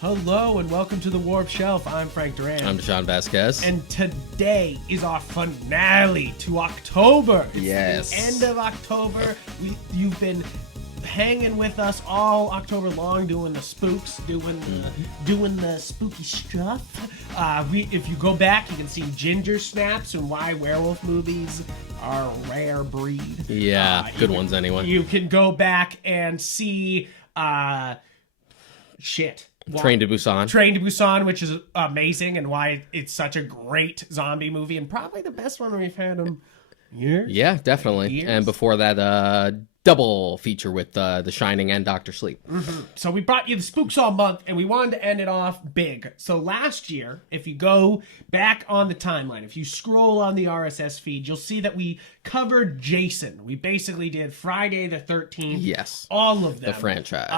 Hello and welcome to the Warp Shelf. I'm Frank Duran. I'm Deshaun Vasquez. And today is our finale to October. Yes. The end of October. You've been hanging with us all October long, doing the spooks, doing the spooky stuff. If you go back, you can see ginger snaps and why werewolf movies are a rare breed. Yeah, good ones anyway. You can go back and see Train to Busan, which is amazing, and why it's such a great zombie movie, and probably the best one we've had in years. Yeah, definitely. Years. And before that, double feature with The Shining and Dr. Sleep. Mm-hmm. So we brought you the Spooks all month, and we wanted to end it off big. So last year, if you go back on the timeline, if you scroll on the RSS feed, you'll see that we covered Jason. We basically did Friday the 13th. Yes. All of them. The franchise.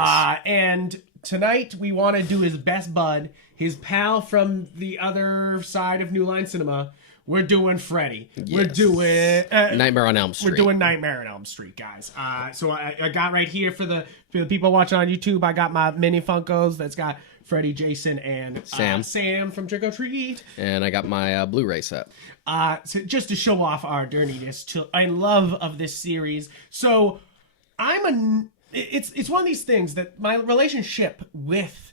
And tonight, we want to do his best bud, his pal from the other side of New Line Cinema. We're doing Freddie. Yes. We're doing Nightmare on Elm Street. We're doing Nightmare on Elm Street, guys. So I got right here for the people watching on YouTube. I got my mini Funkos that's got Freddie, Jason, and Sam from Trick or Treat. And I got my Blu-ray set. So just to show off our dirtiness and love of this series. So it's one of these things that my relationship with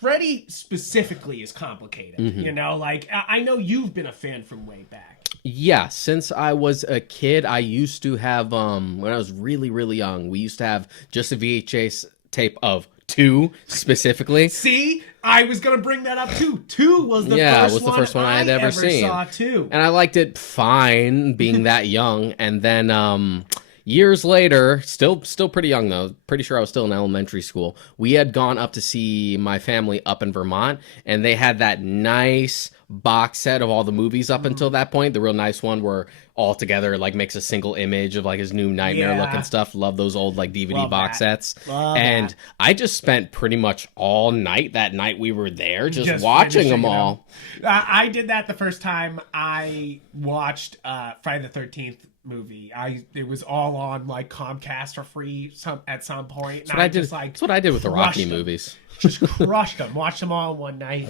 Freddie specifically is complicated. Mm-hmm. You know, like I know you've been a fan from way back. Yeah, since I was a kid, I used to have when I was really, really young, we used to have just a VHS tape of 2 specifically. See, I was gonna bring that up too. 2 was the first one I had ever seen. Saw 2, and I liked it fine, being that young. And then years later, still pretty young though. Pretty sure I was still in elementary school. We had gone up to see my family up in Vermont, and they had that nice box set of all the movies up until that point. The real nice one where all together like makes a single image of like his new Nightmare look and stuff. Love those old like DVD box sets. And I just spent pretty much all night that night we were there just watching them all. I did that the first time I watched Friday the 13th movie. It was all on like Comcast for free at some point. That's what I did with the Rocky movies. Just crushed them. Watched them all in one night.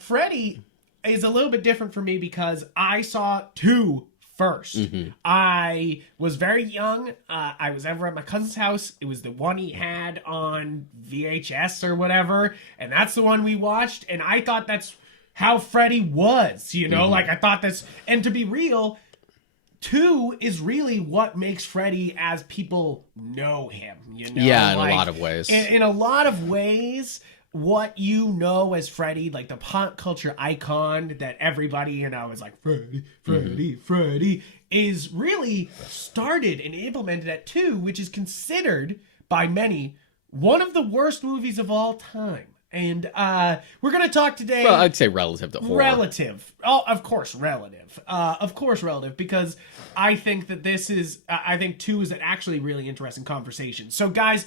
Freddie is a little bit different for me because I saw 2 first. Mm-hmm. I was very young. I was ever at my cousin's house. It was the one he had on VHS or whatever, and that's the one we watched. And I thought that's how Freddie was. You know, like I thought that's. And to be real, 2 is really what makes Freddie as people know him, you know? Yeah, in a lot of ways. In a lot of ways, what you know as Freddie, like the pop culture icon that everybody, you know, is like, Freddie, is really started and implemented at 2, which is considered by many one of the worst movies of all time. And we're going to talk today... Well, I'd say relative to horror. Relative. Oh, of course, relative. Because I think that I think 2 is an actually really interesting conversation. So, guys,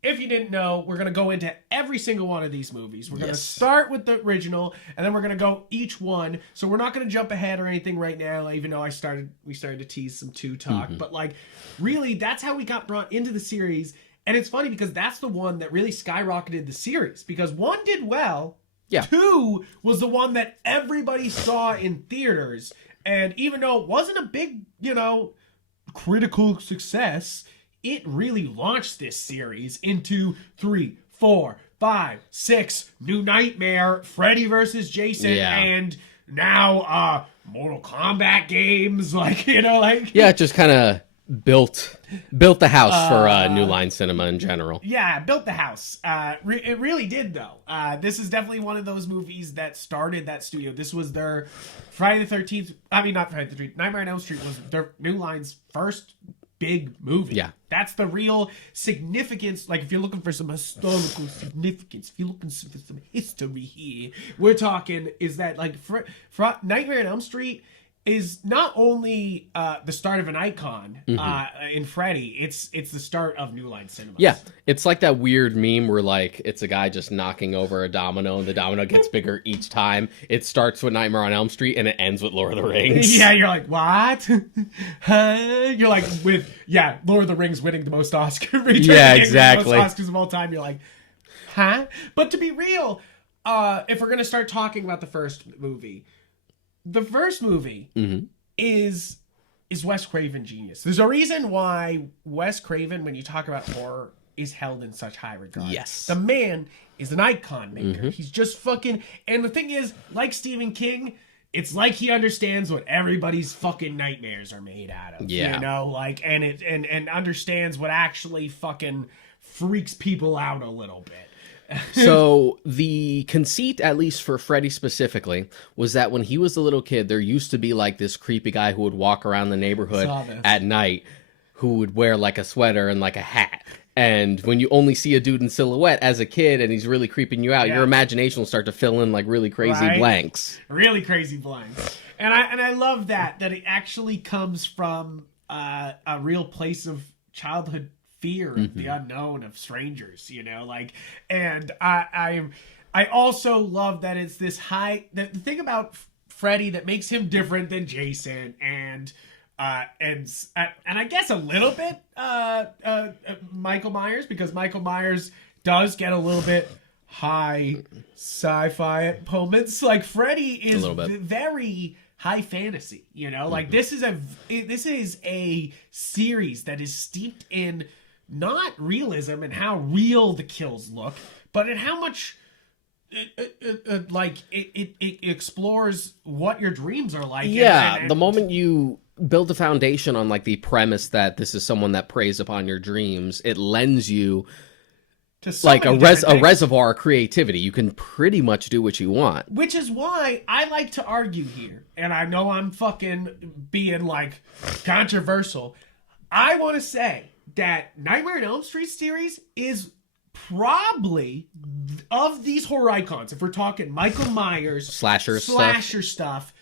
if you didn't know, we're going to go into every single one of these movies. We're going to start with the original, and then we're going to go each one. So we're not going to jump ahead or anything right now, even though we started to tease some 2 talk. But, like, really, that's how we got brought into the series. And it's funny because that's the one that really skyrocketed the series. Because 1 did well. Yeah. 2 was the one that everybody saw in theaters. And even though it wasn't a big, critical success, it really launched this series into 3, 4, 5, 6, New Nightmare, Freddy versus Jason, and now Mortal Kombat games. Yeah, it just kind of built the house for New Line Cinema in general. Yeah, built the house. It really did, though. This is definitely one of those movies that started that studio. This was their Friday the 13th. I mean, not Friday the 13th. Nightmare on Elm Street was their New Line's first big movie. Yeah. That's the real significance. Like, if you're looking for some historical significance, if you're looking for some history here, we're talking is that, like, Nightmare on Elm Street is not only the start of an icon in Freddie, it's the start of New Line Cinema. Yeah, it's like that weird meme where like it's a guy just knocking over a domino and the domino gets bigger each time. It starts with Nightmare on Elm Street and it ends with Lord of the Rings. Yeah, you're like, what? Huh? You're like, Lord of the Rings winning the most Oscar. Yeah, exactly. The most Oscars of all time. You're like, Huh? But to be real, if we're gonna start talking about the first movie is Wes Craven genius. There's a reason why Wes Craven, when you talk about horror, is held in such high regard. Yes. The man is an icon maker. He's just fucking... And the thing is, like Stephen King, it's like he understands what everybody's fucking nightmares are made out of. Yeah. You know? Like, and understands what actually fucking freaks people out a little bit. So the conceit, at least for Freddie specifically, was that when he was a little kid, there used to be like this creepy guy who would walk around the neighborhood at night who would wear like a sweater and like a hat. And when you only see a dude in silhouette as a kid and he's really creeping you out, your imagination will start to fill in like really crazy blanks. Really crazy blanks. And I love that it actually comes from a real place of childhood fear of the unknown, of strangers, you know, like, and I also love that it's this the thing about Freddie that makes him different than Jason and I guess a little bit Michael Myers, because Michael Myers does get a little bit high sci-fi at moments. Like Freddie is very high fantasy, you know, like this is a series that is steeped in not realism and how real the kills look, but in how much it explores what your dreams are like. Yeah, the moment you build a foundation on like the premise that this is someone that preys upon your dreams, it lends you to like a reservoir of creativity. You can pretty much do what you want. Which is why I like to argue here, and I know I'm fucking being like controversial. I want to say that Nightmare on Elm Street series is probably, of these horror icons, if we're talking Michael Myers, slasher stuff,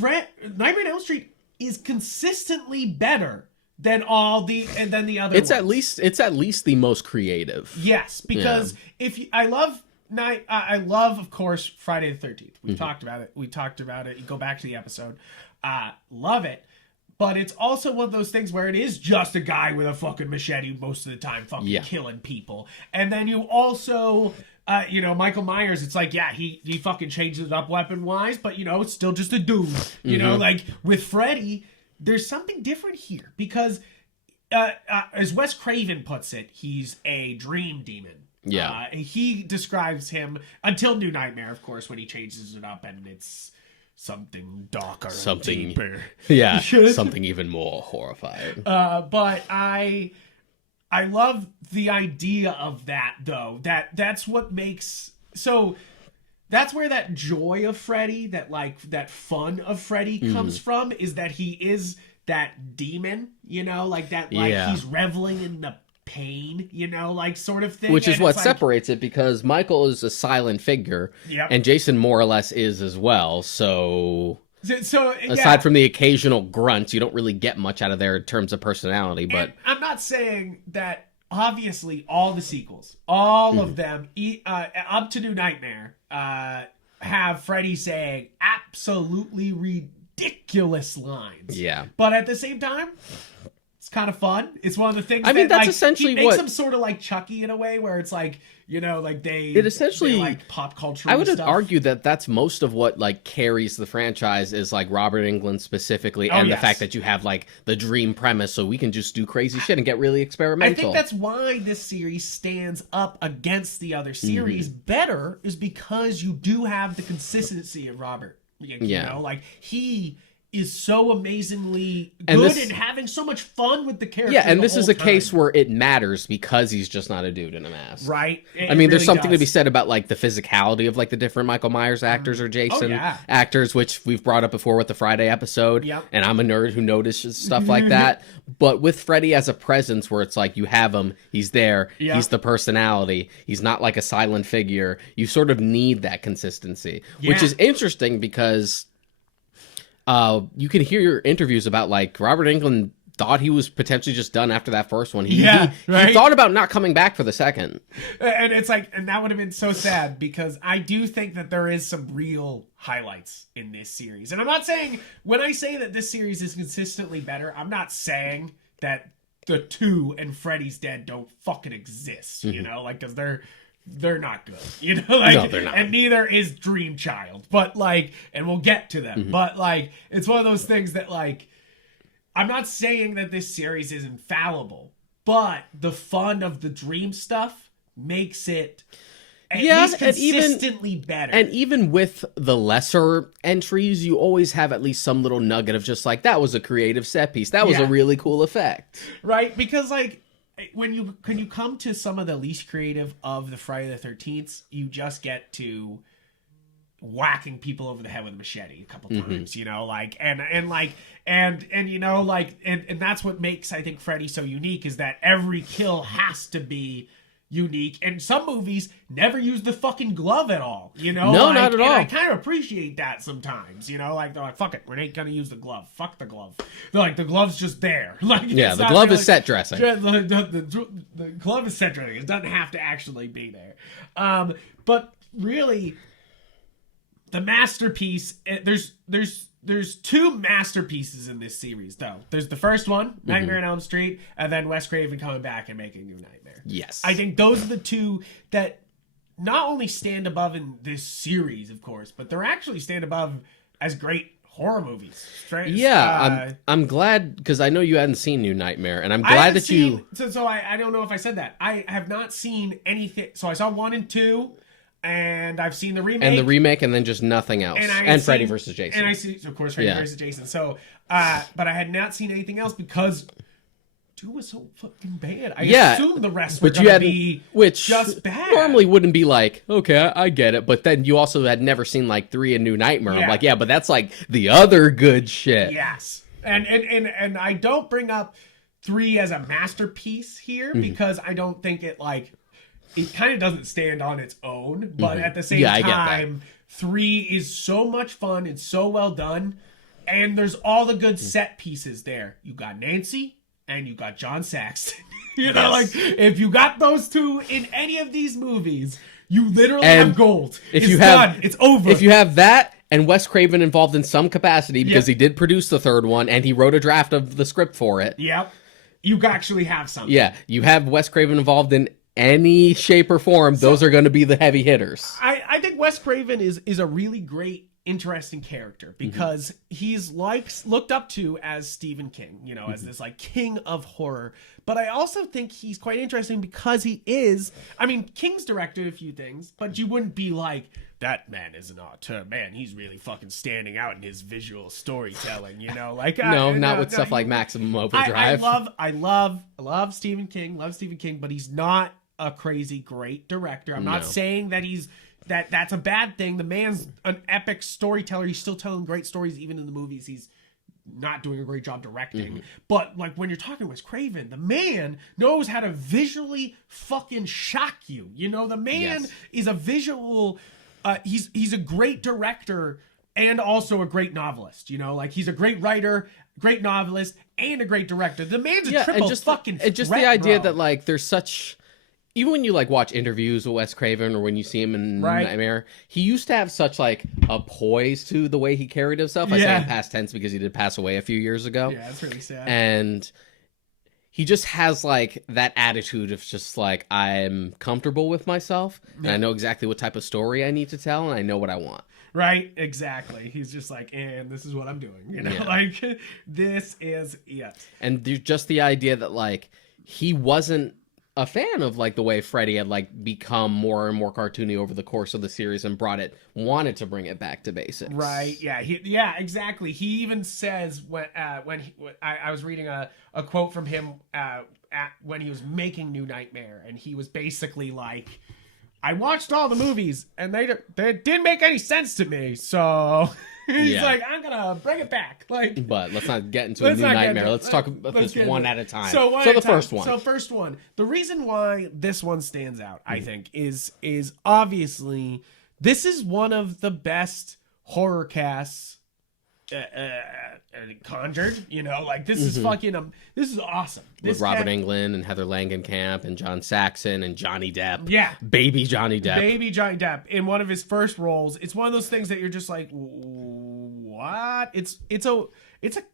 Nightmare on Elm Street is consistently better than the other. It's ones. It's at least the most creative. Yes, because I love of course Friday the 13th. We talked about it. You go back to the episode. Love it. But it's also one of those things where it is just a guy with a fucking machete most of the time fucking killing people. And then you also, Michael Myers, it's like, he fucking changes it up weapon-wise, but, it's still just a dude. You know, like, with Freddy, there's something different here. Because, as Wes Craven puts it, he's a dream demon. Yeah. He describes him, until New Nightmare, of course, when he changes it up, and it's something darker, something deeper. Yeah, something even more horrifying. But I love the idea of that, though. That's what makes... So that's where that joy of Freddy, that fun of Freddy comes from, is that he is that demon, like that, he's reveling in the pain, sort of thing. Which is what separates it, because Michael is a silent figure, and Jason more or less is as well. So aside from the occasional grunts, you don't really get much out of there in terms of personality. But and I'm not saying that. Obviously, all the sequels, all of them, up to New Nightmare, have Freddy saying absolutely ridiculous lines. Yeah, but at the same time, it's kind of fun. It's one of the things. I mean, that's essentially he makes them sort of like Chucky in a way, where it's like, they like pop culture. I would argue that that's most of what carries the franchise, is Robert Englund specifically, and the fact that you have the dream premise, so we can just do crazy shit and get really experimental. I think that's why this series stands up against the other series better, is because you do have the consistency of Robert. He is so amazingly good and having so much fun with the character. Yeah, and this is a case where it matters because he's just not a dude in a mask. Right. I mean, there's something to be said about the physicality of the different Michael Myers actors or Jason actors, which we've brought up before with the Friday episode. Yep. And I'm a nerd who notices stuff like that. But with Freddy as a presence, where it's you have him, he's there, he's the personality, he's not a silent figure. You sort of need that consistency, which is interesting because you can hear your interviews about Robert Englund thought he was potentially just done after that first one. He thought about not coming back for the second. And it's and that would have been so sad, because I do think that there is some real highlights in this series. And I'm not saying, when I say that this series is consistently better, I'm not saying that the 2 and Freddy's Dead don't fucking exist, because they're they're not good, you know, like, No, they're not. and neither is Dream Child, but like, and we'll get to them, but like, it's one of those things that like, I'm not saying that this series is infallible, but the fun of the dream stuff makes it at least consistently better. And even with the lesser entries, you always have at least some little nugget of just like, that was a creative set piece. That was a really cool effect. Right? Because like, when you come to some of the least creative of the Friday the 13th, you just get to whacking people over the head with a machete a couple times, you know, like, and you know, like, and that's what makes, I think, Freddy so unique, is that every kill has to be unique, and some movies never use the fucking glove at all, you know? No, like, not at all. I kind of appreciate that sometimes, you know? Like, they're like, fuck it, we ain't gonna use the glove. Fuck the glove. They're like, the glove's just there. Like, Yeah, the glove is set dressing. The glove is set dressing. It doesn't have to actually be there. But really, the masterpiece, there's two masterpieces in this series, though. There's the first one, Nightmare on Elm Street, and then Wes Craven coming back and making New Nightmare. Yes. I think those are the two that not only stand above in this series, of course, but they're actually stand above as great horror movies. Yeah, I'm glad, because I know you hadn't seen New Nightmare, and I'm glad that you... So I don't know if I said that. I have not seen anything. So I saw 1 and 2, and I've seen the remake. And then just nothing else. And Freddy vs. Jason. And I see, of course, Freddy vs. Jason. So, but I had not seen anything else because 2 was so fucking bad. I assumed the rest were going to be just bad. Normally wouldn't be like, okay, I get it. But then you also had never seen like 3 and New Nightmare. I'm like, yeah, but that's like the other good shit. Yes. And I don't bring up 3 as a masterpiece here because I don't think it like... It kind of doesn't stand on its own, but at the same time, 3 is so much fun. It's so well done. And there's all the good set pieces there. You got Nancy and you got John Saxton. You know, like, if you got those two in any of these movies, you literally have gold. It's done. It's over. If you have that and Wes Craven involved in some capacity, because he did produce the 3rd one and he wrote a draft of the script for it. Yep. You actually have something. Yeah. You have Wes Craven involved in any shape or form, those are going to be the heavy hitters. I think Wes Craven is a really great, interesting character because he's looked up to as Stephen King, you know, as this like king of horror. But I also think he's quite interesting because he is, I mean, King's directed a few things, but you wouldn't be like, that man is an auteur. Man, he's really fucking standing out in his visual storytelling, you know? Like not with stuff like Maximum Overdrive. I love Stephen King, but he's not a crazy great director. I'm not saying that that's a bad thing. The man's an epic storyteller. He's still telling great stories even in the movies he's not doing a great job directing. But like when you're talking Wes Craven, the man knows how to visually fucking shock you. You know, the man is a visual he's a great director and also a great novelist, you know? Like he's a great writer, great novelist, and a great director. The man's a triple fucking threat, just the idea that like there's such... Even when you like watch interviews with Wes Craven or when you see him in Nightmare, he used to have such like a poise to the way he carried himself. I say in past tense because he did pass away a few years ago. Yeah, that's really sad. And he just has like that attitude of just like, I'm comfortable with myself and I know exactly what type of story I need to tell and I know what I want. Right, exactly. He's just like, and this is what I'm doing. You know, like this is it. And just the idea that like he wasn't a fan of like the way Freddie had like become more and more cartoony over the course of the series and wanted to bring it back to basics. Right. Yeah. Exactly. He even says I was reading a quote from him when he was making New Nightmare, and he was basically like, I watched all the movies and they didn't make any sense to me, so he's like, I'm gonna bring it back. Like, but let's not get into a New Nightmare. Let's talk about this one at a time. So first one. The reason why this one stands out, I think, is obviously this is one of the best horror casts Conjured, you know, like this is fucking this is awesome. With Robert Englund and Heather Langenkamp and John Saxon and Johnny Depp. Yeah. Baby Johnny Depp in one of his first roles. It's one of those things that you're just like, what? It's a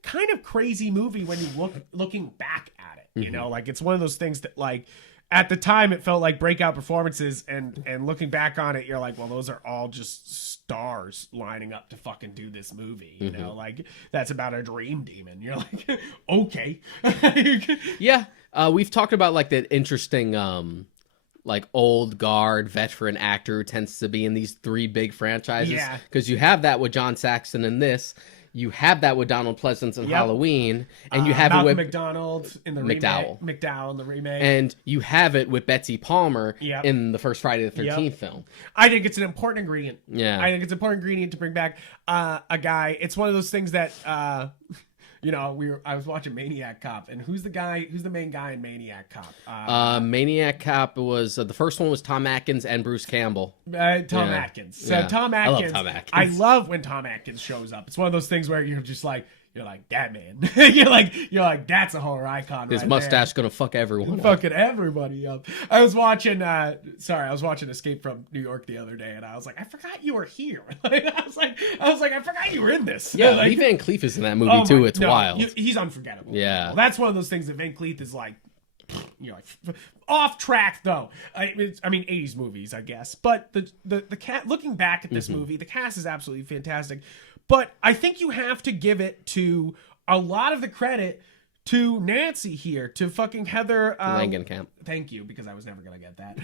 kind of crazy movie when you looking back at it, you know, like it's one of those things that like, at the time it felt like breakout performances, and looking back on it, you're like, well, those are all just stars lining up to fucking do this movie, you know, like that's about a dream demon. You're like, okay. Yeah, we've talked about like that interesting like old guard veteran actor who tends to be in these 3 big franchises, because you have that with John Saxon in this. You have that with Donald Pleasance in Halloween, and you have Malcolm it with McDonald in the McDowell in the remake, and you have it with Betsy Palmer in the first Friday the 13th film. I think it's an important ingredient. Yeah, I think it's an important ingredient to bring back a guy. It's one of those things that you know, I was watching Maniac Cop, and who's the main guy in Maniac Cop? Maniac Cop was the first one was Tom Atkins and Bruce Campbell. Tom Atkins. So Tom Atkins. I love Tom Atkins. I love when Tom Atkins shows up. It's one of those things where you're just like, you're like, that man. you're like, that's a horror icon. His mustache gonna fuck everyone. Fucking everybody up. I was watching Escape from New York the other day, and I was like, I forgot you were here. I was like, I forgot you were in this. Yeah, Lee Van Cleef is in that movie too. It's wild. He's unforgettable. Yeah, well, that's one of those things that Van Cleef is like. You're like off track though. I mean 80s movies, I guess. But the cat, looking back at this movie, the cast is absolutely fantastic. But I think you have to give it to a lot of the credit to Nancy here, to fucking Heather Langenkamp. Thank you, because I was never gonna get that.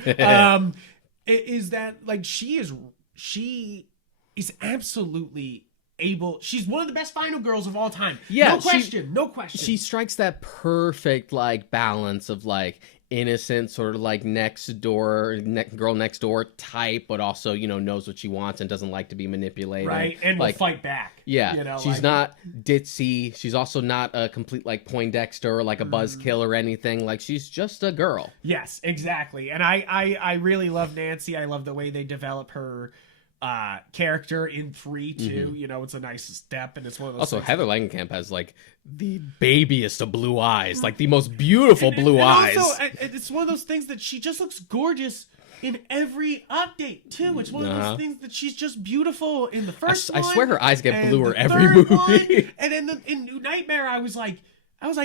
Is that like she is absolutely able. She's one of the best final girls of all time. Yeah, no question. She strikes that perfect like balance of like innocent, sort of like girl next door type, but also, you know, knows what she wants and doesn't like to be manipulated. Right, and like, will fight back. Yeah, you know, she's not ditzy. She's also not a complete like Poindexter or like a buzzkill or anything. Like, she's just a girl. Yes, exactly. And I really love Nancy. I love the way they develop her character in 3 too. You know, it's a nice step, and it's one of those also things. Heather Langenkamp has like the babiest of blue eyes, like the most beautiful blue eyes. Also, it's one of those things that she just looks gorgeous in every update too. It's one of those things that she's just beautiful in the first one. I swear her eyes get bluer every movie. And in New Nightmare, I was like,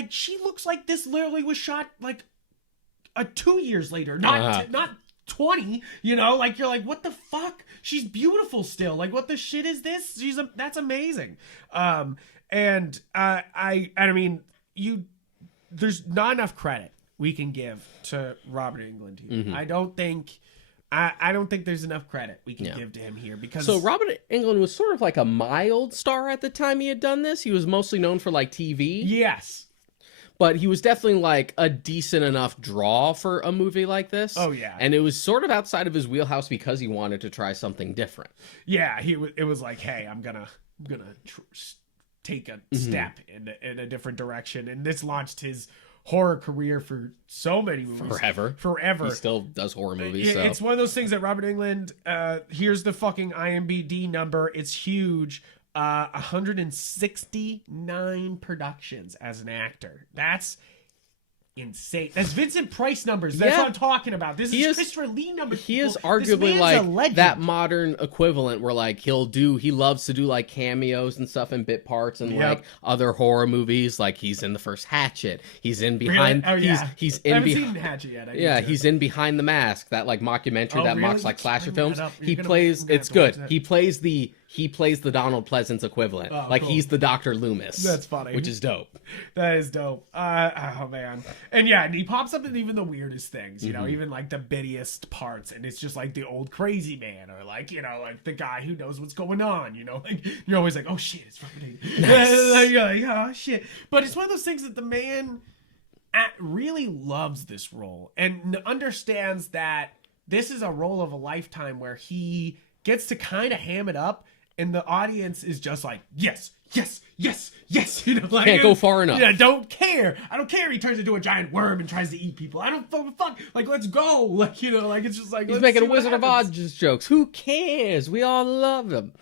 she looks like this literally was shot like 2 years later, not 20, you know, like you're like, what the fuck? She's beautiful still. Like, what the shit is this? That's amazing. And I mean, there's not enough credit we can give to Robert Englund here. I don't think there's enough credit we can give to him here, because so Robert Englund was sort of like a mild star at the time he had done this. He was mostly known for like TV. Yes. But he was definitely like a decent enough draw for a movie like this. Oh yeah, and it was sort of outside of his wheelhouse because he wanted to try something different. Yeah, it was like, hey, I'm gonna take a step in a different direction, and this launched his horror career for so many movies. Forever. He still does horror movies. So. It's one of those things that Robert Englund. Here's the fucking IMDb number. It's huge. 169 productions as an actor. That's insane. That's Vincent Price numbers. That's what I'm talking about. This is Christopher Lee numbers. He is arguably like that modern equivalent where like he loves to do like cameos and stuff in bit parts and like other horror movies. Like he's in the first Hatchet. He's in behind. Really? Oh, yeah. He's in. I haven't seen Hatchet yet. He's in Behind the Mask, that like mockumentary that mocks like slasher films. He plays. It's good. He plays the Donald Pleasance equivalent. Like cool. He's the Dr. Loomis. That's funny. Which is dope. That is dope. Oh man. And yeah, and he pops up in even the weirdest things, you know, even like the bittiest parts, and it's just like the old crazy man, or like, you know, like the guy who knows what's going on, you know, like you're always like, oh shit, it's fucking nice. You're like, oh shit. But it's one of those things that the man really loves this role and understands that this is a role of a lifetime where he gets to kind of ham it up, and the audience is just like, yes, yes, yes, yes. You know, like, can't go far enough. Yeah, don't care. I don't care. He turns into a giant worm and tries to eat people. I don't fuck. Like, let's go. Like, you know, like it's just like he's making a Wizard of Oz jokes. Who cares? We all love him.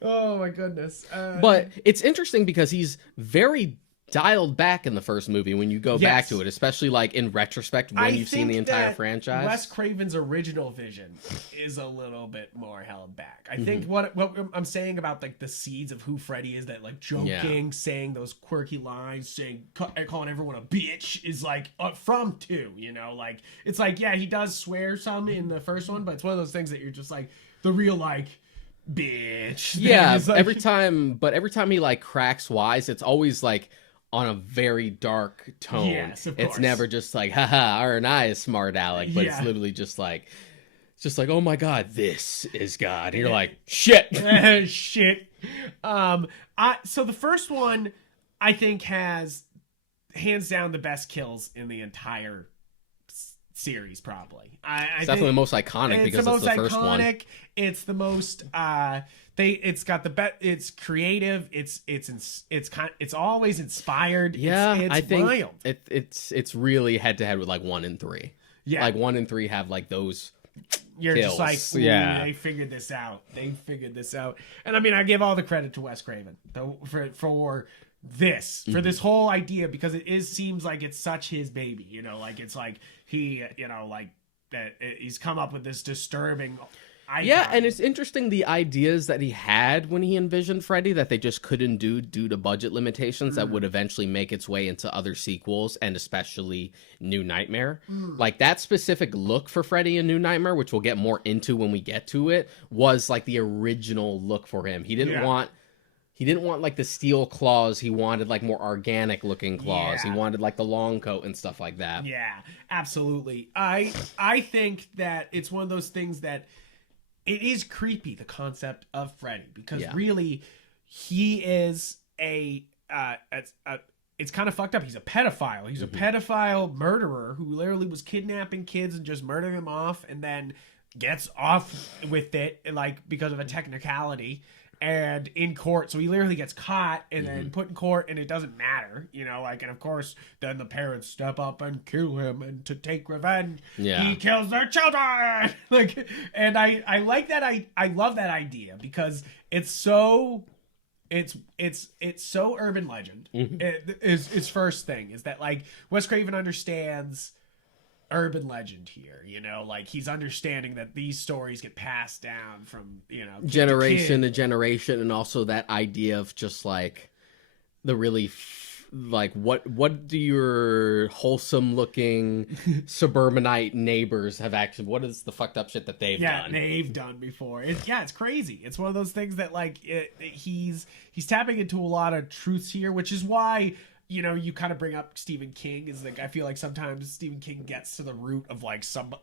Oh my goodness. But it's interesting because he's very dialed back in the first movie when you go back to it, especially like in retrospect when you've seen the entire franchise. Wes Craven's original vision is a little bit more held back. I think what I'm saying about like the seeds of who Freddy is, that like joking, saying those quirky lines, saying calling everyone a bitch is like from 2, you know, like it's like, yeah, he does swear some in the first one, but it's one of those things that you're just like the real like bitch. Yeah, like, every time he like cracks wise, it's always like on a very dark tone. Yes, of course. It's never just like, haha, aren't I a smart aleck? But it's literally just like, oh my god, this is God. And you're like, shit. Shit. So the first one, I think, has hands down the best kills in the entire series, probably. It's definitely the most iconic because it's the first one. It's the most it's got the best. It's creative. It's always inspired. Yeah, it's I think wild. It's really head to head with like 1 and 3. Yeah, like 1 and 3 have like those. You're kills. just like, they figured this out. And I mean, I give all the credit to Wes Craven for this, for this whole idea, because it seems like it's such his baby, you know, like it's like he, you know, like that he's come up with this disturbing icon. Yeah, and it's interesting the ideas that he had when he envisioned Freddy that they just couldn't do due to budget limitations that would eventually make its way into other sequels and especially New Nightmare. Like that specific look for Freddy in New Nightmare, which we'll get more into when we get to it, was like the original look for him. He didn't want like the steel claws. He wanted like more organic looking claws. He wanted like the long coat and stuff like that. Yeah, absolutely. I think that it's one of those things that it is creepy, the concept of Freddy, because really he is it's kind of fucked up. He's a pedophile. He's a pedophile murderer who literally was kidnapping kids and just murdering them off, and then gets off with it like because of a technicality. And in court, so he literally gets caught and then put in court, and it doesn't matter, you know, like, and of course, then the parents step up and kill him, and to take revenge, he kills their children. Like, and I like that. I love that idea because it's so urban legend. It is his first thing is that like Wes Craven understands urban legend here, you know, like he's understanding that these stories get passed down from, you know, generation to generation, and also that idea of just like the really like what do your wholesome looking suburbanite neighbors have actually, what is the fucked up shit that they've done before. It's crazy. It's one of those things that like he's tapping into a lot of truths here, which is why, you know, you kind of bring up Stephen King is like, I feel like sometimes Stephen King gets to the root of like some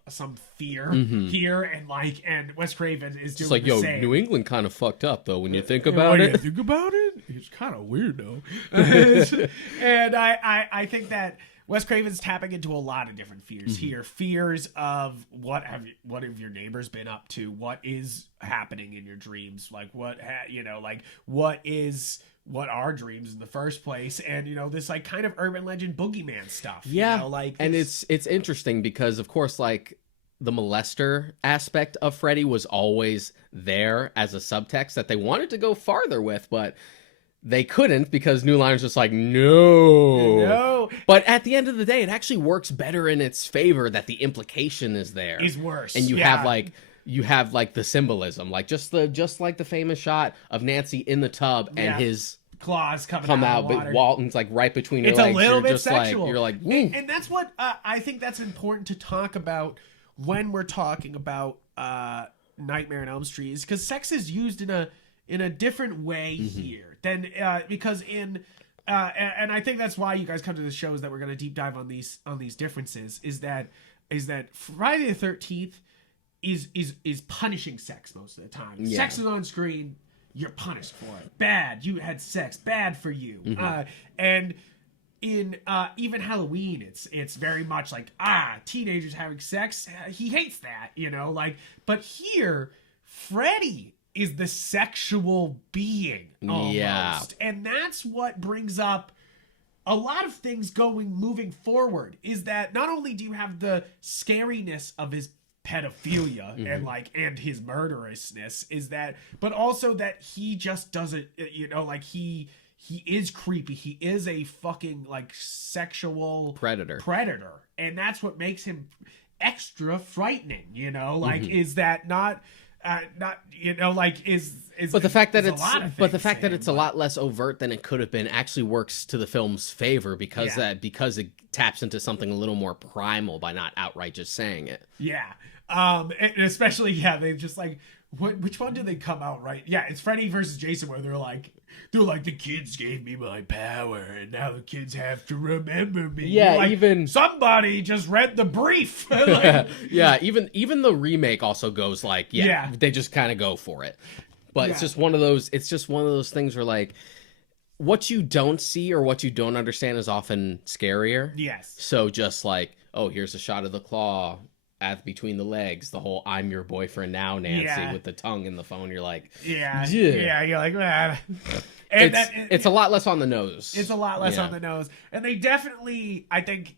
fear here, and Wes Craven is doing like, the same. New England kind of fucked up though when you think about it. It's kind of weird though. And I think that Wes Craven's tapping into a lot of different fears here. Fears of what have your neighbors been up to? What is happening in your dreams? Like what are dreams in the first place? And you know, this like kind of urban legend boogeyman stuff. Yeah, you know, like and it's interesting because of course like the molester aspect of Freddy was always there as a subtext that they wanted to go farther with, but they couldn't because New Line was just like, no. But at the end of the day, it actually works better in its favor that the implication is there. Is worse. And you have like the symbolism, like just like the famous shot of Nancy in the tub and his claws come out, but Walton's like right between your legs. It's a little bit just sexual. You're like, and that's what I think that's important to talk about when we're talking about Nightmare on Elm Street, is because sex is used in a different way here than because in and I think that's why you guys come to the shows that we're going to deep dive on these differences is that Friday the 13th is punishing sex most of the time. Yeah. Sex is on screen, you're punished for it. Bad, you had sex, bad for you. And in even Halloween, it's very much like teenagers having sex. He hates that, you know. Like, but here, Freddy is the sexual being almost, and that's what brings up a lot of things moving forward. Is that not only do you have the scariness of his pedophilia and his murderousness, but also that he just doesn't, you know, like he he is creepy. He is a fucking like sexual Predator. And that's what makes him extra frightening, you know? Like is that not you know, like is but the fact that is it's a lot of but the things, fact that Sam, it's a lot less overt than it could have been actually works to the film's favor because it taps into something a little more primal by not outright just saying it. Yeah. And especially they just like which one did they come out right? Yeah, it's Freddy versus Jason where they're like the kids gave me my power and now the kids have to remember me. Yeah, like, even somebody just read the brief. Like, yeah, even the remake also goes like they just kind of go for it. But it's just one of those things where like what you don't see or what you don't understand is often scarier. Yes. So just like, oh, here's a shot of the claw between the legs, the whole "I'm your boyfriend now" Nancy with the tongue in the phone. You're like, yeah. You're like, man. And it's a lot less on the nose. It's a lot less on the nose, and they definitely, I think,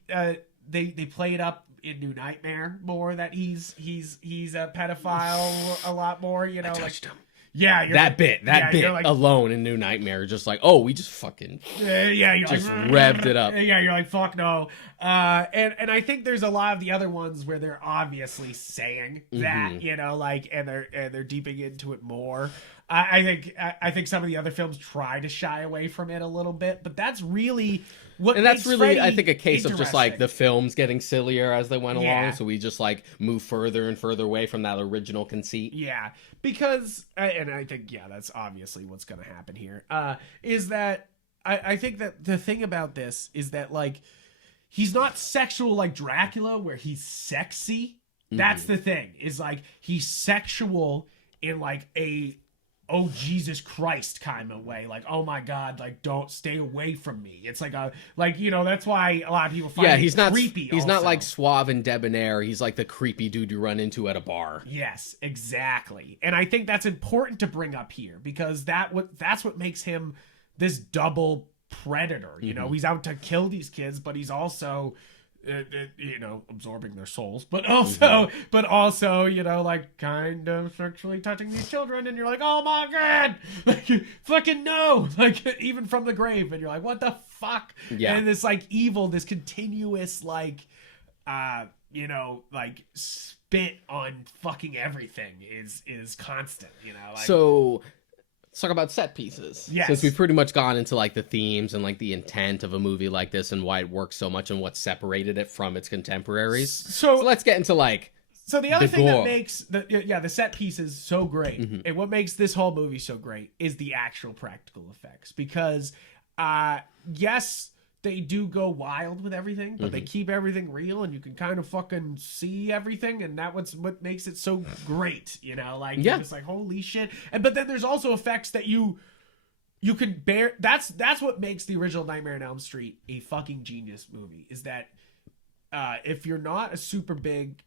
they play it up in New Nightmare more that he's a pedophile a lot more. You know, I touched him. Yeah, that bit like, alone in New Nightmare, just like, oh, we just fucking you're just like, revved it up. Yeah, you're like, fuck no. And I think there's a lot of the other ones where they're obviously saying that, you know, like, and they're deeping into it more. I think some of the other films try to shy away from it a little bit, but that's really what. And that's really, Freddie, I think, a case of just like the films getting sillier as they went along. So we just like move further and further away from that original conceit. Yeah, because and I think that's obviously what's going to happen here. Is that I think that the thing about this is that like he's not sexual like Dracula, where he's sexy. That's the thing. Is like he's sexual in like a oh Jesus Christ kind of way, like oh my God, like don't stay away from me. It's like you know, that's why a lot of people find he's not creepy. He's also not like suave and debonair. He's like the creepy dude you run into at a bar. Yes, exactly. And I think that's important to bring up here because that's what makes him this double predator. You know, he's out to kill these kids, but he's also you know, absorbing their souls, but also, you know, like kind of sexually touching these children, and you're like, oh my God, like fucking no, like even from the grave, and you're like, what the fuck? Yeah. And this like evil, this continuous like, you know, like spit on fucking everything is constant, you know. Like, so let's talk about set pieces. Yes. Since we've pretty much gone into like the themes and like the intent of a movie like this and why it works so much and what separated it from its contemporaries. So let's get into like the other thing that makes the set pieces so great and what makes this whole movie so great is the actual practical effects, because yes, they do go wild with everything, but they keep everything real, and you can kind of fucking see everything, and that's what makes it so great, you know? Like, you're just like, holy shit. But then there's also effects that you can bear. That's what makes the original Nightmare on Elm Street a fucking genius movie, is that if you're not a super big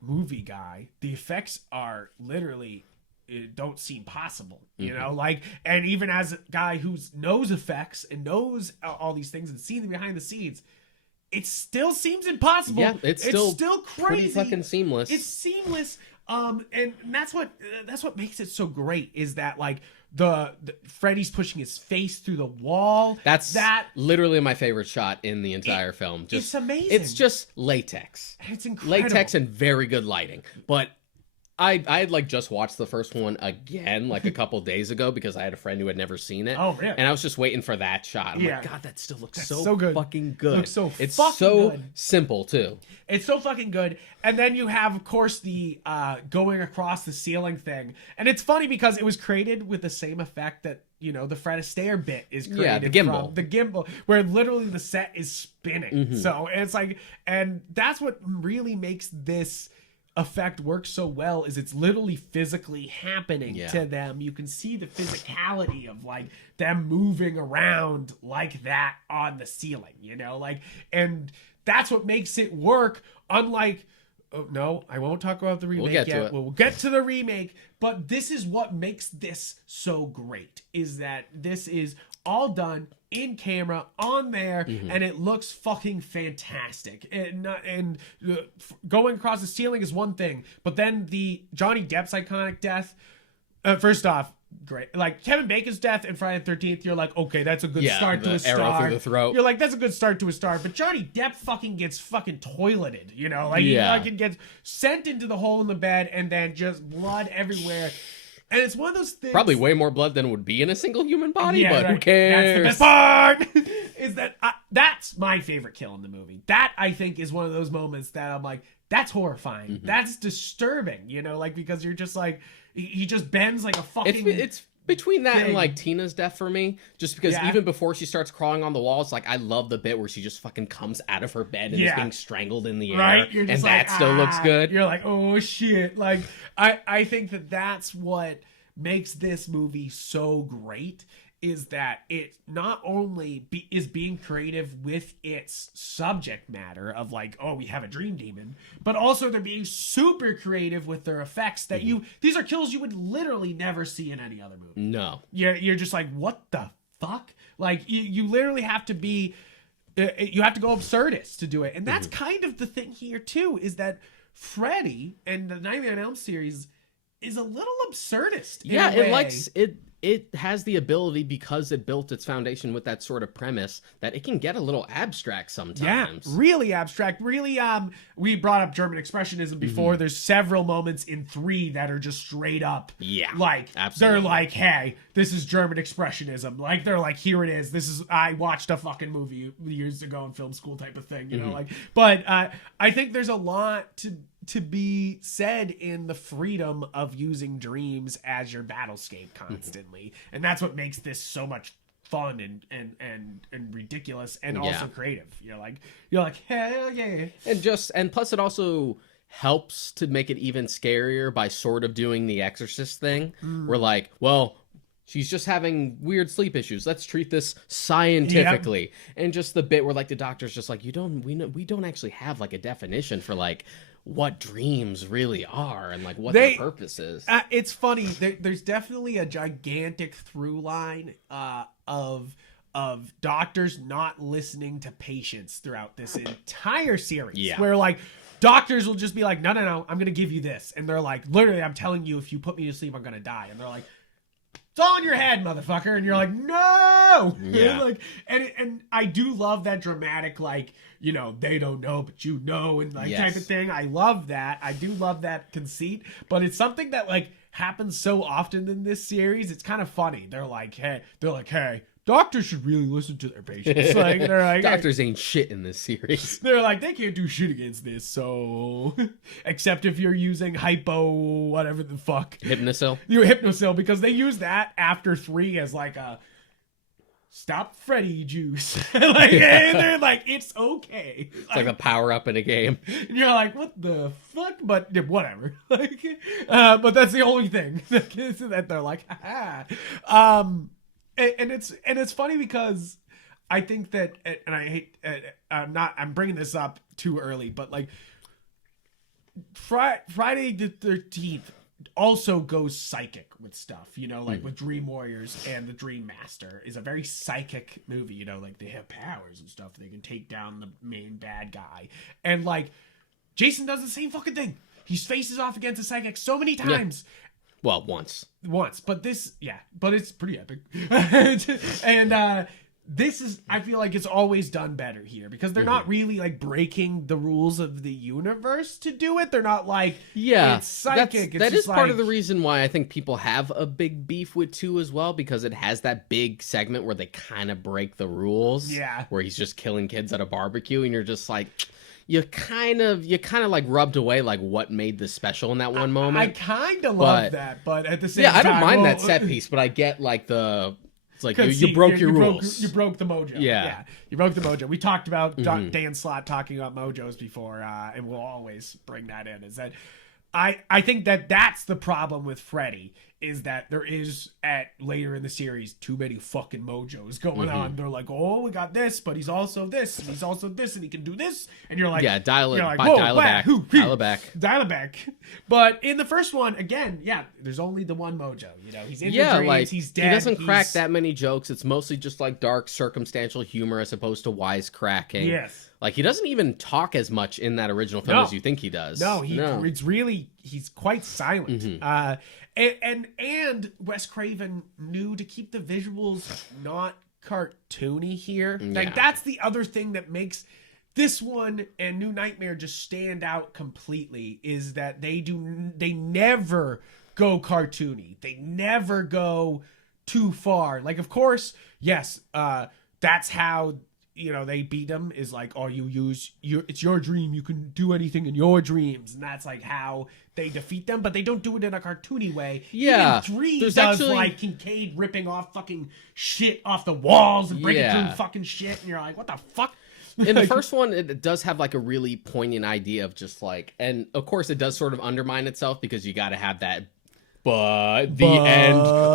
movie guy, the effects are literally... it don't seem possible, you know, like, and even as a guy who knows effects and knows all these things and seen them behind the scenes, it still seems impossible. Yeah, it's still crazy. Pretty fucking seamless. It's seamless. And that's what makes it so great, is that like the Freddy's pushing his face through the wall. That's literally my favorite shot in the entire film. It's amazing. It's just latex. It's incredible. Latex and very good lighting, but I had like just watched the first one again like a couple days ago because I had a friend who had never seen it. Oh, really? And I was just waiting for that shot. I'm like, God, that still looks so good. Fucking good. Looks so it's fucking so good. Simple too. It's so fucking good. And then you have, of course, the going across the ceiling thing. And it's funny because it was created with the same effect that, you know, the Fred Astaire bit is created. Yeah, the gimbal. From the gimbal, where literally the set is spinning. So it's like, and that's what really makes this effect works so well, is it's literally physically happening to them. You can see the physicality of like them moving around like that on the ceiling, you know, like, and that's what makes it work. Unlike, no, I won't talk about the remake yet. We'll get to the remake, but this is what makes this so great, is that this is all done in camera on there, and it looks fucking fantastic. And going across the ceiling is one thing, but then the Johnny Depp's iconic death. First off, great. Like Kevin Bacon's death in Friday the 13th, you're like, okay, that's a good start to a star. Arrow through the throat. You're like, that's a good start to a star. But Johnny Depp fucking gets fucking toileted, you know? Like, he fucking gets sent into the hole in the bed and then just blood everywhere. And it's one of those things. Probably way more blood than would be in a single human body, but right. who cares? That's the best part. Is that that's my favorite kill in the movie. That I think is one of those moments that I'm like, that's horrifying. Mm-hmm. That's disturbing, you know, like because you're just like he just bends like a fucking. It's between that and like Tina's death for me, just because even before she starts crawling on the walls, like I love the bit where she just fucking comes out of her bed and is being strangled in the air, and like, that still looks good. You're like, oh shit! Like I think that's what makes this movie so great. Is that it not only is being creative with its subject matter of like, oh, we have a dream demon, but also they're being super creative with their effects that these are kills you would literally never see in any other movie. No. You're just like, what the fuck? Like, you literally have to be, you have to go absurdist to do it. And that's kind of the thing here, too, is that Freddy and the Nightmare on Elm series is a little absurdist. Yeah, it has the ability, because it built its foundation with that sort of premise, that it can get a little abstract sometimes. Yeah, really abstract. Really, we brought up German Expressionism before. There's several moments in 3 that are just straight up. Yeah, like, absolutely. They're like, hey, this is German Expressionism. Like, they're like, here it is. I watched a fucking movie years ago in film school type of thing, you know? Like, but I think there's a lot to be said in the freedom of using dreams as your battlescape constantly. And that's what makes this so much fun and ridiculous and also creative. You're like, hell yeah. And plus it also helps to make it even scarier by sort of doing the Exorcist thing. We're like, well, she's just having weird sleep issues. Let's treat this scientifically. Yep. And just the bit where like the doctor's just like, we don't actually have like a definition for like what dreams really are and like what their purpose is. It's funny. There's definitely a gigantic through line of doctors not listening to patients throughout this entire series. Yeah. Where like doctors will just be like, no, I'm gonna give you this, and they're like, literally, I'm telling you, if you put me to sleep, I'm gonna die, and they're like, it's all in your head, motherfucker, and you're like, no. Yeah. Like, and I do love that dramatic, like, you know, they don't know, but you know, and like type of thing. I love that. I do love that conceit, but it's something that like happens so often in this series. It's kind of funny. They're like, hey, doctors should really listen to their patients. Like, they're like, doctors ain't shit in this series. They're like, they can't do shit against this, so except if you're using whatever the fuck. Hypnosil. You're Hypnosil, because they use that after 3 as like a stop Freddy juice. Like, and they're like, it's okay. It's like a power up in a game. And you're like, what the fuck? But whatever. Like, but that's the only thing that they're like, haha. And it's funny because I think that, and I hate, I'm bringing this up too early, but like Friday the 13th also goes psychic with stuff, you know, like with Dream Warriors and the Dream Master is a very psychic movie, you know, like they have powers and stuff. They can take down the main bad guy. And like Jason does the same fucking thing. He faces off against a psychic so many times. Yeah. Well, once, but but it's pretty epic. And this is, I feel like it's always done better here because they're not really like breaking the rules of the universe to do it. They're not like, it's psychic. That is part of the reason why I think people have a big beef with 2 as well, because it has that big segment where they kind of break the rules. Yeah. Where he's just killing kids at a barbecue and you're just like, you kind of like rubbed away like what made this special in that one moment. I kind of love that, but at the same time, I don't mind that set piece, but I get like it's like you broke your rules. You broke the mojo. Yeah, you broke the mojo. We talked about Dan Slott talking about mojos before, and we'll always bring that in. Is that I think that's the problem with Freddy, is that there is later in the series too many fucking mojos going on. They're like, oh, we got this, but he's also this, and he's also this, and he can do this, and you're like, dial it back. But in the first one, again, there's only the one mojo. You know, he's in the dreams, like, he's dead. He doesn't crack that many jokes. It's mostly just like dark circumstantial humor as opposed to wisecracking. Yes. Like, he doesn't even talk as much in that original film as you think he does. No, it's really, he's quite silent. And Wes Craven knew to keep the visuals not cartoony here. Like, that's the other thing that makes this one and New Nightmare just stand out completely, is that they never go cartoony. They never go too far. Like, of course, yes, that's how, you know, they beat them, is like, oh, it's your dream, you can do anything in your dreams, and that's like how they defeat them, but they don't do it in a cartoony way. Yeah. Even 3 does actually, like, Kincaid ripping off fucking shit off the walls and breaking through fucking shit, and you're like, what the fuck? In the first one, it does have like a really poignant idea of just like, and of course it does sort of undermine itself because you got to have that end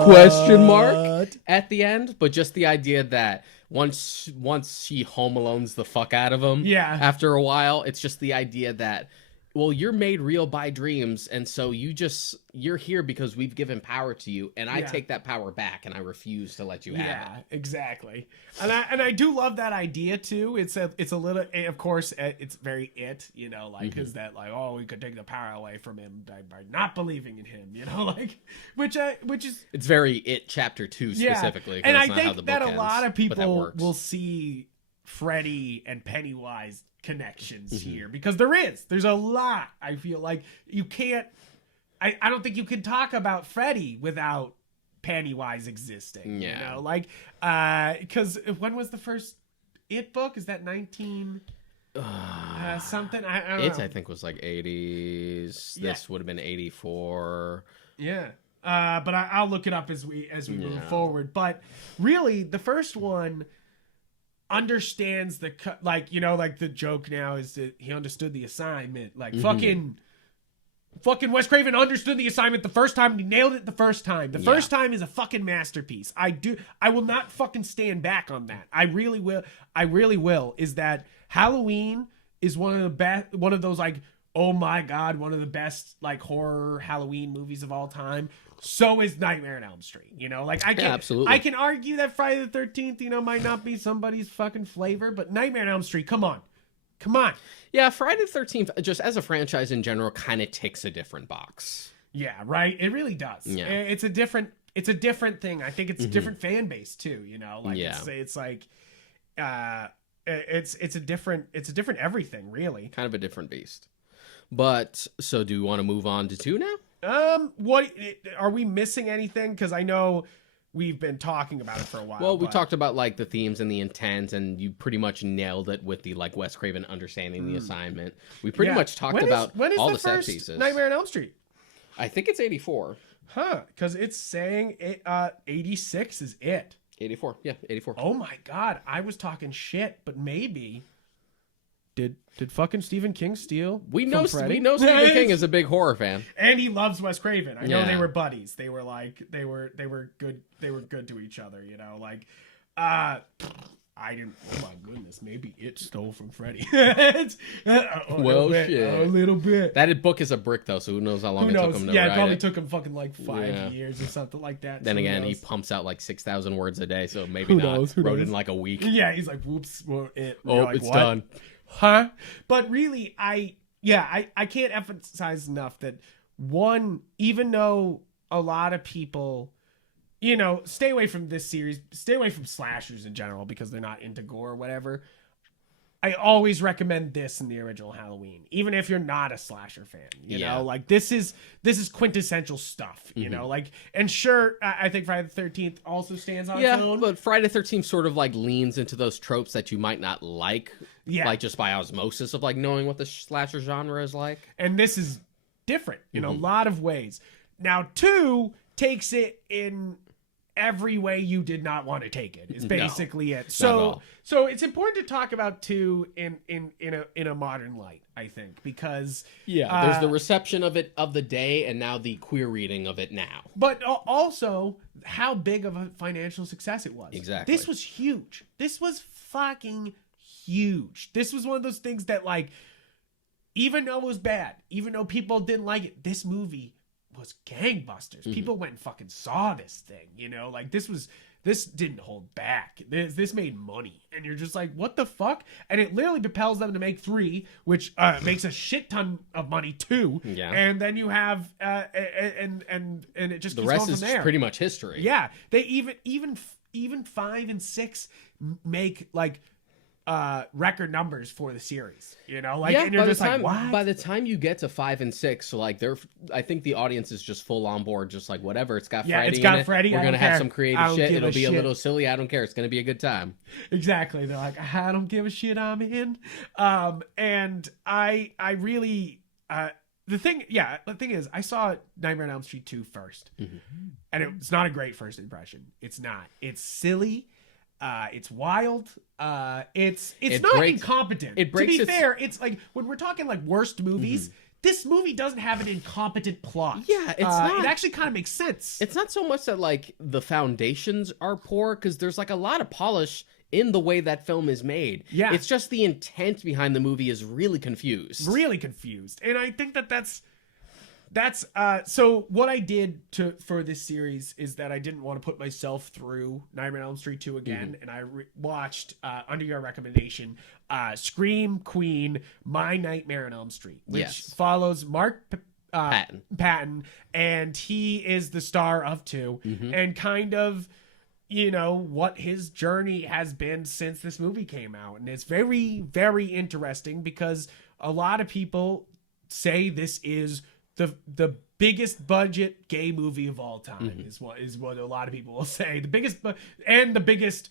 question mark at the end, but just the idea that once she Home Alones the fuck out of him, after a while, it's just the idea that, well, you're made real by dreams, and so you're here because we've given power to you, and I take that power back, and I refuse to let you have it. Yeah, exactly. And I do love that idea too. It's a little, of course, it's very you know, like, because that, like, oh, we could take the power away from him by not believing in him, you know, like, which is, it's very It Chapter 2 specifically. And I think that a lot of people will see Freddy and Pennywise connections here, because there's a lot. I feel like you can't, I don't think you can talk about Freddy without Pennywise existing, you know, like, because when was the first It book? Is that 19 something? I don't know. I think was like 80s. This would have been 84. But I'll look it up as we move forward. But really, the first one understands like, you know, like, the joke now is that he understood the assignment. Like, fucking Wes Craven understood the assignment the first time, and he nailed it the first time. The first time is a fucking masterpiece. I will not fucking stand back on that. I really will. Is that Halloween is one of those, like, oh my god, one of the best, like, horror Halloween movies of all time. So is Nightmare on Elm Street, you know? Like, I can argue that Friday the 13th, you know, might not be somebody's fucking flavor, but Nightmare on Elm Street, come on. Yeah, Friday the 13th, just as a franchise in general, kind of ticks a different box. Yeah, right? It really does. Yeah. It's a different thing. I think it's a different fan base too, you know? Like, it's like, it's a different everything, really. Kind of a different beast. But, so do you want to move on to 2 now? What are we missing anything? Because I know we've been talking about it for a while. Well, we talked about, like, the themes and the intent, and you pretty much nailed it with the, like, Wes Craven understanding the assignment. We pretty much talked about all the set pieces. Nightmare on Elm Street? I think it's 84. Huh? Because it's saying 86 is it. 84. Yeah, 84. Oh my god, I was talking shit, but maybe. Did fucking Stephen King steal? We know Stephen King is a big horror fan, and he loves Wes Craven. I know they were buddies. They were like they were good. They were good to each other. You know, like I didn't. Oh my goodness, maybe it stole from Freddie. A little bit. That book is a brick though, so who knows how long it took him to write it probably took him fucking like 5 years or something like that. Then again, he pumps out like 6,000 words a day, so maybe not. Wrote in like a week. Yeah, he's like, whoops, it's what? done. Huh? But really, I can't emphasize enough that, one, even though a lot of people, you know, stay away from this series, stay away from slashers in general because they're not into gore or whatever, I always recommend this in the original Halloween, even if you're not a slasher fan. You know, like, this is quintessential stuff. You know, like, and sure, I think Friday the 13th also stands on its own. But Friday the 13th sort of like leans into those tropes that you might not like, like just by osmosis of like knowing what the slasher genre is like. And this is different in a lot of ways. Now, 2 takes it in every way you did not want to take it is basically it. So it's important to talk about 2 in a modern light, I think, because there's the reception of it of the day and now the queer reading of it now. But also how big of a financial success it was. Exactly. This was huge. This was fucking huge. This was one of those things that, like, even though it was bad, even though people didn't like it, this movie was gangbusters. People went and fucking saw this thing, you know, like, this was this didn't hold back. This made money, and you're just like, what the fuck? And it literally propels them to make 3, which makes a shit ton of money too. Yeah. And then you have and it just The keeps rest going is from there. pretty much history. Yeah, they even 5 and 6 make like record numbers for the series, you know, like, and you're just like, what? By the time you get to 5 and 6, so like I think the audience is just full on board, just like whatever. It's got Freddie. It's got in it. Freddie. We're gonna have some creative shit. It'll be shit. a little silly. I don't care. It's gonna be a good time. Exactly. They're like, I don't give a shit. I'm in. And I really the thing is, I saw Nightmare on Elm Street 2 first, and it's not a great first impression. It's not. It's silly. It's wild. It's not incompetent. To be fair, it's like when we're talking like worst movies, this movie doesn't have an incompetent plot. Yeah, it's not. It actually kind of makes sense. It's not so much that like the foundations are poor, because there's like a lot of polish in the way that film is made. Yeah, it's just the intent behind the movie is really confused. And I think that's so what I did for this series is that I didn't want to put myself through Nightmare on Elm Street 2 again, and I watched under your recommendation Scream Queen, My Nightmare on Elm Street, which follows Mark Patton, and he is the star of 2, and kind of, you know, what his journey has been since this movie came out. And it's very, very interesting because a lot of people say this is the biggest budget gay movie of all time, is what a lot of people will say. The biggest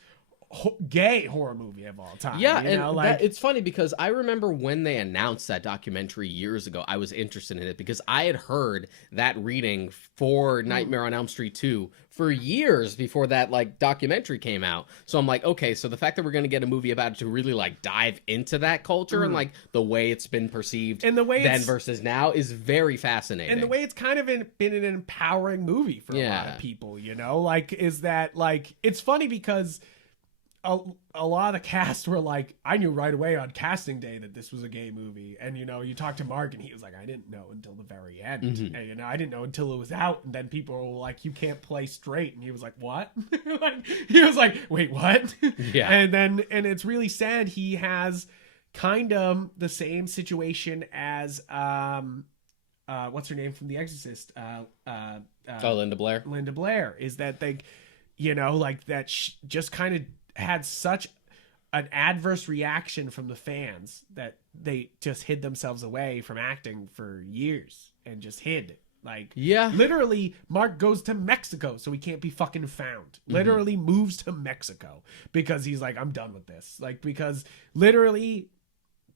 gay horror movie of all time. Yeah, you know, like, it's funny because I remember when they announced that documentary years ago, I was interested in it because I had heard that reading for Nightmare on Elm Street 2 for years before that like documentary came out. So I'm like, okay, so the fact that we're going to get a movie about it to really like dive into that culture and like the way it's been perceived and the way then versus now is very fascinating. And the way it's kind of been an empowering movie for a lot of people, you know, like, is that like, it's funny because a lot of the cast were like, I knew right away on casting day that this was a gay movie. And, you know, you talk to Mark and he was like, I didn't know until the very end. And, you know, I didn't know until it was out. And then people were like, you can't play straight. And he was like, what? Like, he was like, wait, what? Yeah. And it's really sad. He has kind of the same situation as, what's her name from The Exorcist? Linda Blair. Linda Blair, is that they, you know, like that just kind of had such an adverse reaction from the fans that they just hid themselves away from acting for years and just hid. Like, literally, Mark goes to Mexico so he can't be fucking found. Literally moves to Mexico because he's like, I'm done with this. Like, because literally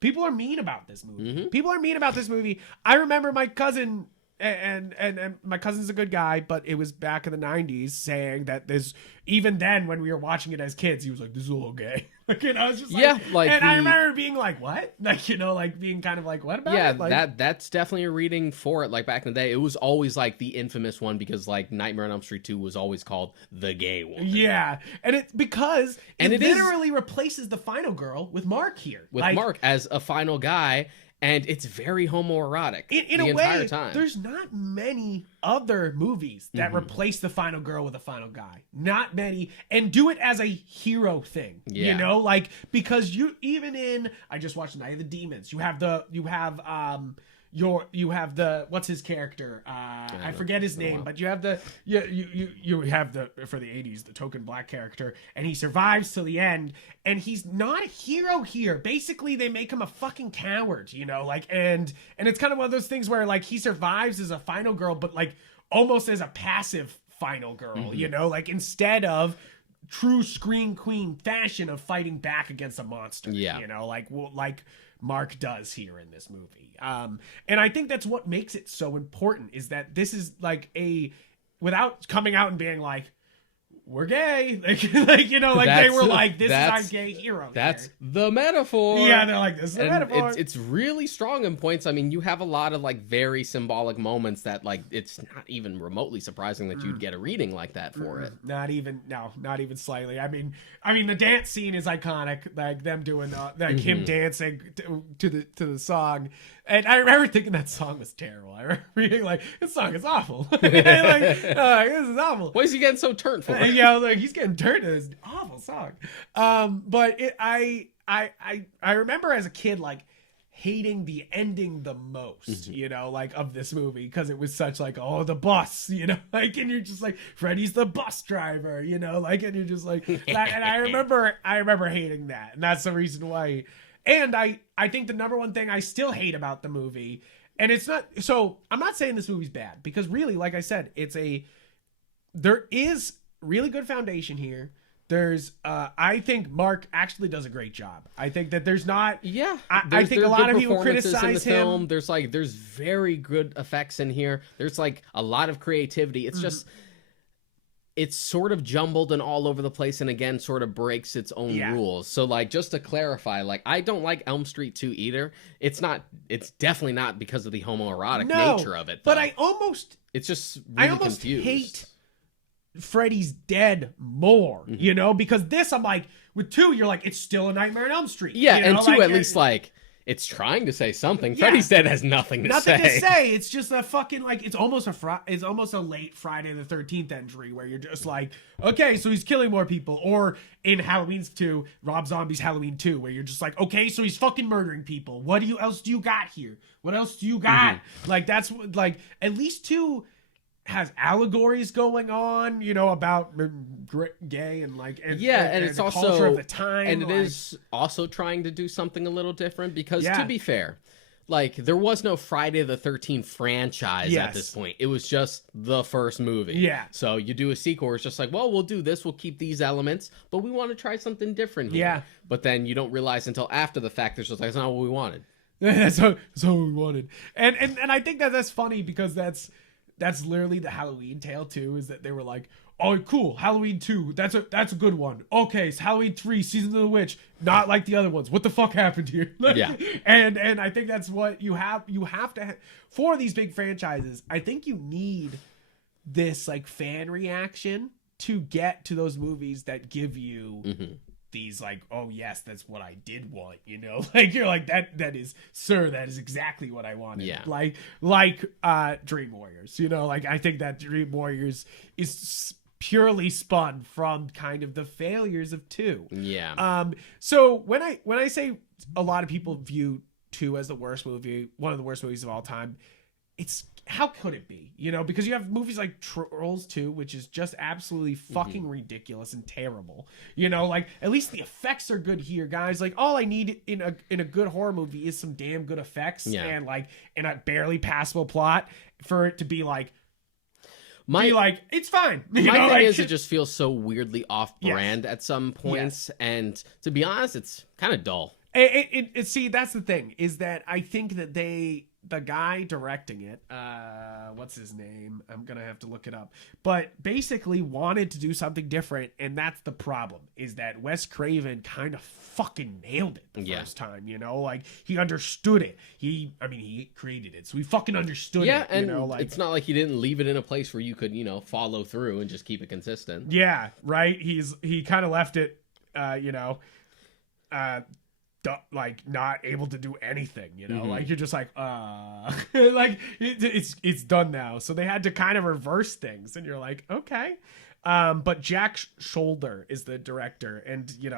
people are mean about this movie. People are mean about this movie. I remember my cousin, and my cousin's a good guy, but it was back in the 90s, saying that this, even then when we were watching it as kids, he was like, this is a little gay. Like, you know, I was just like, and I remember being like, what? Like, you know, like being kind of like, what about it? Like, that's definitely a reading for it. Like back in the day, it was always like the infamous one because like Nightmare on Elm Street 2 was always called the gay one. Yeah. And it's because it literally replaces the final girl with Mark here. With Mark as a final guy. And it's very homoerotic in the a entire way, time. There's not many other movies that replace the final girl with a final guy. Not many. And do it as a hero thing. Yeah. You know? Like, because I just watched Night of the Demons. You have the what's his character? I forget his name, but you have you have the, for the 80s, the token black character, and he survives till the end, and he's not a hero here. Basically, they make him a fucking coward, you know, like, and it's kind of one of those things where like he survives as a final girl, but like almost as a passive final girl, you know, like instead of true Scream Queen fashion of fighting back against a monster, you know, like Mark does here in this movie. And I think that's what makes it so important, is that this is like without coming out and being like, we're gay, like you know, like they were like, this is our gay hero. That's the metaphor. Yeah, they're like, this is the metaphor. It's really strong in points. I mean, you have a lot of like very symbolic moments that like it's not even remotely surprising that you'd get a reading like that for it. Not even slightly. I mean, the dance scene is iconic, like them doing like him dancing to the song. And I remember thinking that song was terrible. I remember being like, this song is awful. Like, this is awful. Why is he getting so turned for? like he's getting turned to this awful song. But I remember as a kid like hating the ending the most, like of this movie, because it was such like, oh, the bus, like, and you're just like, Freddy's the bus driver, like, and you're just like, and I remember hating that, and that's the reason why. And I think the number one thing I still hate about the movie, and it's not, so I'm not saying this movie's bad, because really, like I said, there is really good foundation here. There's I think Mark actually does a great job. I think that there's not, I think a lot of people criticize him. There's very good effects in here. There's like a lot of creativity. It's just, it's sort of jumbled and all over the place, and again sort of breaks its own rules. So like, just to clarify, like, I don't like Elm Street 2 either. It's definitely not because of the homoerotic nature of it, though. But it's just really confused. Hate Freddy's dead more, because this, I'm like, with 2, you're like, it's still a Nightmare on Elm Street. And 2, at least, like, it's trying to say something. Freddy's dead has nothing to say. It's just a fucking, like, it's almost a late Friday the 13th entry where you're just like, okay, so he's killing more people. Or in Halloween 2, Rob Zombie's Halloween 2, where you're just like, okay, so he's fucking murdering people. What else do you got here? What else do you got? Like, that's like, at least 2 has allegories going on, about gay and like, and it's the also culture of the time, and it is also trying to do something a little different, because to be fair, like, there was no Friday the 13th franchise at this point. It was just the first movie. So you do a sequel, it's just like, well, we'll do this, we'll keep these elements, but we want to try something different here. But then you don't realize until after the fact, there's just like, that's not what we wanted. that's what we wanted. And I think that's funny, because that's literally the Halloween tale too, is that they were like, oh, cool, Halloween 2, that's a good one. Okay, so Halloween 3, Season of the Witch, not like the other ones. What the fuck happened here? And I think that's what you have to for these big franchises. I think you need this like fan reaction to get to those movies that give you these like, oh yes, that's what I did want, like, you're like, that is exactly what I wanted. Like Dream Warriors, like, I think that Dream Warriors is purely spun from kind of the failures of 2. So when I say a lot of people view 2 as the worst movie, one of the worst movies of all time, it's, how could it be? Because you have movies like Trolls 2, which is just absolutely fucking ridiculous and terrible. Like, at least the effects are good here, guys. Like, all I need in a good horror movie is some damn good effects and like, and a barely passable plot for it to be like, it's fine. My thing is, it just feels so weirdly off-brand at some points, and to be honest, it's kind of dull. See, that's the thing, is that I think that the guy directing it, what's his name? I'm gonna have to look it up. But basically wanted to do something different, and that's the problem, is that Wes Craven kind of fucking nailed it the first time, like, he understood it. He created it, so he fucking understood it. And like, it's not like he didn't leave it in a place where you could, follow through and just keep it consistent. Yeah, right? He kind of left it, like, not able to do anything, like, you're just like, like, it's done now. So they had to kind of reverse things, and you're like, okay. But Jack Shoulder is the director, and he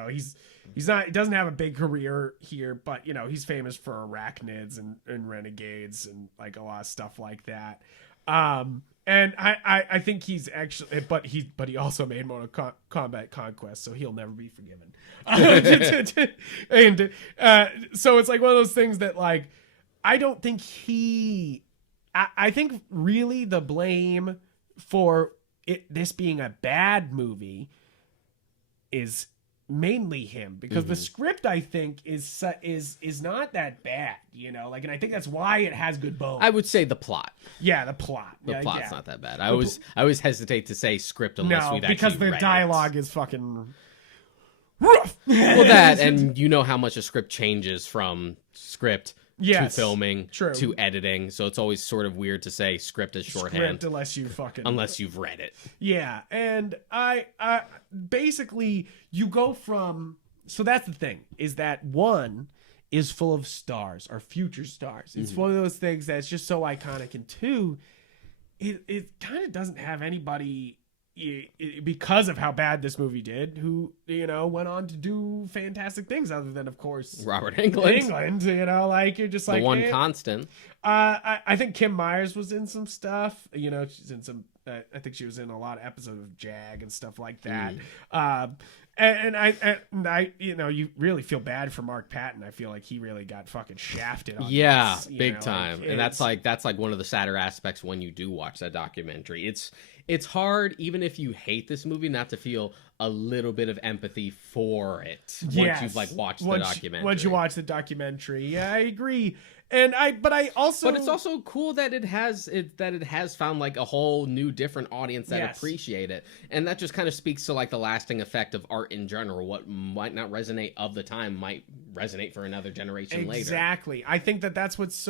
doesn't have a big career here, but he's famous for Arachnids and Renegades and like a lot of stuff like that. And I think he's actually, but he also made Mortal Kombat Conquest, so he'll never be forgiven. And so it's like one of those things that, like, I don't think I think really the blame for this being a bad movie is mainly him, because the script, I think, is not that bad, like, and I think that's why it has good bones. I would say the plot. Yeah, the plot. The plot's not that bad. I always hesitate to say script unless we've because actually the read dialogue is fucking rough. Well, that, and how much a script changes from script to filming to editing, so it's always sort of weird to say script as shorthand unless you've read it. Yeah, and I basically, you go from, so that's the thing, is that 1 is full of stars, or future stars. It's one of those things that's just so iconic, and 2, it kind of doesn't have anybody because of how bad this movie did, who, you know, went on to do fantastic things other than, of course, Robert Englund. You know, like, you're just like... The one constant. I think Kim Myers was in some stuff. You know, she's in some... I think she was in a lot of episodes of Jag and stuff like that. And I, you know, you really feel bad for Mark Patton. I feel like he really got fucking shafted on this, big time. Like, and that's like one of the sadder aspects when you do watch that documentary. It's hard, even if you hate this movie, not to feel a little bit of empathy for it once you've like watched the documentary. Once you watch the documentary, yeah, I agree. But it's also cool that it has found like a whole new different audience that appreciate it, and that just kind of speaks to like the lasting effect of art in general. What might not resonate of the time might resonate for another generation later. Exactly. I think that's what's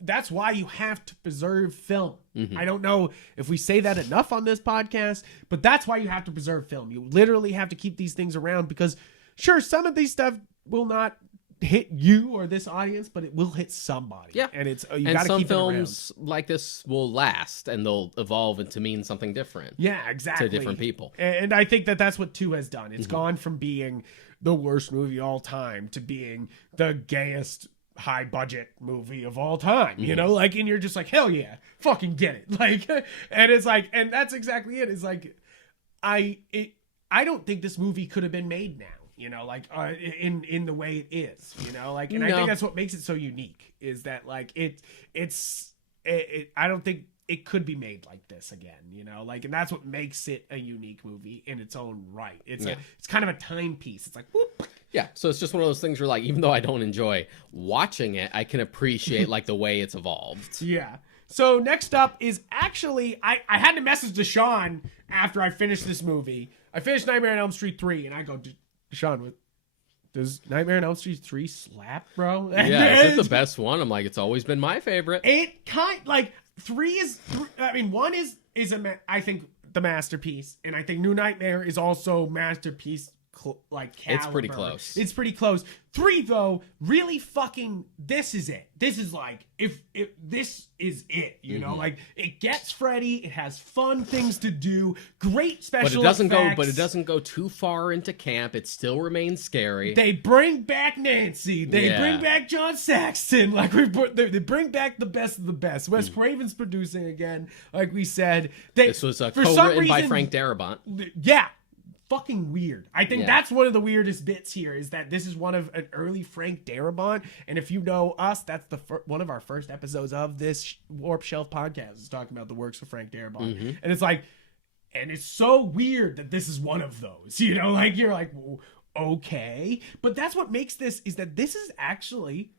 that's why you have to preserve film. I don't know if we say that enough on this podcast, but that's why you have to preserve film. You literally have to keep these things around because, sure, some of these stuff will not hit you or this audience, but it will hit somebody. Yeah, and it's you and gotta some keep films like this will last and they'll evolve into mean something different. Yeah, exactly. To different people. And I think that's what 2 has done. It's gone from being the worst movie of all time to being the gayest high budget movie of all time. You know, like, and you're just like, hell yeah, fucking get it. Like, and it's like, and that's exactly it. It's like, I don't think this movie could have been made now. You know, like in the way it is, you know, like, and I think that's what makes it so unique is that like I don't think it could be made like this again, you know, like, and that's what makes it a unique movie in its own right. It's kind of a timepiece. It's like, whoop. Yeah, so it's just one of those things where like, even though I don't enjoy watching it, I can appreciate like the way it's evolved. Yeah. So next up is actually, I had to message Deshaun after I finished this movie. I finished Nightmare on Elm Street 3 and I go, Deshaun, does Nightmare on Elm Street 3 slap, bro? Yeah, it's the best one. I'm like, it's always been my favorite. It like 3 is, I mean, 1 is I think the masterpiece, and I think New Nightmare is also masterpiece. Like caliber. It's pretty close. It's pretty close. 3 though, really fucking. This is it. This is like if this is it. You know, like it gets Freddie. It has fun things to do. Great special effects. But it doesn't go too far into camp. It still remains scary. They bring back Nancy. They bring back John Saxon. Like they bring back the best of the best. Wes Craven's producing again. Like we said, this was co-written by Frank Darabont. Yeah. Fucking weird. I think that's one of the weirdest bits here is that this is one of an early Frank Darabont, and if you know us, that's the one of our first episodes of this Warp Shelf podcast is talking about the works of Frank Darabont, and it's like, and it's so weird that this is one of those, you know, like you're like, well, okay, but that's what makes this is that this is actually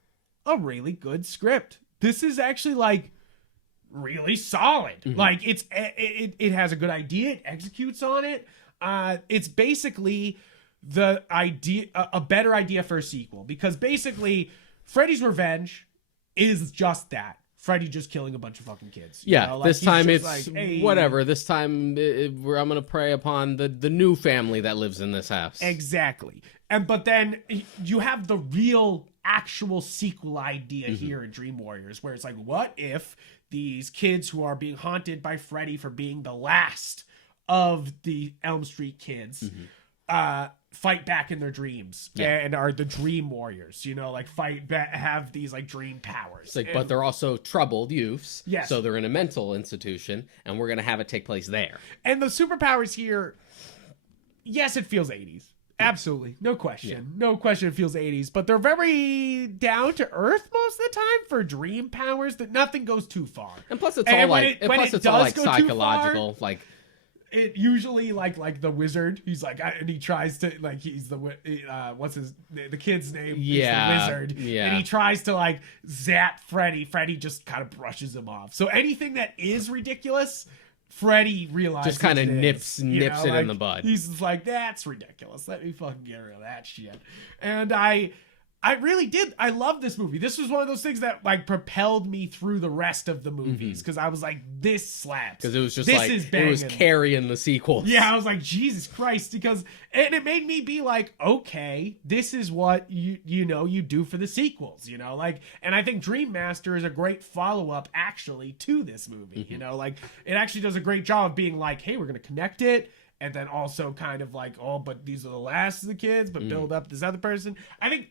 a really good script. This is actually like really solid. Like it has a good idea. It executes on it. It's basically the idea, a better idea for a sequel, because basically Freddy's Revenge is just that. Freddy just killing a bunch of fucking kids. Yeah, know? Like, this time it's like, hey, whatever. This time I'm going to prey upon the new family that lives in this house. Exactly. But then you have the real actual sequel idea here in Dream Warriors, where it's like, what if these kids who are being haunted by Freddy for being the last of the Elm Street kids fight back in their dreams and are the Dream Warriors, you know, like fight back, have these like dream powers. Like, but they're also troubled youths. Yes. So they're in a mental institution, and we're going to have it take place there. And the superpowers here, yes, it feels 80s. Absolutely. No question. Yeah. No question it feels 80s. But they're very down to earth most of the time for dream powers, that nothing goes too far. And plus it's all like, psychological, like... It usually like the wizard. He's like, and he tries to like he's the what's the kid's name? Yeah, he's the wizard. Yeah, and he tries to like zap Freddy. Freddy just kind of brushes him off. So anything that is ridiculous, Freddy realizes just kind of nips it like, in the bud. He's just like, that's ridiculous. Let me fucking get rid of that shit. And I I really did. I love this movie. This was one of those things that like propelled me through the rest of the movies because I was like, this slaps. Because it was just this like, is it was carrying the sequels. Yeah, I was like, Jesus Christ. And it made me be like, okay, this is what you do for the sequels, like, and I think Dream Master is a great follow-up actually to this movie, like it actually does a great job of being like, hey, we're going to connect it. And then also kind of like, oh, but these are the last of the kids, but build up this other person. I think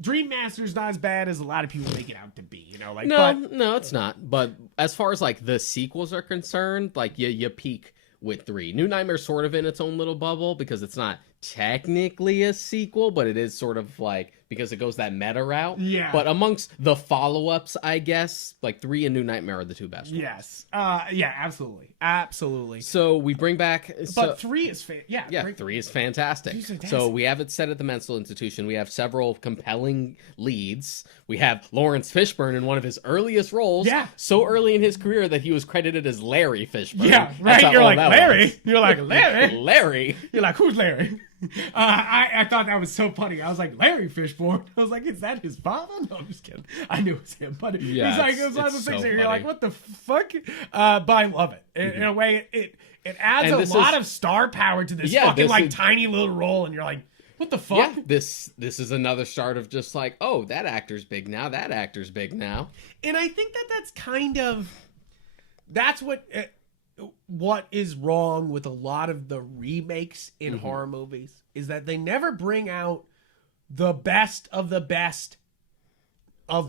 Dream Master's not as bad as a lot of people make it out to be, like. No, it's not. But as far as like the sequels are concerned, like you peak with 3. New Nightmare's sort of in its own little bubble because it's not technically a sequel, but it is sort of like, because it goes that meta route. Yeah. But amongst the follow-ups, I guess, like 3 and New Nightmare are the 2 best ones. Yes. Yeah, absolutely. So we bring back... But 3 is... 3 is fantastic. So we have it set at the mental institution. We have several compelling leads. We have Lawrence Fishburne in one of his earliest roles. Yeah. So early in his career that he was credited as Larry Fishburne. Yeah, right. You're like, Larry? You're like, Larry? Larry? You're like, who's Larry? I thought that was so funny. I was like, Larry Fishburne. I was like, is that his father? No, I'm just kidding. I knew it was him, but yeah, it was one of those things that you're funny. like, what the fuck? But I love it. In a way, it adds a lot of star power to this tiny little role, and you're like, what the fuck? Yeah, this is another start of just like, oh, that actor's big now. That actor's big now. And I think that's what is wrong with a lot of the remakes in horror movies is that they never bring out the best of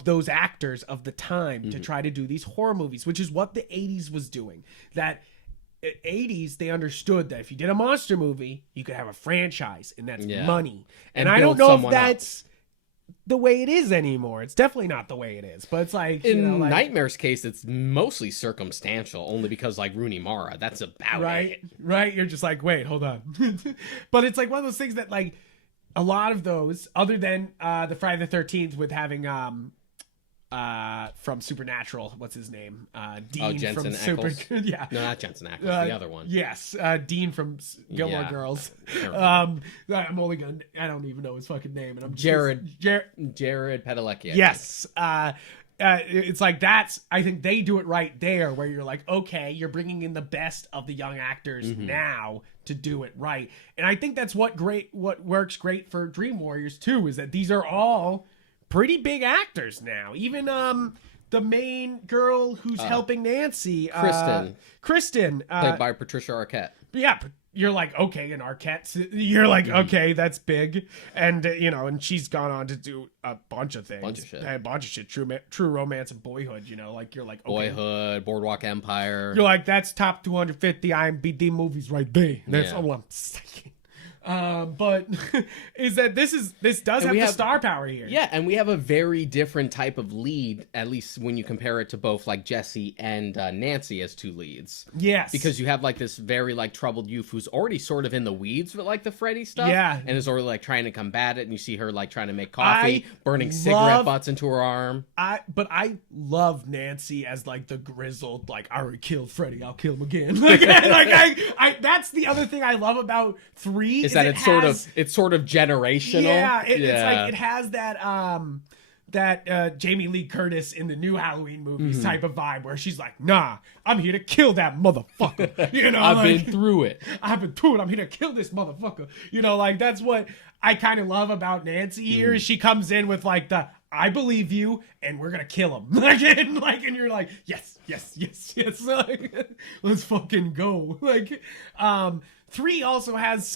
those actors of the time to try to do these horror movies, which is what the 80s was doing. That 80s, they understood that if you did a monster movie, you could have a franchise, and that's money. And I don't know if that's the way it is anymore. It's definitely not the way it is, but it's like in Nightmare's case, it's mostly circumstantial, only because like Rooney Mara, that's about it. Right. You're just like, wait, hold on. But it's like one of those things that like a lot of those, other than the Friday the 13th with having from Supernatural, what's his name? Dean Jensen from Ackles? Yeah. No, not Jensen Ackles, the other one. Yes, Dean from Gilmore Girls. I don't even know his fucking name, and I'm Jared Padalecki. Yes. It's like I think they do it right there, where you're like, okay, you're bringing in the best of the young actors now to do it right, and I think that's what works great for Dream Warriors too, is that these are all pretty big actors now. Even the main girl who's helping Nancy, Kristen, played by Patricia Arquette. Yeah, you're like, okay, and Arquette's, you're like, okay, that's big, and and she's gone on to do a bunch of things, a bunch of shit, True Romance and Boyhood. Like you're like, okay. Boyhood, Boardwalk Empire. You're like, that's top 250 IMDb movies right there. That's all I'm saying. But is that this does have the star power here. Yeah, and we have a very different type of lead, at least when you compare it to both like Jesse and Nancy as 2 leads. Yes. Because you have like this very like troubled youth who's already sort of in the weeds with like the Freddie stuff. Yeah. And is already like trying to combat it, and you see her like trying to make coffee, burning cigarette butts into her arm. But I love Nancy as like the grizzled, like, I already killed Freddie, I'll kill him again. That's the other thing I love about 3. Is that it's sort of generational. Yeah, it's like it has that Jamie Lee Curtis in the new Halloween movies type of vibe, where she's like, nah, I'm here to kill that motherfucker. I've been through it. I'm here to kill this motherfucker. That's what I kind of love about Nancy here. Is she comes in with like the, I believe you, and we're gonna kill him. And you're like, yes. Let's fucking go. 3 also has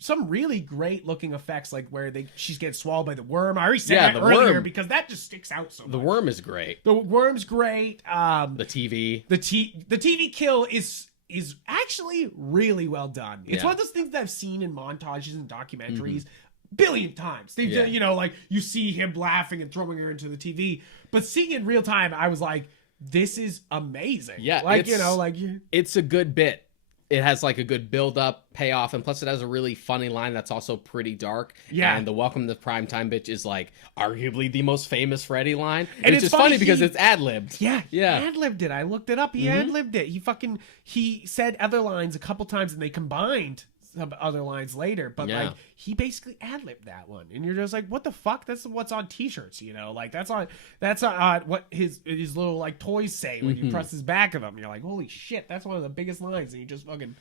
some really great looking effects, like where she's getting swallowed by the worm. I already said that earlier worm, because that just sticks out so much. The worm is great. The worm's great. The TV kill is actually really well done. It's one of those things that I've seen in montages and documentaries billion times. They you see him laughing and throwing her into the TV, but seeing it in real time, I was like, this is amazing. Yeah, it's a good bit. It has like a good build up, payoff, and plus it has a really funny line that's also pretty dark. Yeah. And the welcome to primetime bitch is like arguably the most famous Freddie line. And it's just funny because it's ad-libbed. Yeah. He ad-libbed it. I looked it up. He ad-libbed it. He said other lines a couple times and they combined some other lines later, but Yeah. like he basically ad-libbed that one, and you're just like, what the fuck? That's what's on t-shirts, you know, like that's on what his little like toys say when you press his back of them. You're like, holy shit, that's one of the biggest lines, and you just fucking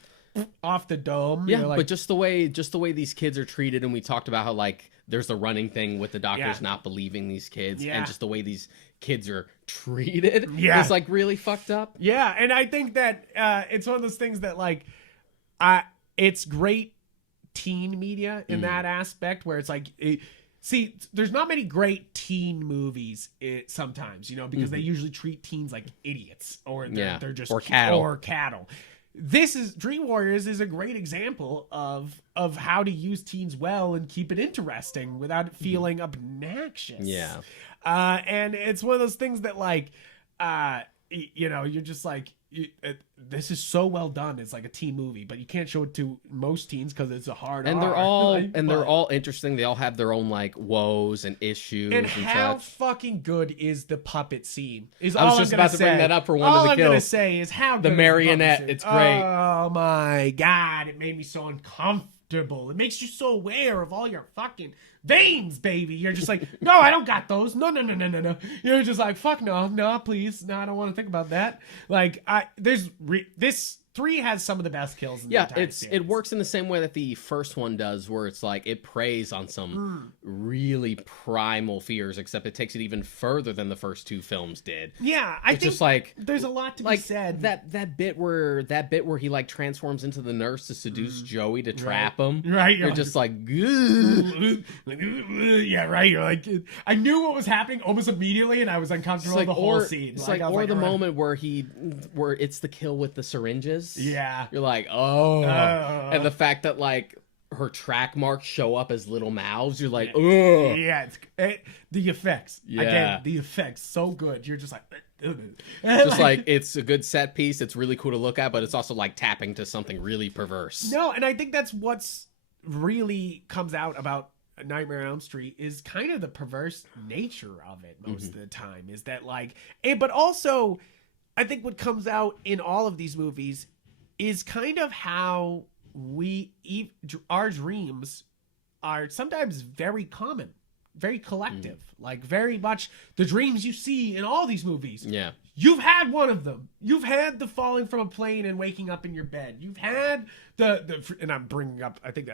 off the dome. Yeah, You're like, but just the way these kids are treated, and we talked about how like there's a running thing with the doctors not believing these kids, and just the way these kids are treated is like really fucked up. Yeah, and I think that it's one of those things that like it's great teen media in that aspect where it's like see, there's not many great teen movies sometimes, you know, because they usually treat teens like idiots or they're just cattle. This is Dream Warriors is a great example of how to use teens well and keep it interesting without it feeling obnoxious. Yeah. And it's one of those things that like you know, you're just like this is so well done. It's like a teen movie, but you can't show it to most teens because it's a hard and R. They're all interesting. They all have their own like woes and issues and how such. fucking good is the puppet scene? I was just about to bring that up for one of the kills. All I'm gonna say is how the good marionette. Is it's great. Oh my god, it made me so uncomfortable. It makes you so aware of all your fucking veins, baby. You're just like, no, I don't got those. No. You're just like, fuck no, please. No, I don't want to think about that. Like, this 3 has some of the best kills in the entire series. It works in the same way that the first one does, where it's like it preys on some really primal fears, except it takes it even further than the first 2 films did. Yeah, I think just like there's a lot to be said. That bit where he like transforms into the nurse to seduce Joey to trap him. Right, you're just like, yeah, right. You're like, I knew what was happening almost immediately, and I was uncomfortable the whole scene. It's like, or the moment where it's the kill with the syringes. Yeah. You're like, oh. And the fact that, like, her track marks show up as little mouths, you're like, oh. Yeah, the effects. Yeah. Again, the effects, so good. You're just like... Just like, it's a good set piece. It's really cool to look at, but it's also, like, tapping to something really perverse. No, and I think that's what's really comes out about Nightmare on Elm Street is kind of the perverse nature of it most of the time. Is that, like... but also, I think what comes out in all of these movies is kind of how our dreams are sometimes very common, very collective, like very much the dreams you see in all these movies. Yeah. You've had one of them. You've had the falling from a plane and waking up in your bed. You've had and I'm bringing up, I think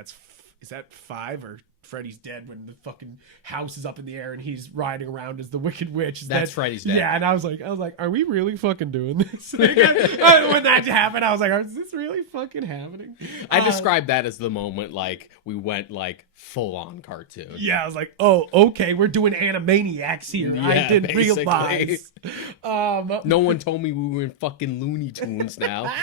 is that 5 or Freddy's dead when the fucking house is up in the air and he's riding around as the Wicked Witch. That's Freddy's dead. Yeah, and I was like, are we really fucking doing this? When that happened, I was like, is this really fucking happening? I described that as the moment, like, we went, like, full-on cartoon. Yeah, I was like, oh, okay, we're doing Animaniacs here. Yeah, I didn't basically. realize. No one told me we were in fucking Looney Tunes now.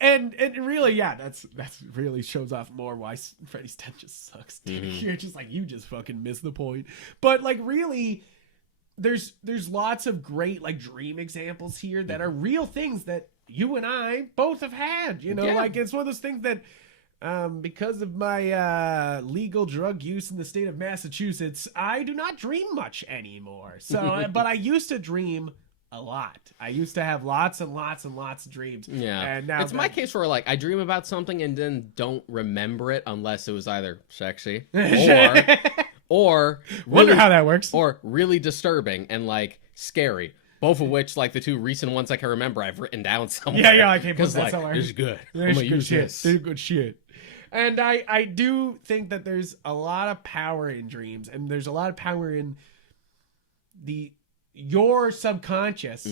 And really, yeah, that's really shows off more why Freddy's death just sucks. You're just like, you just fucking missed the point. But like, really, there's lots of great like dream examples here that are real things that you and I both have had. You know, like it's one of those things that because of my legal drug use in the state of Massachusetts, I do not dream much anymore. So, but I used to dream a lot. I used to have lots and lots and lots of dreams. Yeah. And now it's my case where like I dream about something and then don't remember it unless it was either sexy or wonder how that works. Or really disturbing and like scary. Both of which, like the 2 recent ones I can remember, I've written down somewhere. Yeah, I can't put that somewhere. This is good. There's I'm good shit. This. There's good shit. And I do think that there's a lot of power in dreams, and there's a lot of power in your subconscious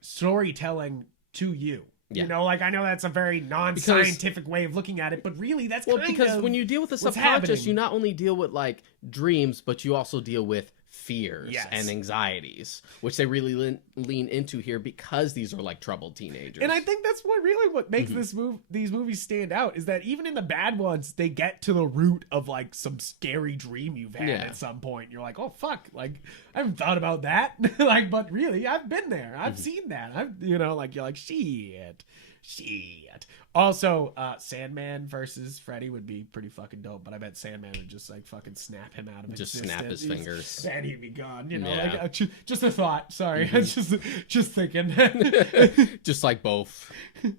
storytelling to you. Yeah. You know, like I know that's a very non-scientific way of looking at it, but really that's because when you deal with the subconscious, you not only deal with like dreams, but you also deal with fears and anxieties, which they really lean into here because these are like troubled teenagers. And I think that's what makes these movies stand out is that even in the bad ones, they get to the root of like some scary dream you've had at some point. You're like, oh fuck, like I haven't thought about that. Like, but really, I've been there. I've seen that. You're like, shit. Also, Sandman versus Freddy would be pretty fucking dope, but I bet Sandman would just like fucking snap him out of Just existence. snap his fingers. Then he'd be gone. You know, Yeah. like just a thought. Sorry, just thinking. Just like both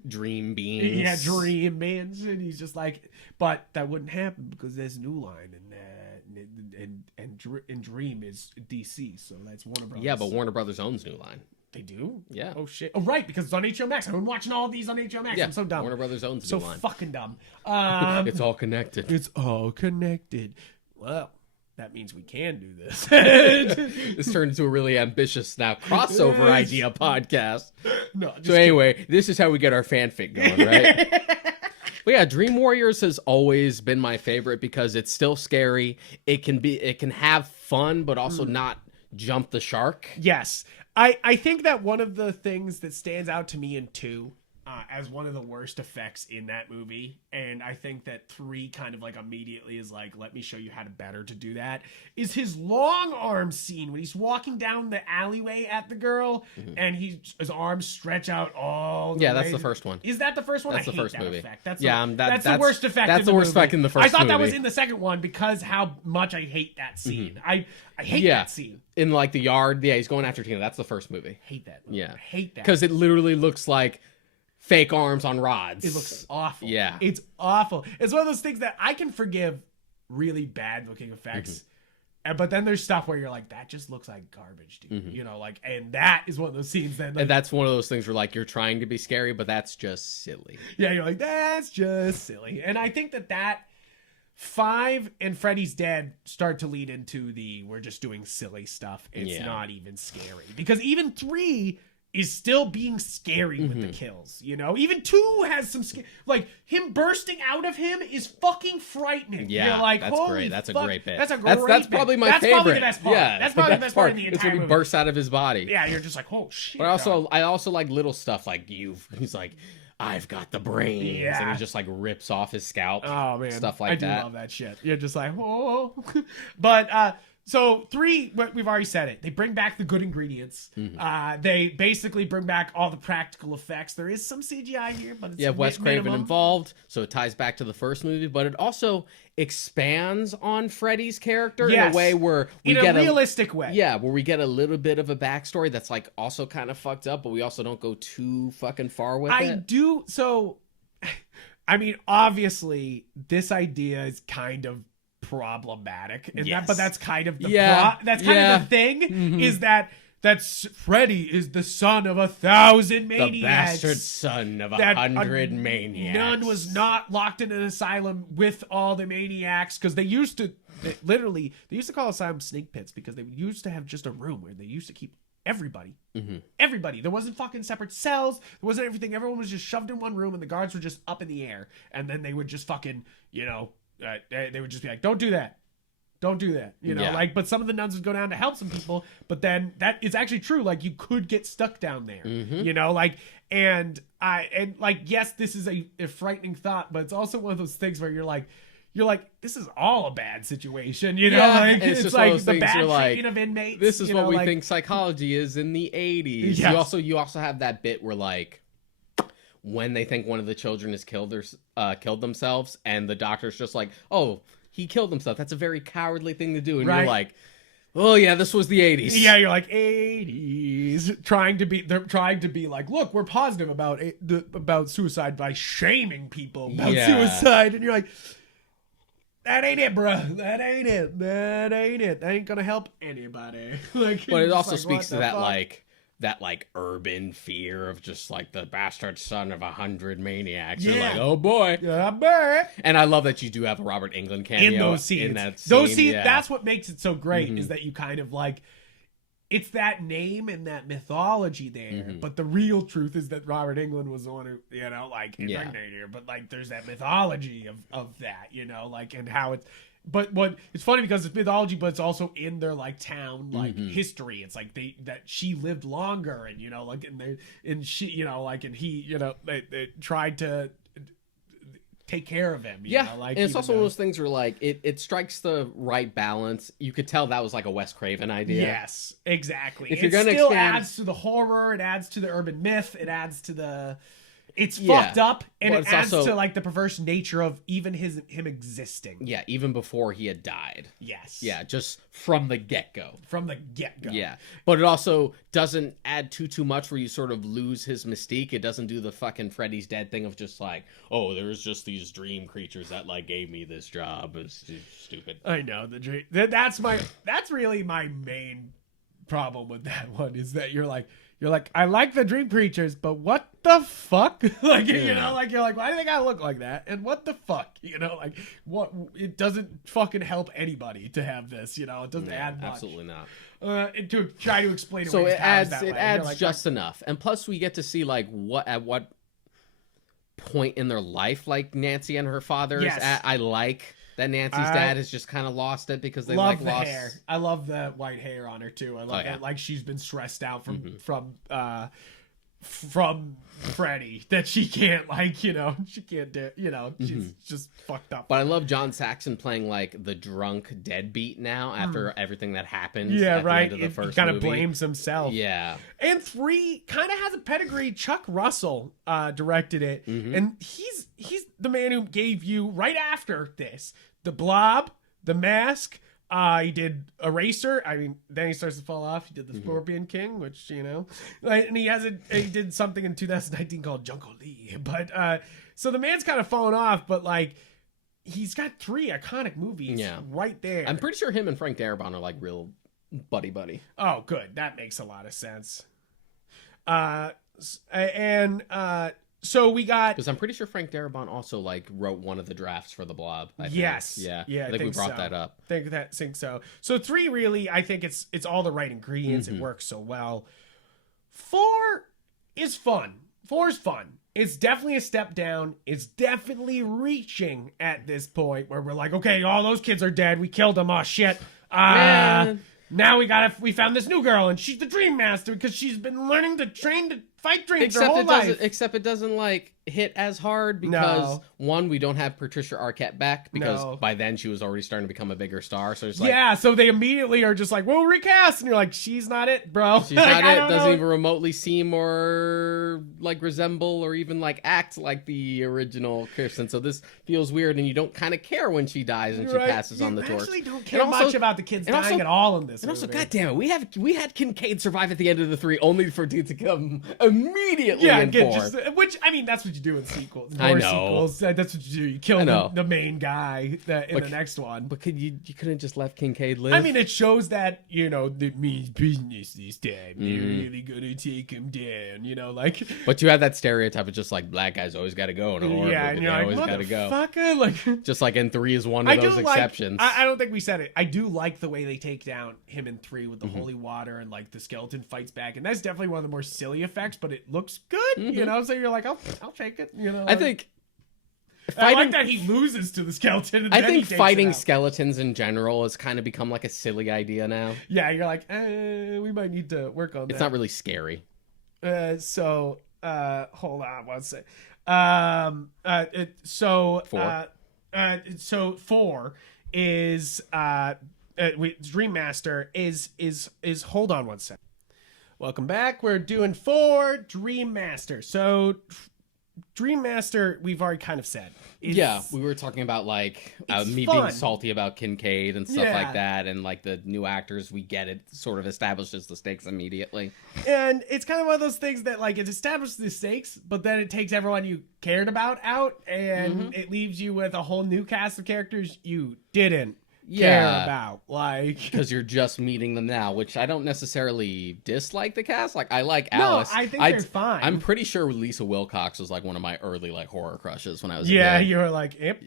dream beings. Yeah, dream man, and he's just like, but that wouldn't happen because there's New Line and Dream is DC, so that's Warner Brothers. Yeah, but Warner Brothers owns New Line. They do? Yeah. Oh shit. Oh right, because it's on HBO Max. I've been watching all of these on HBO Max. Yeah, I'm so dumb. Warner Brothers owns so New Line. fucking dumb. It's all connected. It's all connected. Well, that means we can do this. This turned into a really ambitious now crossover idea podcast. No, So anyway, this is how we get our fanfic going, right? But yeah, Dream Warriors has always been my favorite because it's still scary. It can have fun, but also not jump the shark. Yes. I think that one of the things that stands out to me in 2 as one of the worst effects in that movie, and I think that 3 kind of like immediately is like, let me show you how to better to do that, is his long arm scene when he's walking down the alleyway at the girl and his arms stretch out all the way. That's the first one. Is that the first one? That's I the hate first that movie. Effect. That's That's the worst effect. That's in the worst movie. effect in the first I thought that movie. was in the second one because how much I hate that scene. I hate that scene. In like the yard. Yeah, he's going after Tina. That's the first movie. Hate that movie. Yeah. I hate that. Because it literally looks like fake arms on rods. It looks awful. Yeah. It's awful. It's one of those things that I can forgive really bad looking effects. But then there's stuff where you're like, that just looks like garbage, dude. You know, like, and that is one of those scenes that, like, And that's one of those things where like you're trying to be scary, but that's just silly. yeah, you're like, that's just silly. And I think that 5 and Freddy's Dead start to lead into we're just doing silly stuff. It's not even scary. Because even 3 is still being scary with the kills, you know? Even 2 has some like him bursting out of him is fucking frightening. Yeah, you're like, that's holy great. That's fuck. a great bit. That's a great That's bit. probably my that's favorite. Probably the best part. Yeah, That's probably the best part in the It's entire when he movie. bursts out of his body. Yeah, you're just like, oh shit. But I also like little stuff like he's like, I've got the brains, Yeah. and he just like rips off his scalp. Oh man, stuff like I that. do love that shit. You're just like, whoa. But so 3, we've already said it. They bring back the good ingredients. They basically bring back all the practical effects. There is some CGI here, but it's You have Wes Craven minimum. involved, so it ties back to the first movie, but it also expands on Freddy's character in a way where we in get a realistic way. Yeah, where we get a little bit of a backstory that's like also kind of fucked up, but we also don't go too fucking far with I it. do. So, I mean, obviously, this idea is kind of problematic, and Yes. but that's kind of the Yeah. of the thing is that's Freddy is the son of 1,000 maniacs. The bastard son of 100 maniacs. None was not locked in an asylum with all the maniacs because they used to call asylums snake pits because they used to have just a room where they used to keep everybody. Everybody. There wasn't fucking separate cells. There wasn't everything. Everyone was just shoved in one room and the guards were just up in the air. And then they would just fucking, they would just be like, don't do that. Don't do that. But some of the nuns would go down to help some people, but then that is actually true. Like you could get stuck down there, yes, this is a frightening thought, but it's also one of those things where you're like, this is all a bad situation, and it's just like one of those the things bad you're like, treatment of inmates. This is what we think psychology is in the 80s. Yes. You also have that bit where like when they think one of the children has killed themselves and the doctor's just like, oh, he killed himself. That's a very cowardly thing to do. And you're like, oh yeah, this was the 80s. Yeah, you're like 80s, they're trying to be like, look, we're positive about suicide by shaming people about suicide, and you're like, that ain't it, bro. That ain't it. That ain't gonna help anybody. But it also speaks to that urban fear of just like the bastard son of 100 maniacs. You're like, oh boy. Yeah, I bet. And I love that you do have a Robert Englund cameo In those scenes. Those scenes, that's what makes it so great, is that you kind of like, it's that name and that mythology there, but the real truth is that Robert Englund was the one who, impregnated her. But like, there's that mythology of that, and how it's. But what it's funny because it's mythology, but it's also in their like town history. It's like that she lived longer, and they tried to take care of him. And it's also one of those things where like it strikes the right balance. You could tell that was like a Wes Craven idea. Yes, exactly. If you're it gonna still expand... adds to the horror. It adds to the urban myth. It adds to the It's fucked up, and But it it's adds also- to like the perverse nature of even him existing. Yeah, even before he had died. Yes. Yeah, just from the get-go. From the get-go. Yeah, but it also doesn't add too much where you sort of lose his mystique. It doesn't do the fucking Freddy's dead thing of just like, oh, there's just these dream creatures that like gave me this job. It's stupid. I know the dream. That's really my main problem with that one is that you're like, I like the dream creatures, but what the fuck? Like, you know, like, you're like, why do they gotta look like that? And what the fuck? You know, like, what? It doesn't fucking help anybody to have this, you know? It doesn't add much. Absolutely not. To try to explain So it adds that way. like, just enough. And plus we get to see like at what point in their life like Nancy and her father is at. I like that Nancy's dad has just kind of lost it because they love lost the hair. I love the white hair on her too. I love that like she's been stressed out from Freddie that she can't like, you know, she can't do, you know, she's just fucked up. But I love John Saxon playing like the drunk deadbeat now after everything that happened. Yeah, at right. The end of the first he kind of movie. blames himself. Yeah. And 3 kind of has a pedigree. Chuck Russell directed it, and he's the man who gave you right after this The Blob, The Mask. He did Eraser. I mean, then he starts to fall off. He did The Scorpion King, which, you know, and he did something in 2019 called Jungle Lee. But so the man's kind of fallen off, but like he's got 3 iconic movies right there. I'm pretty sure him and Frank Darabont are like real buddy. Oh, good. That makes a lot of sense. So we got, because I'm pretty sure Frank Darabont also like wrote one of the drafts for the Blob. I think. Yes. Yeah. I think we brought that up. Think so. So 3 really, I think it's all the right ingredients. It works so well. 4 is fun. 4 is fun. It's definitely a step down. It's definitely reaching at this point where we're like, okay, all those kids are dead. We killed them. Oh shit. Now we found this new girl and she's the Dream Master because she's been learning to train to fight dreams her whole life. Except it doesn't like hit as hard because one, we don't have Patricia Arquette back because by then she was already starting to become a bigger star. So it's like, so they immediately are just like, we'll recast, and you're like, she's not it, bro. She's not it. Doesn't even remotely seem or like resemble or even like act like the original Kirsten. So this feels weird, and you don't kind of care when she dies and she passes on the torch. You actually don't care much about the kids dying at all in this. And also, goddamn it, we had Kincaid survive at the end of the 3 only for it to come immediately in 4. Which I mean, that's what you do in sequels. I know. Sequels. That's what you do. You kill the main guy in the next one. But you couldn't just let Kincaid live? I mean, it shows that, you know, that means business this time. You're really gonna take him down, you know, like. But you have that stereotype of just like black guys always got to go in a horror movie. And you're always like, got to go. Like, just like in 3 is one of those exceptions. I don't think we said it. I do like the way they take down him in 3 with the holy water and like the skeleton fights back, and that's definitely one of the more silly effects, but it looks good, you know. So you're like, I'll take it, you know. I think. I like that he loses to the skeleton. And I think fighting skeletons in general has kind of become like a silly idea now. Yeah, you're like, we might need to work on that. It's not really scary. So hold on one sec. So 4 is Dream Master is hold on one sec. Welcome back. We're doing 4 Dream Master. So Dream Master, we've already kind of said. We were talking about like me being salty about Kincaid and stuff like that, and like the new actors, we get it sort of establishes the stakes immediately. And it's kind of one of those things that like it establishes the stakes, but then it takes everyone you cared about out, and it leaves you with a whole new cast of characters you didn't care about, like, because you're just meeting them now, which I don't necessarily dislike the cast. Like, I like Alice. I think they're fine. I'm pretty sure Lisa Wilcox was like one of my early like horror crushes when I was a kid. kid. You were like, yep.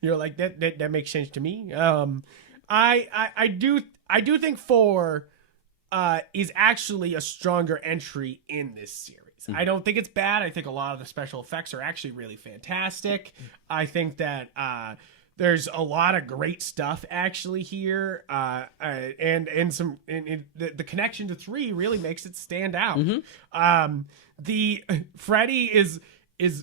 You're like that makes sense to me. I do think 4 is actually a stronger entry in this series. I don't think it's bad. I think a lot of the special effects are actually really fantastic. I think that there's a lot of great stuff actually here, and the connection to 3 really makes it stand out. The Freddie is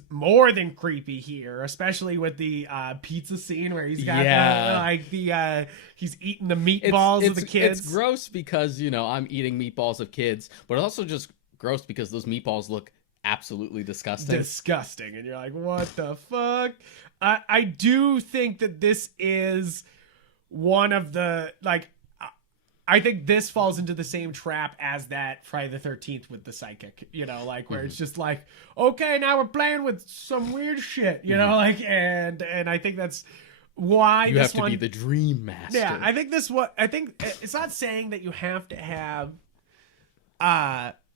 more than creepy here, especially with the pizza scene where he's got he's eating the meatballs of the kids. It's gross because, you know, I'm eating meatballs of kids, but it's also just gross because those meatballs look absolutely disgusting. Disgusting. And you're like, what the fuck? I do think that this is one of the, like, I think this falls into the same trap as that Friday the 13th with the psychic, you know, like where it's just like, okay, now we're playing with some weird shit, you know, like, and I think that's why you this have to be the dream master. Yeah, I think it's not saying that you have to have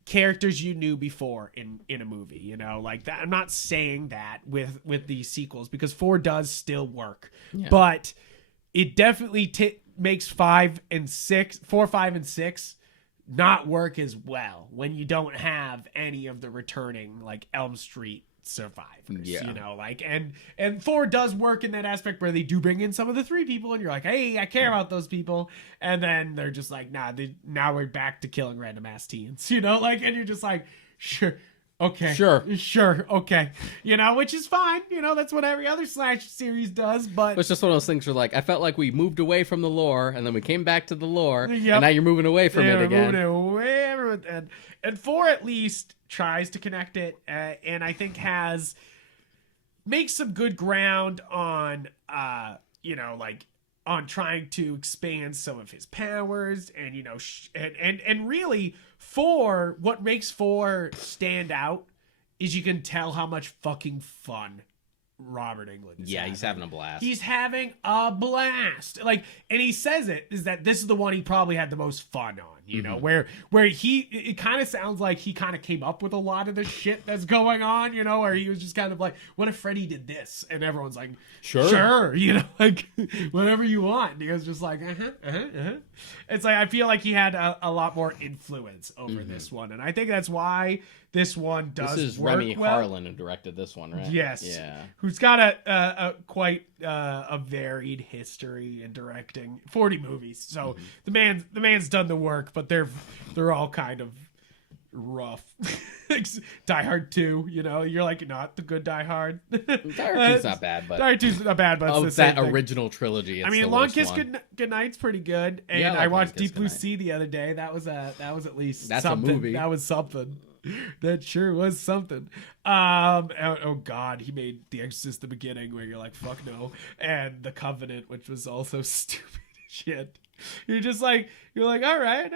characters you knew before in a movie, you know, like that. I'm not saying that with these sequels, because 4 does still work, but it definitely makes 4, 5, and 6 not work as well when you don't have any of the returning, like, Elm Street survivors, you know, like, and 4 does work in that aspect where they do bring in some of the 3 people and you're like, hey, I care about those people, and then they're just like, nah, now we're back to killing random ass teens, you know, like, and you're just like, sure, okay, you know, which is fine, you know, that's what every other slash series does, but it's just one of those things where, like, I felt like we moved away from the lore and then we came back to the lore, and now you're moving away from it again. Moving away, and 4 at least tries to connect it, and I think makes some good ground on you know, like, on trying to expand some of his powers, and, you know, and really 4, what makes 4 stand out is you can tell how much fucking fun Robert Englund is he's having a blast. He's having a blast. Like, and he says is that this is the one he probably had the most fun on, you know, where it kind of sounds like he kind of came up with a lot of the shit that's going on, you know, where he was just kind of like, what if Freddie did this? And everyone's like, sure, you know, like, whatever you want. And he was just like, It's like, I feel like he had a lot more influence over this one. And I think that's why this one does. This is work Remy well. Harlan who directed this one, right? Yes. Yeah. Who's got a quite a varied history in directing 40 movies. So the man's done the work, but they're all kind of rough. Die Hard 2, you know, you're like, not the good Die Hard. Die Hard 2's not bad, but Die Hard 2's not bad, but it's of the same that thing. original trilogy, it's I mean, the Long worst Kiss one. Goodnight's pretty good, and Yeah, I like I Long watched Kiss Deep Blue Goodnight. Sea the other day. That was at least That's a something. movie. That was something. That sure was something. Oh God, he made The Exorcist the beginning, where you're like, fuck no, and The Covenant, which was also stupid as shit. You're like, all right,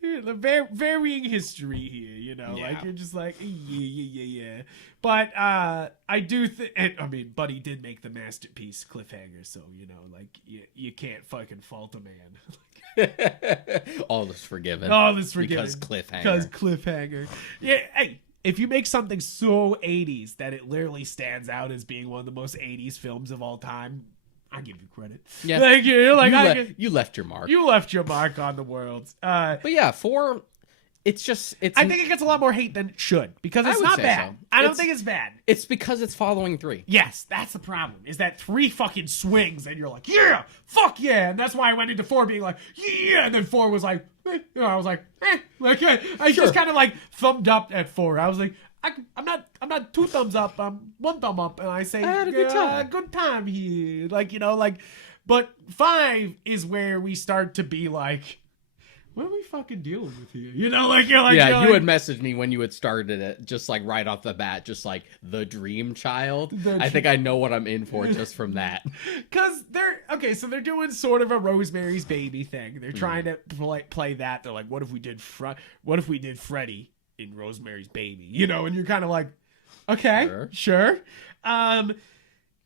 dude. The varying history here, you know, like, you're just like, yeah. But I do think, I mean, but he did make the masterpiece cliffhanger, so, you know, like, you can't fucking fault a man. All is forgiven. Because cliffhanger. Yeah, hey, if you make something so 80s that it literally stands out as being one of the most 80s films of all time, I give you credit. Yeah, like, you're like, you left your mark. You left your mark on the world. But yeah, 4. I think it gets a lot more hate than it should, because it's not bad. So. I don't think it's bad. It's because it's following 3. Yes, that's the problem. Is that 3 fucking swings, and you're like, yeah, fuck yeah, and that's why I went into 4 being like, yeah, and then 4 was like, you know, I was like, like I just kind of like thumbed up at 4. I was like, I'm not 2 thumbs up. I'm 1 thumb up, and I say, I had a good time. Good time here, like, you know, like, but 5 is where we start to be like, what are we fucking dealing with here? You know, like, you're like, yeah, you had messaged me when you had started it, just like right off the bat, just like the dream child. I think I know what I'm in for just from that. Because they're doing sort of a Rosemary's Baby thing. They're trying to play that. They're like, what if we did Freddie in Rosemary's Baby? You know, and you're kind of like, okay, sure.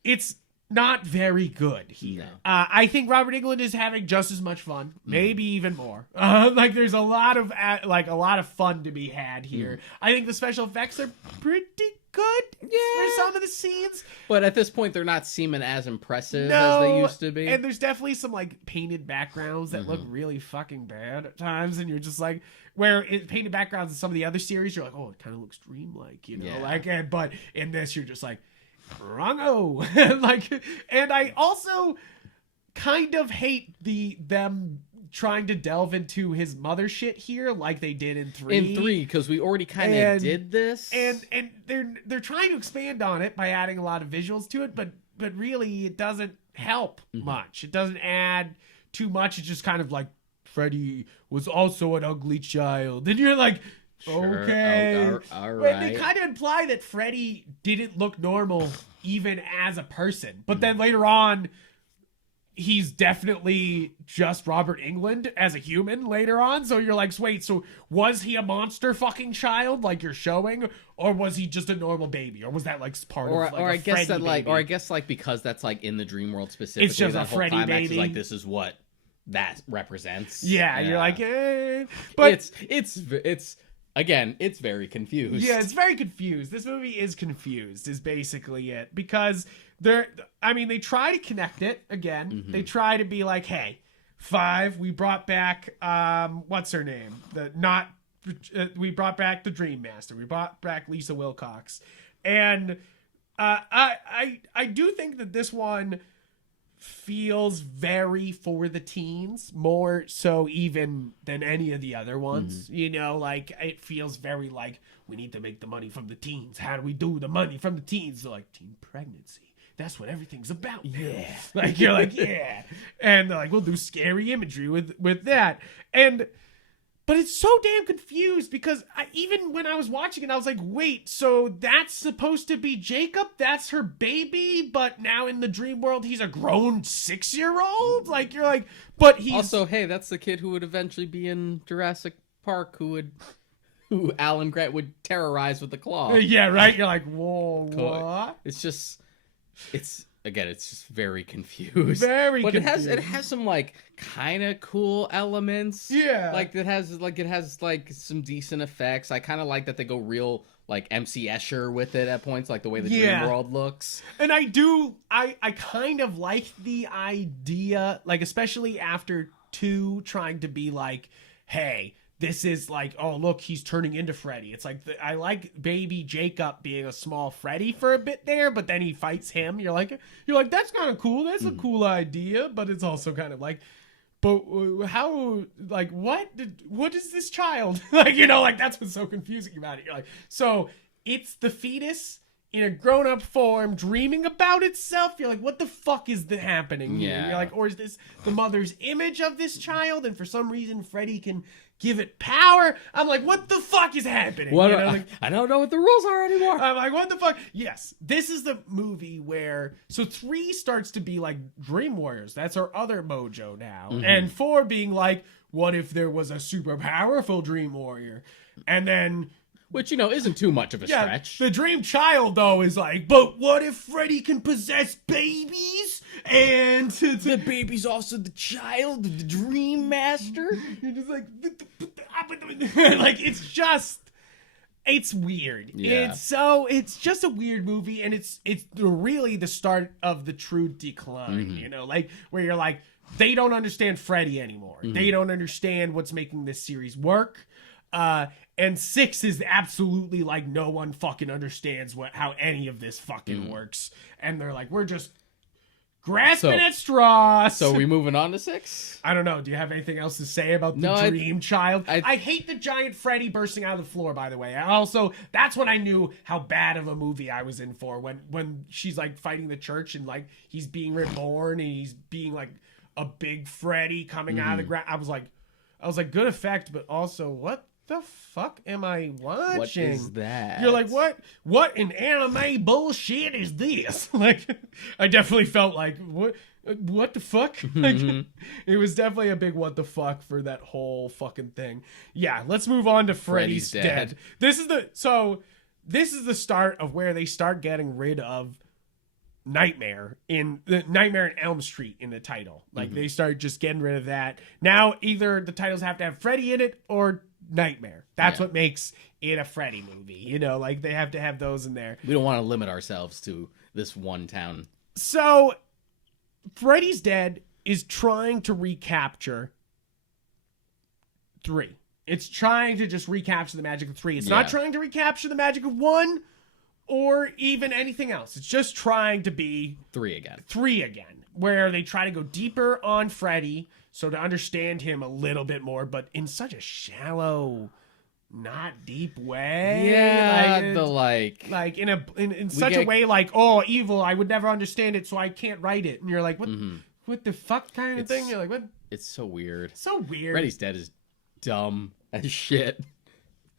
It's not very good here. No. I think Robert Englund is having just as much fun, maybe even more. Like, there's a lot of fun to be had here. I think the special effects are pretty good for some of the scenes, but at this point, they're not seeming as impressive as they used to be. And there's definitely some like painted backgrounds that look really fucking bad at times, and you're just like, painted backgrounds in some of the other series, you're like, oh, it kind of looks dreamlike, you know, like, but in this, you're just like, wrong-o. Like, and I also kind of hate them trying to delve into his mother shit here, like they did in 3. In 3, because we already kind of did this, and they're trying to expand on it by adding a lot of visuals to it, but really it doesn't help much. It doesn't add too much. It's just kind of like, Freddie was also an ugly child, and you're like, Sure. Okay. All But they right. kind of imply that Freddie didn't look normal even as a person. But then later on, he's definitely just Robert Englund as a human later on. So you're like, wait, so was he a monster fucking child like you're showing? Or was he just a normal baby? Or was that like part of like Or a I guess Freddy that like, baby? or I guess like because that's like in the dream world specifically, It's just that a whole Freddy climax is baby. like this is what that represents. Yeah, you're like, but it's again, it's very confused. yeah, it's very confused. This movie is confused, is basically it. Because they try to connect it again. Mm-hmm. They try to be like, hey, 5, we brought back, what's her name? We brought back the Dream Master. We brought back Lisa Wilcox. And I do think that this one feels very for the teens, more so even than any of the other ones. You know, like it feels very like we need to make the money from the teens. How do we do the money from the teens? They're like teen pregnancy. That's what everything's about. Yeah. Like you're like, yeah. And they're like, we'll do scary imagery with that. But it's so damn confused because even when I was watching it, I was like, wait, so that's supposed to be Jacob? That's her baby? But now in the dream world, he's a grown 6-year-old? Like, you're like, but he's... Also, hey, that's the kid who would eventually be in Jurassic Park who Alan Grant would terrorize with the claw. Yeah, right? You're like, whoa, what? It's just very confused. Very but confused. it has some like kind of cool elements. Yeah. Like it has some decent effects. I kind of like that they go real like MC Escher with it at points, like the way the dream world looks. And I kind of like the idea, like especially after 2 trying to be like, hey, this is like, oh, look, he's turning into Freddy. It's like, I like baby Jacob being a small Freddy for a bit there, but then he fights him. You're like, that's kind of cool. That's a cool idea, but it's also kind of like, but how, like, what is this child? Like, you know, like, that's what's so confusing about it. You're like, so it's the fetus in a grown-up form dreaming about itself. You're like, what the fuck is happening here? Yeah. You're like, or is this the mother's image of this child? And for some reason, Freddy can give it power. I'm like, what the fuck is happening? What, you know, like, I don't know what the rules are anymore. I'm like, what the fuck? Yes, this is the movie where... So 3 starts to be like Dream Warriors. That's our other mojo now. And 4 being like, what if there was a super powerful Dream Warrior? And then... Which, you know, isn't too much of a stretch. The dream child, though, is like, but what if Freddy can possess babies? And The baby's also the child of the Dream Master. you're just like, like it's weird. Yeah. It's just a weird movie, and it's really the start of the true decline. You know, like where you're like, they don't understand Freddy anymore. They don't understand what's making this series work. And 6 is absolutely like no one fucking understands how any of this fucking works. And they're like, we're just grasping at straws. So we moving on to 6? I don't know. Do you have anything else to say about the dream child? I hate the giant Freddy bursting out of the floor, by the way. That's when I knew how bad of a movie I was in for. When she's like fighting the church and like he's being reborn and he's being like a big Freddy coming out of the ground. I was like, good effect, but also what the fuck am I watching? What is that? You're like, what in anime bullshit is this? Like, I definitely felt like, what the fuck? Like, it was definitely a big what the fuck for that whole fucking thing. Yeah, let's move on to Freddy's Dead. This is the start of where they start getting rid of Nightmare in Elm Street in the title. Like, they start just getting rid of that. Now, either the titles have to have Freddy in it or Nightmare. That's what makes it a Freddy movie. You know, like they have to have those in there. We don't want to limit ourselves to this one town. So, Freddy's Dead is trying to recapture 3. It's trying to just recapture the magic of 3. It's not trying to recapture the magic of 1 or even anything else. It's just trying to be 3 again. 3 again, where they try to go deeper on Freddy, so to understand him a little bit more, but in such a shallow, not deep way. Yeah, like in such a way, like, oh, evil, I would never understand it, so I can't write it. And you're like, what the fuck kind of thing? You're like, what? It's so weird. So weird. Freddy's Dead is dumb as shit.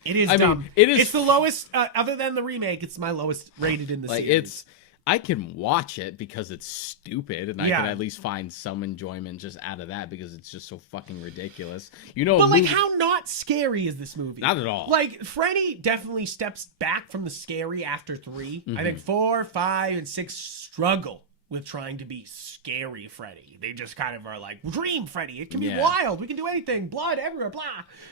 It is I dumb. mean, it is It's the lowest, other than the remake, it's my lowest rated in the like series. I can watch it because it's stupid, and I Yeah. can at least find some enjoyment just out of that because it's just so fucking ridiculous. You know, But, like, how not scary is this movie? Not at all. Like, Freddy definitely steps back from the scary after 3. I think 4, 5, and 6 struggle with trying to be scary Freddy. They just kind of are like, dream Freddy. It can be wild. We can do anything. Blood everywhere. Blah.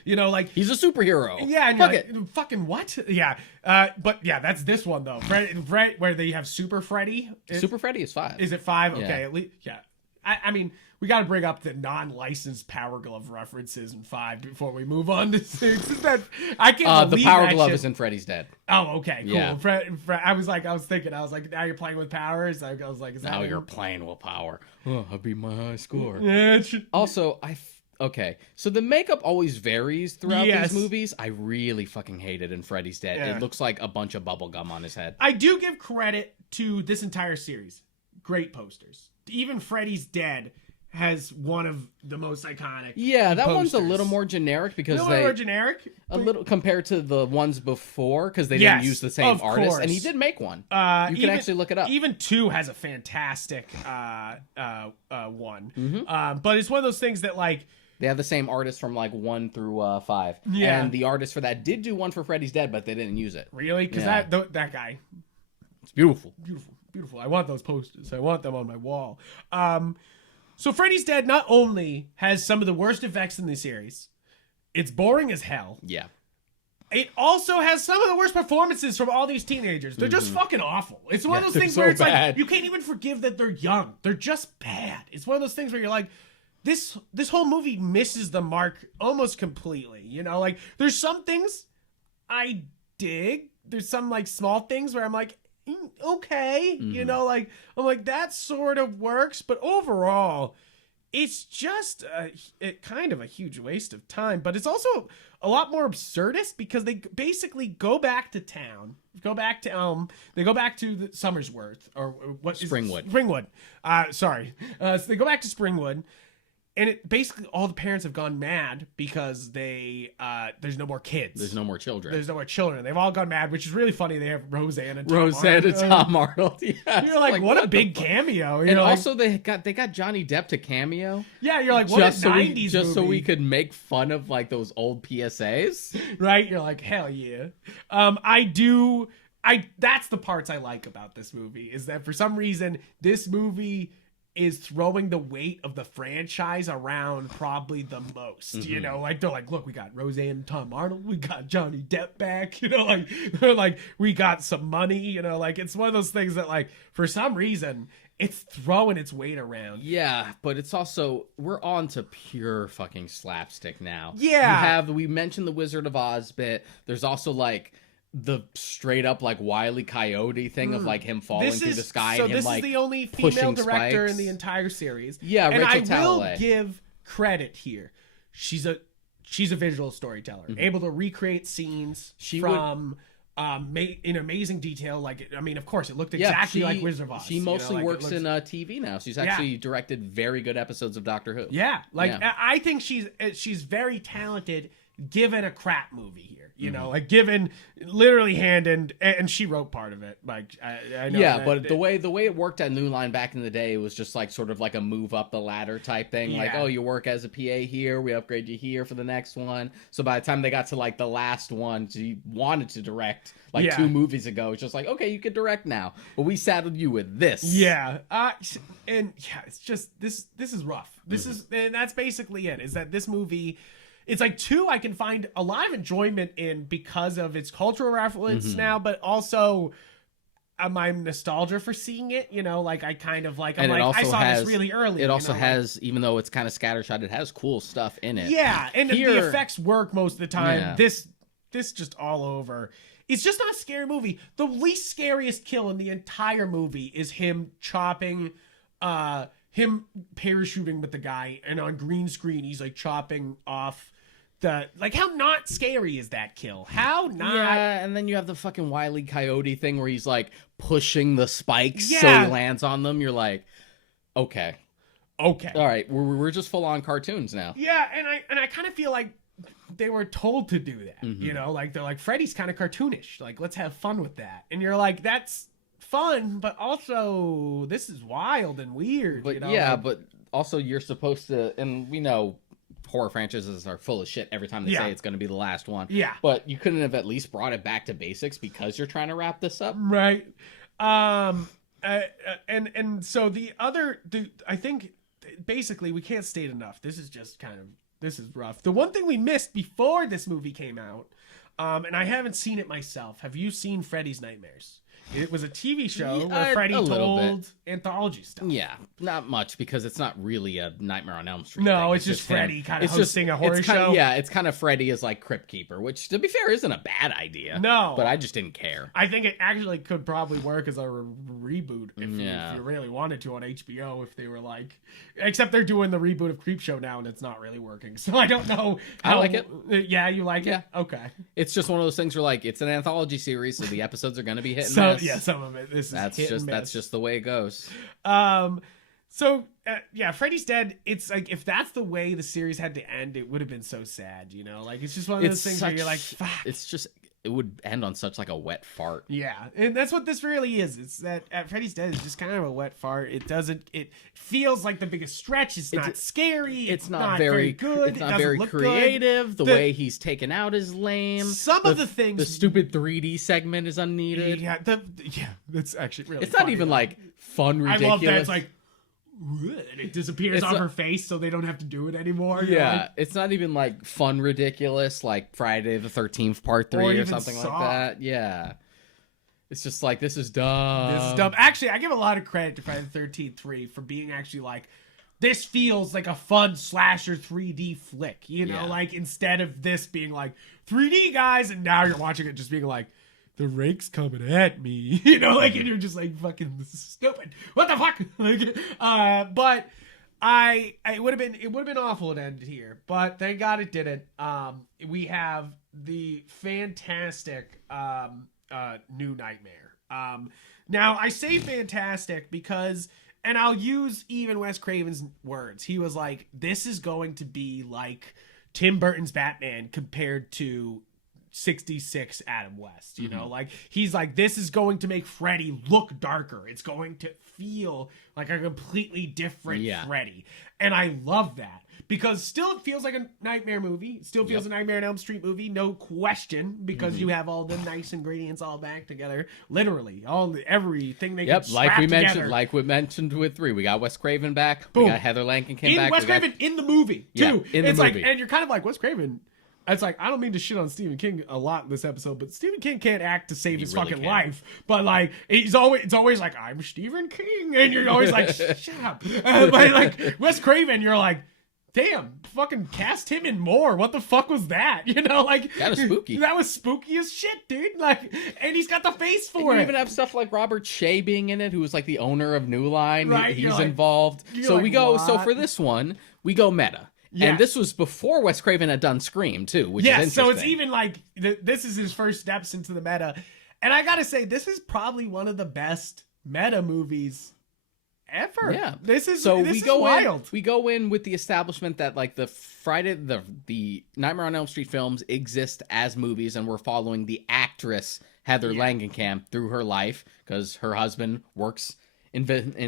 You know, like... He's a superhero. Yeah, and Fuck you're it. like, fucking what? Yeah. But, yeah, that's this one, though. Fred, where they have Super Freddy. Super Freddy is 5. Is it 5? Yeah. Okay, at least... Yeah. I mean, we got to bring up the non-licensed Power Glove references in 5 before we move on to 6. Is that I can't The believe Power that Glove shit. is in Freddy's Dead. Oh, okay, cool. Yeah. I was thinking, now you're playing with powers. I was like, is that Now him? you're playing with power. Oh, I beat my high score. Yeah, Also, okay, so the makeup always varies throughout Yes. these movies. I really fucking hate it in Freddy's Dead. Yeah. It looks like a bunch of bubble gum on his head. I do give credit to this entire series. Great posters. Even Freddy's Dead has one of the most iconic. Yeah, that one's a posters. little more generic because more generic. a little compared to the ones before because they didn't Yes, use the same of artist, course. and he did make one. You can Even- actually look it up. Even 2 has a fantastic one. Mm-hmm. But it's one of those things that, like, They have the same artist from like 1 through 5. Yeah. And the artist for that did do one for Freddy's Dead, but they didn't use it. really? Because Yeah. that guy, It's beautiful. beautiful. I want those posters. I want them on my wall. So Freddy's Dead not only has some of the worst effects in the series, it's boring as hell. Yeah. It also has some of the worst performances from all these teenagers. They're just fucking awful. It's one of those they're things so where it's bad. like you can't even forgive that they're young. They're just bad. It's one of those things where you're like, this whole movie misses the mark almost completely. You know, like there's some things I dig. There's some like small things where I'm like, okay, you know, like I'm like that sort of works, but overall it's just it kind of a huge waste of time. But it's also a lot more absurdist because they basically go back to town, they go back to the Summersworth or what is Springwood. Springwood. So they go back to Springwood. And it basically all the parents have gone mad because there's no more kids. There's no more children. There's no more children. They've all gone mad, which is really funny. They have Roseanne and Tom Arnold. Yeah, You're like, what a big cameo. You're And like, also they got Johnny Depp to cameo. yeah, you're like, what a 90s just so movie. we could make fun of like those old PSAs. Right? You're like, hell yeah. That's the parts I like about this movie is that for some reason this movie is throwing the weight of the franchise around probably the most. You know, like they're like, look, we got Roseanne and Tom Arnold, we got Johnny Depp back, you know, like they're like, we got some money, you know, like it's one of those things that like for some reason it's throwing its weight around. Yeah, but it's also we're on to pure fucking slapstick now. Yeah. We mentioned the Wizard of Oz bit. There's also like the straight up like Wile E. Coyote thing of like him falling through the sky and him this like is the only female pushing director spikes. in the entire series. Yeah, and Rachel I will Talalay. give credit here. She's a visual storyteller, able to recreate scenes from in amazing detail. Like, I mean, of course, it looked exactly like Wizard of Oz. She mostly works in in TV now. She's actually directed very good episodes of Doctor Who. Yeah, like Yeah. I think she's very talented given a crap movie here. You know, like given literally and she wrote part of it. Like I know. Yeah, that- but the way it worked at New Line back in the day was just like sort of like a move up the ladder type thing. Like, Yeah. oh, you work as a PA here, we upgrade you here for the next one. So by the time they got to like the last one, she wanted to direct like 2 movies ago. It's just like, okay, you could direct now, but we saddled you with this. Yeah, and yeah, it's just this is rough. This is and that's basically it. Is that this movie? It's like 2 I can find a lot of enjoyment in because of its cultural reference now, but also my nostalgia for seeing it. You know, like I kind of like I'm And like I saw this really early. It also you know, has, even though it's kind of scattershot, it has cool stuff in it. yeah, and the Here- effects work most of the time. Yeah. This just all over. It's just not a scary movie. The least scariest kill in the entire movie is him chopping, him parachuting with the guy, and on green screen he's like chopping off the like. How not scary is that kill? How not? Yeah, and then you have the fucking Wile E. Coyote thing where he's like pushing the spikes so Yeah. he lands on them. You're like, okay, Okay. all right, we're just full on cartoons now. Yeah, and I kind of feel like they were told to do that. You know, like they're like, Freddy's kind of cartoonish. Like, let's have fun with that. And you're like, that's fun, but also this is wild and weird. But you know? yeah, like, but also you're supposed to, and we know horror franchises are full of shit every time they say it's going to be the last one. Yeah. But you couldn't have at least brought it back to basics because you're trying to wrap this up. Right. And so I think basically we can't state enough. This is rough. The one thing we missed before this movie came out, and I haven't seen it myself. Have you seen Freddy's Nightmares? It was a TV show where Freddy told anthology stuff. Yeah, not much because it's not really a Nightmare on Elm Street. No, thing. it's just Freddy kind of hosting a horror show. It's kind of Freddy as like Crypt Keeper, which to be fair isn't a bad idea. No, but I just didn't care. I think it actually could probably work as a reboot if you really wanted to on HBO. If they were like, except they're doing the reboot of Creepshow now and it's not really working. So I don't know. I like it. Yeah, you like it? Okay. It's just one of those things where like it's an anthology series, so the episodes are going to be hit and miss. Yeah, some of it. That's just the way it goes. So Freddy's dead. It's like if that's the way the series had to end, it would have been so sad, you know. Like it's just one of those things where you're like, fuck. It would end on such like a wet fart. Yeah, and that's what this really is. It's that Freddy's Dead is just kind of a wet fart. It feels like the biggest stretch. It's not scary. It's not very good. It's not very creative. The way he's taken out is lame. Some of the things, the stupid 3D segment is unneeded. Yeah, that's actually really. It's not even like fun, ridiculous. I love that. It's like, and it disappears off her face so they don't have to do it anymore. Yeah, it's not even like fun ridiculous like Friday the 13th part 3 or something like that. Yeah. It's just like, this is dumb. Actually, I give a lot of credit to Friday the 13th 3 for being actually like, this feels like a fun slasher 3D flick, you know, like instead of this being like 3D guys and now you're watching it just being like, the rake's coming at me, you know, like, and you're just like, fucking, this is stupid. What the fuck? Like, but it would have been awful to end it here, but thank God it didn't. We have the fantastic, new Nightmare. Now I say fantastic because, and I'll use even Wes Craven's words. He was like, this is going to be like Tim Burton's Batman compared to 66 Adam West, you know, like he's like, this is going to make Freddy look darker. It's going to feel like a completely different Freddy. And I love that because still it feels like a nightmare movie. It still feels a Nightmare on Elm Street movie, no question, because you have all the nice ingredients all back together, literally everything they can strap together. Like we mentioned with 3, we got Wes Craven back. Boom. We got Heather Langenkamp back. Wes Craven in the movie too. In the movie. Like, and you're kind of like, Wes Craven. It's like, I don't mean to shit on Stephen King a lot in this episode, but Stephen King can't act to save his really fucking life. But like, it's always like, I'm Stephen King, and you're always like, shut up. But like Wes Craven, you're like, damn, fucking cast him in more. What the fuck was that? You know, like that was spooky. That was spooky as shit, dude. Like, and he's got the face for it. You even have stuff like Robert Shea being in it, who was like the owner of New Line. Right, he's like, involved. So like, we go. what? So for this one, we go meta. Yeah. And this was before Wes Craven had done Scream, too, which is interesting. So it's even like, this is his first steps into the meta. And I gotta say, this is probably one of the best meta movies ever. Yeah. This is wild. We go in with the establishment that, like, the Nightmare on Elm Street films exist as movies, and we're following the actress Heather Langenkamp through her life, because her husband works in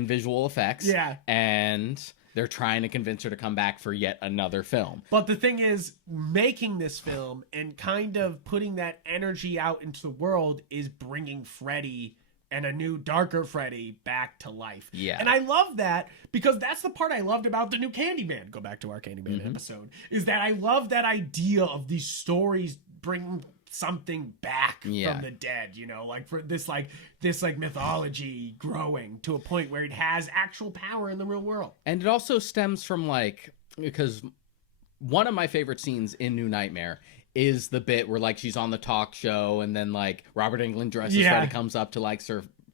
visual effects. Yeah. And they're trying to convince her to come back for yet another film. But the thing is, making this film and kind of putting that energy out into the world is bringing Freddy and a new, darker Freddy back to life. Yeah. And I love that because that's the part I loved about the new Candyman. Go back to our Candyman episode. Is that I love that idea of these stories bringing something back from the dead, you know, like for this mythology growing to a point where it has actual power in the real world. And it also stems from like, because one of my favorite scenes in New Nightmare is the bit where like she's on the talk show and then like Robert Englund dresses Freddy comes up to like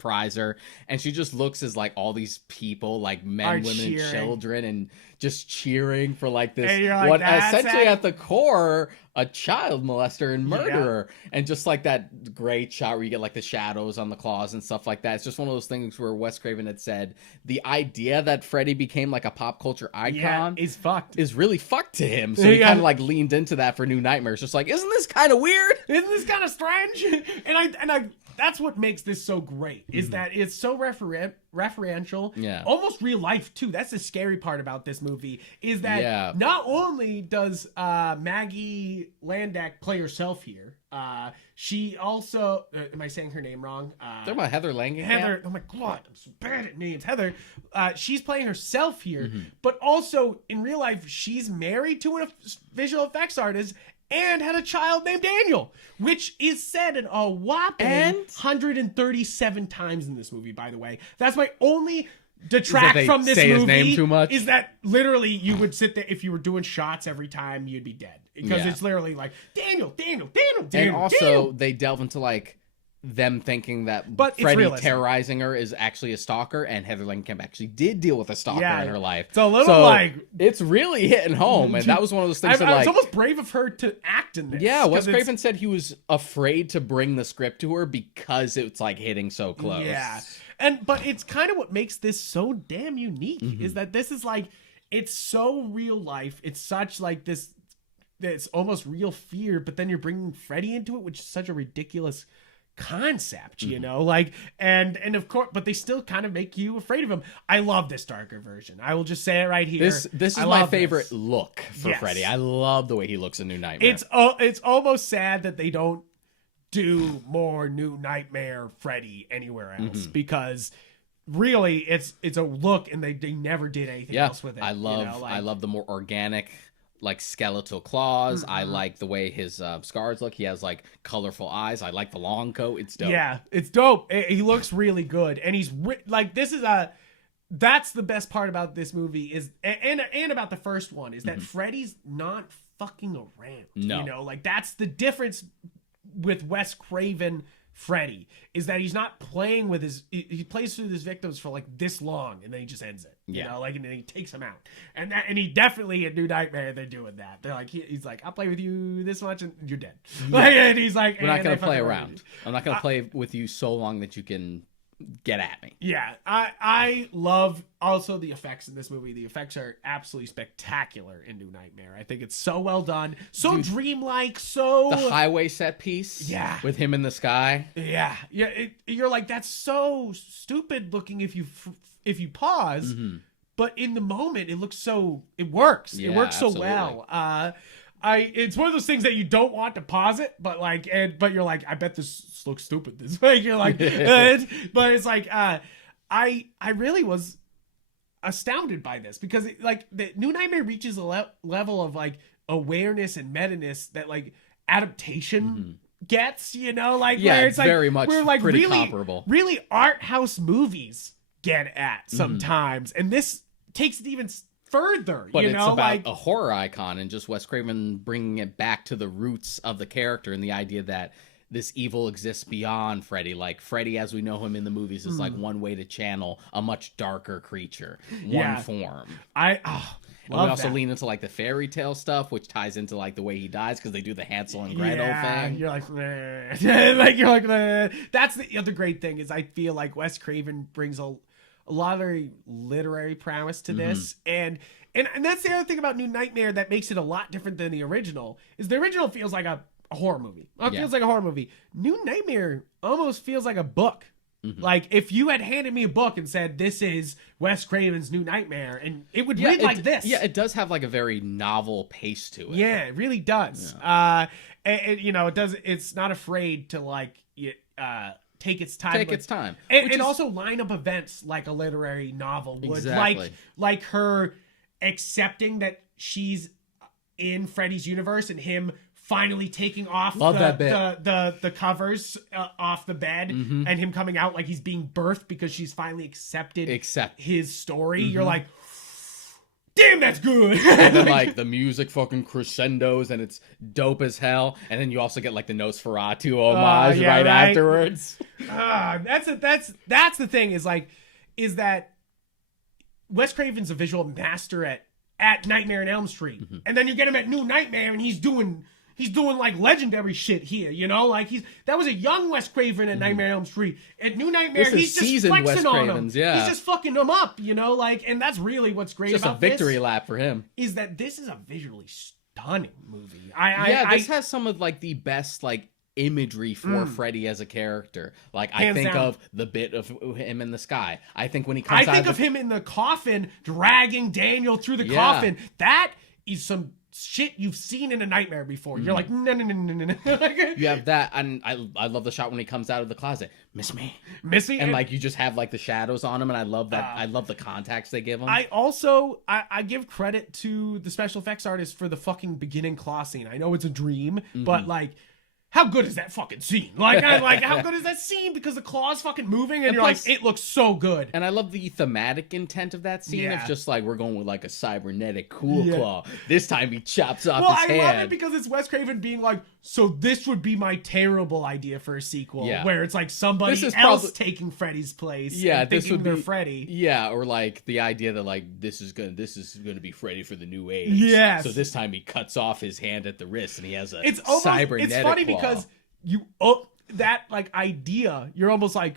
surprise her, and she just looks as like all these people, like men, women, and children, and just cheering for like this what essentially at the core a child molester and murderer. And just like that great shot where you get like the shadows on the claws and stuff like that. It's just one of those things where Wes Craven had said the idea that Freddie became like a pop culture icon is really fucked to him. So he kind of like leaned into that for New Nightmare. It's just like, isn't this kind of weird? Isn't this kind of strange? And I that's what makes this so great, is that it's so referential, almost real life too. That's the scary part about this movie, is that not only does Maggie Landak play herself here, she also am I saying her name wrong? Talking about Heather Langenkamp? Heather, oh my god, I'm so bad at names. Heather, she's playing herself here, but also in real life she's married to a visual effects artist and had a child named Daniel, which is said in a whopping 137 times in this movie, by the way. That's my only detract from this movie. His name too much? Is that literally you would sit there, if you were doing shots every time, you'd be dead. Because it's literally like, Daniel. And also, they delve into like them thinking that Freddie terrorizing her is actually a stalker, and Heather Langenkamp actually did deal with a stalker in her life. It's a little it's really hitting home, and that was one of those things that it's almost brave of her to act in this. Yeah, Wes Craven said he was afraid to bring the script to her because it's like hitting so close. Yeah, but it's kind of what makes this so damn unique, is that this is like, it's so real life. It's such like this, it's almost real fear, but then you're bringing Freddie into it, which is such a ridiculous concept, you know, like, and of course, but they still kind of make you afraid of him. I love this darker version. I will just say it right here. This is my favorite look for Freddie. I love the way he looks in New Nightmare. It's almost sad that they don't do more New Nightmare Freddie anywhere else, because really it's a look, and they never did anything else with it. I love the more organic, like skeletal claws. I like the way his scars look. He has like colorful eyes. I like the long coat. It's dope. Yeah, it's dope. He looks really good, and he's like, this is that's the best part about this movie, is and about the first one, is that Freddy's not fucking around. No, you know, like that's the difference with Wes Craven Freddy, is that he's not playing with he plays through his victims for like this long, and then he just ends it. You know, like, and then he takes them out. And he definitely, in New Nightmare, they're doing that. They're like, he's like, I'll play with you this much and you're dead. Like, and he's like, we're not going to play around. I'm not going to play with you so long that you can get at me. Yeah, I love also the effects in this movie. The effects are absolutely spectacular in New Nightmare. I think it's so well done, so dreamlike, so the highway set piece, with him in the sky. You're like, that's so stupid looking if you pause, but in the moment it looks so, it works. It works so well. It's one of those things that you don't want to pause it, but like, but you're like, I bet this looks stupid this way. You're like, but it's like, I really was astounded by this, because like the New Nightmare reaches a level of like awareness and meta-ness that like adaptation gets, you know, like where it's like very much we're like pretty really comparable. Really art house movies get at sometimes, and this takes it even further, but it's about like a horror icon, and just Wes Craven bringing it back to the roots of the character, and the idea that this evil exists beyond Freddy. Like, Freddy as we know him in the movies is like one way to channel a much darker creature, one form. And we also lean into like the fairy tale stuff, which ties into like the way he dies, because they do the Hansel and Gretel thing. You're like, like you're like, that's the other great thing, is I feel like Wes Craven brings a lot of literary prowess to this, and that's the other thing about New Nightmare that makes it a lot different than the original, is the original feels like a horror movie. It feels like a horror movie. New Nightmare almost feels like a book. Like, if you had handed me a book and said, this is Wes Craven's New Nightmare, and it would read like this. Yeah, it does have like a very novel pace to it. Yeah, it really does. And you know, it's not afraid to like take its time. And also line up events like a literary novel would. Exactly. Like her accepting that she's in Freddy's universe, and him finally taking off the covers off the bed, and him coming out like he's being birthed because she's finally accepted his story. You're like, damn, that's good. And then like the music fucking crescendos and it's dope as hell. And then you also get like the Nosferatu homage right afterwards. That's the thing is that Wes Craven's a visual master at Nightmare on Elm Street, and then you get him at New Nightmare, and he's doing like legendary shit here, you know, like that was a young Wes Craven at Nightmare on Elm Street. At New Nightmare, he's just flexing on him. Yeah. He's just fucking them up, you know, like, and that's really what's great about this. Just a victory lap for him. Is that this is a visually stunning movie. This has some of like the best like imagery for Freddy as a character. Like I think of the bit of him in the sky. I think when he comes out of him in the coffin dragging Daniel through the coffin. That is some shit you've seen in a nightmare before. You're like, no. You have that, and I love the shot when he comes out of the closet. Miss me, and like you just have like the shadows on him, and I love that. I love the contacts they give him. I also I give credit to the special effects artist for the fucking beginning claw scene. I know it's a dream, but like, how good is that fucking scene? Like, how good is that scene? Because the claw's fucking moving, and you're plus, like, it looks so good. And I love the thematic intent of that scene of just like, we're going with like a cybernetic cool claw. This time he chops off his hand. I love it because it's Wes Craven being like, so this would be my terrible idea for a sequel, where it's like somebody else taking Freddy's place. Yeah, this would be Freddy. Yeah, or like the idea that like this is gonna be Freddy for the new age. Yes. So this time he cuts off his hand at the wrist, and he has a cybernetic. It's funny claw. Because you that like idea, you're almost like,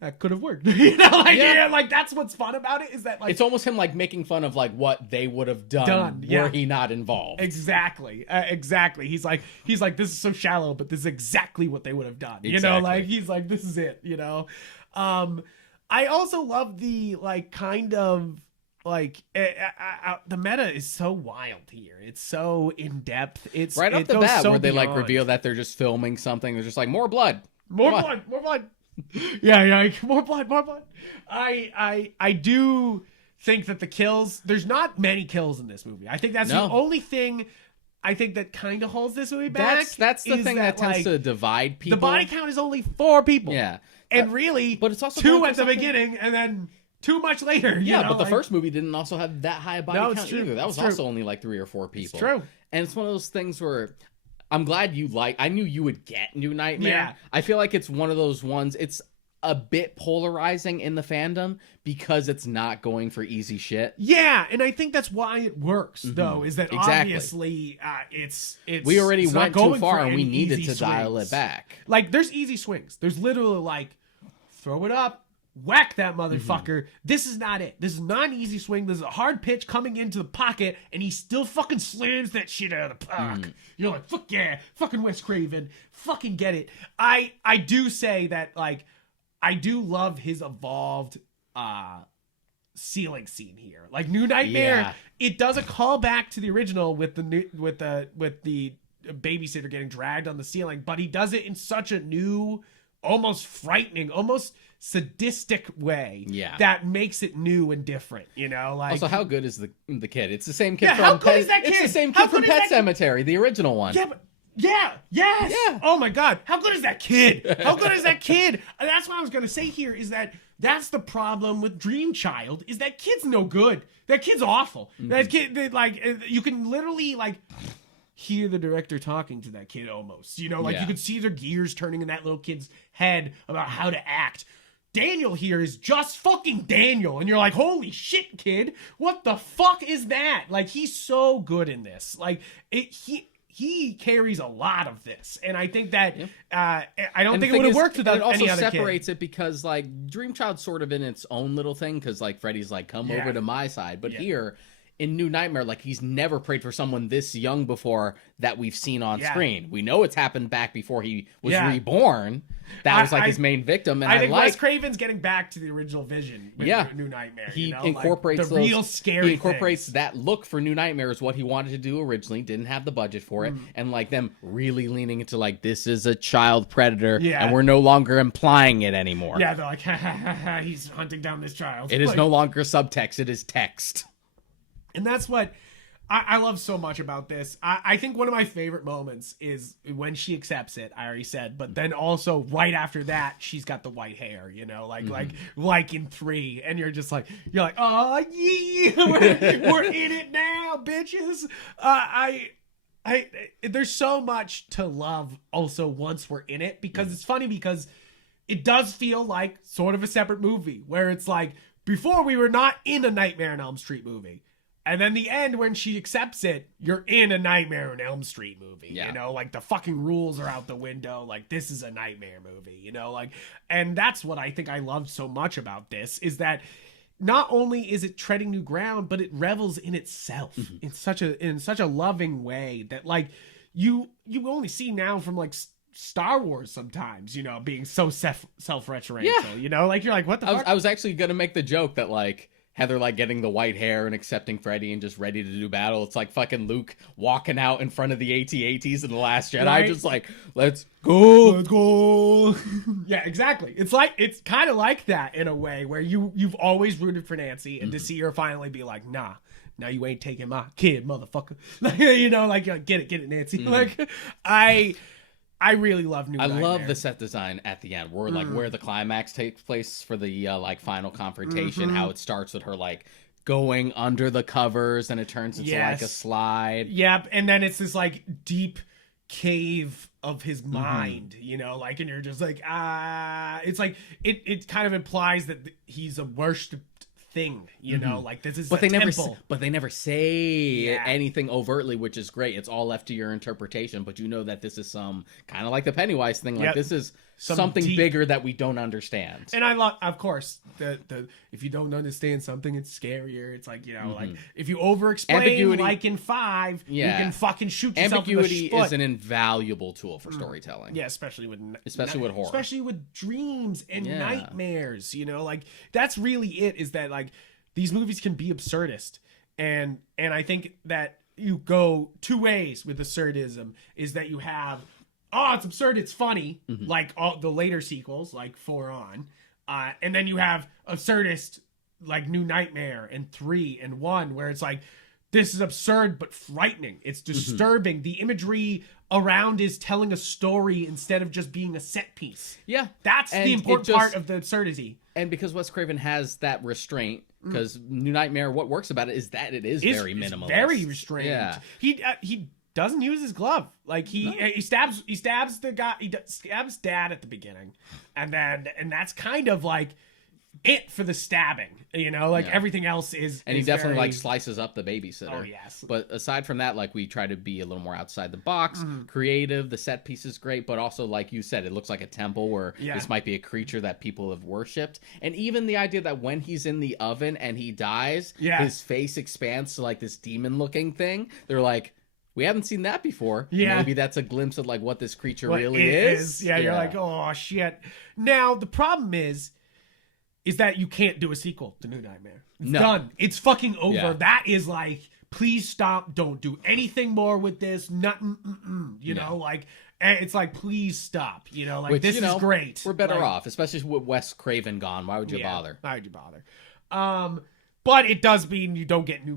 that could have worked. You know, like like that's what's fun about it, is that like it's almost him like making fun of like what they would have done were he not involved. Exactly. He's like this is so shallow, but this is exactly what they would have done. You know, like he's like, this is it. You know, I also love the like kind of like the meta is so wild here. It's so in depth. It's right off the bat where they like reveal that they're just filming something. They're just like, more blood. More blood. Yeah, more blood. I do think that the kills, there's not many kills in this movie. I think that's the only thing I think that kind of holds this movie back. That's the thing that tends to divide people. The body count is only 4 people. Yeah. And really, but it's also 2 at the beginning and then too much later. You know, but the first movie didn't also have that high a body count either. That was also only like 3 or 4 people. It's true. And it's one of those things where I'm glad you I knew you would get New Nightmare. Yeah. I feel like it's one of those ones, it's a bit polarizing in the fandom because it's not going for easy shit. Yeah, and I think that's why it works, though, is that obviously it's we already went too far and we needed to dial swings. It back. Like, there's easy swings. There's literally like, throw it up, whack that motherfucker. This is not it. This is not an easy swing. This is a hard pitch coming into the pocket, and he still fucking slams that shit out of the park. You're like, fuck yeah, fucking Wes Craven, fucking get it. I do say that, like, I do love his evolved ceiling scene here. Like, New Nightmare, it does a callback to the original with the babysitter getting dragged on the ceiling, but he does it in such a new, almost frightening, almost sadistic way that makes it new and different, you know. Like, also, how good is the kid? It's the same kid from how good is that kid? It's the same kid from Pet Sematary, the original one. Yeah, but yes. Oh my god, how good is that kid? How good is that kid? And that's what I was gonna say here, is that that's the problem with Dream Child, is that kid's no good. That kid's awful. That kid, like, you can literally like hear the director talking to that kid almost, you know, like you could see their gears turning in that little kid's head about how to act. Daniel here is just fucking Daniel, and you're like, holy shit, kid, what the fuck is that? Like, he's so good in this. Like, he carries a lot of this, and I think that I don't think it would have worked without any other kid. It also separates it because like Dream Child's sort of in its own little thing, because like Freddy's like, come over to my side, but here in New Nightmare, like, he's never prayed for someone this young before that we've seen on screen. We know it's happened back before he was reborn. That was like his main victim. And I think Wes Craven's getting back to the original vision with New Nightmare. He you know? incorporates like, the real scary. He incorporates that look for New Nightmare is what he wanted to do originally. Didn't have the budget for it, and like them really leaning into like, this is a child predator, and we're no longer implying it anymore. Yeah, they're like, ha ha ha ha, he's hunting down this child. It is no longer subtext; it is text. And that's what I love so much about this. I think one of my favorite moments is when she accepts it. I already said, but then also right after that, she's got the white hair. You know, like in 3, and you're like, oh yeah, we're in it now, bitches. There's so much to love. Also, once we're in it, because it's funny because it does feel like sort of a separate movie where it's like before we were not in a Nightmare on Elm Street movie. And then the end, when she accepts it, you're in a Nightmare on Elm Street movie. Yeah. You know, like the fucking rules are out the window. Like, this is a nightmare movie, you know, like, and that's what I think I love so much about this is that not only is it treading new ground, but it revels in itself in such a loving way that like you only see now from like Star Wars sometimes, you know, being so self-referential, you know, like you're like, what the fuck? I was actually going to make the joke that like, Heather like getting the white hair and accepting Freddie and just ready to do battle. It's like fucking Luke walking out in front of the AT-ATs in The Last Jedi, right? Just like, let's go. Yeah, exactly. It's kind of like that in a way where you've always rooted for Nancy, and to see her finally be like, nah, now you ain't taking my kid, motherfucker. You know, like get it, Nancy. Like I really love New Nightmare. I love the set design at the end, where like where the climax takes place for the like final confrontation. How it starts with her like going under the covers, and it turns into like a slide. Yep, and then it's this like deep cave of his mind, you know, like, and you're just like, it's like it kind of implies that he's a worshipped thing, you know, like this is temple. But they never say anything overtly, which is great. It's all left to your interpretation, but you know that this is some kind of like the Pennywise thing, like this is something bigger that we don't understand. And I love, of course, the if you don't understand something, it's scarier. It's like, you know, like if you over-explain, like in 5, you can fucking shoot yourself in the foot. Ambiguity is an invaluable tool for storytelling. Yeah, especially with horror, especially with dreams and nightmares. You know, like that's really it. Is that like these movies can be absurdist, and I think that you go 2 ways with absurdism. Is that you have, oh, it's absurd, it's funny, like all the later sequels, like 4 on. And then you have absurdist, like New Nightmare and 3 and 1, where it's like, this is absurd but frightening. It's disturbing. The imagery around is telling a story instead of just being a set piece. Yeah. That's the important part of the absurdity. And because Wes Craven has that restraint, because New Nightmare, what works about it is that it is very minimalist. It's very restrained. Yeah. He doesn't use his glove. Like he stabs the guy, he stabs Dad at the beginning, and that's kind of like it for the stabbing, you know, like everything else is. And he definitely like slices up the babysitter. Oh yes. But aside from that, like we try to be a little more outside the box, creative. The set piece is great, but also like you said, it looks like a temple where this might be a creature that people have worshipped. And even the idea that when he's in the oven and he dies, his face expands to like this demon-looking thing. They're like, we haven't seen that before. Yeah. Maybe that's a glimpse of like what this creature really is. Yeah, you're like, oh shit. Now the problem is that you can't do a sequel to New Nightmare. It's done. It's fucking over. Yeah. That is like, please stop. Don't do anything more with this. Nothing. You know, like, it's like, please stop. You know, like, which, this is great. We're better off, especially with Wes Craven gone. Why would you bother? Why would you bother? But it does mean you don't get New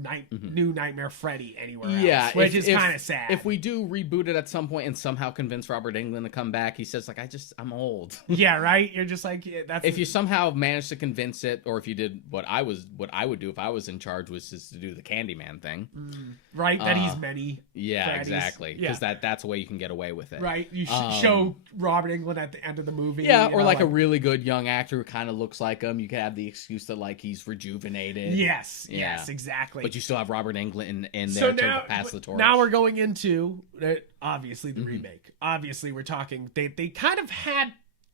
Nightmare Freddy anywhere else, which is kind of sad. If we do reboot it at some point and somehow convince Robert Englund to come back, he says, like, I'm old. Yeah, right? You're just like, that's... If you somehow managed to convince it, or if you did what I would do if I was in charge, was just to do the Candyman thing. Right, that he's many Yeah, Freddys. Exactly. Because that's a way you can get away with it. Right, you show Robert Englund at the end of the movie. Yeah, or like a really good young actor who kind of looks like him. You could have the excuse that, like, he's rejuvenated. Yes, exactly. But you still have Robert Englund in there to pass the torch. Now we're going into, obviously, the remake. Obviously, we're talking, they kind of had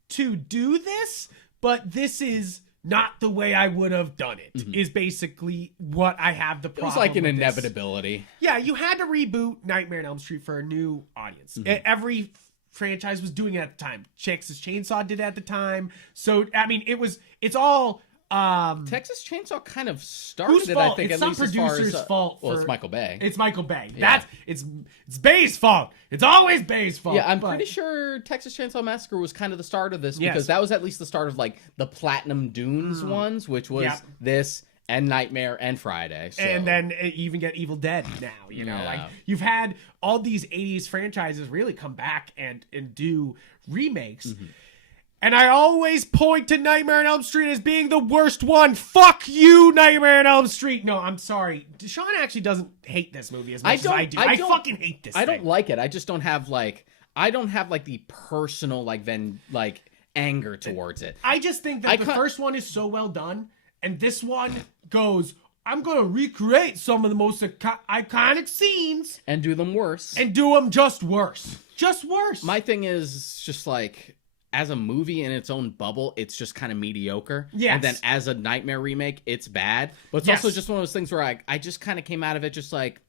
to do this, but this is not the way I would have done it, is basically what I have the problem with. It was like an inevitability. Yeah, you had to reboot Nightmare on Elm Street for a new audience. Every franchise was doing it at the time. Texas Chainsaw did it at the time. So, I mean, it's all... Texas Chainsaw kind of started it, I think. It's some producer's fault. Well, it's Michael Bay. It's Michael Bay. Yeah. It's Bay's fault. It's always Bay's fault. Yeah, I'm pretty sure Texas Chainsaw Massacre was kind of the start of this, because that was at least the start of like the Platinum Dunes ones, which was this And Nightmare and Friday. So. And then you even get Evil Dead now, you know, like you've had all these 80s franchises really come back and do remakes. Mm-hmm. And I always point to Nightmare on Elm Street as being the worst one. Fuck you, Nightmare on Elm Street. No, I'm sorry. Sean actually doesn't hate this movie as much as I do. I fucking hate this I don't like it. I just don't have like the personal anger towards it. I just think that the first one is so well done. And this one goes, I'm going to recreate some of the most iconic scenes. And do them worse. And do them just worse. Just worse. My thing is just like, as a movie in its own bubble, it's just kind of mediocre. Yes. And then as a Nightmare remake, it's bad. But it's also just one of those things where I just kind of came out of it just like,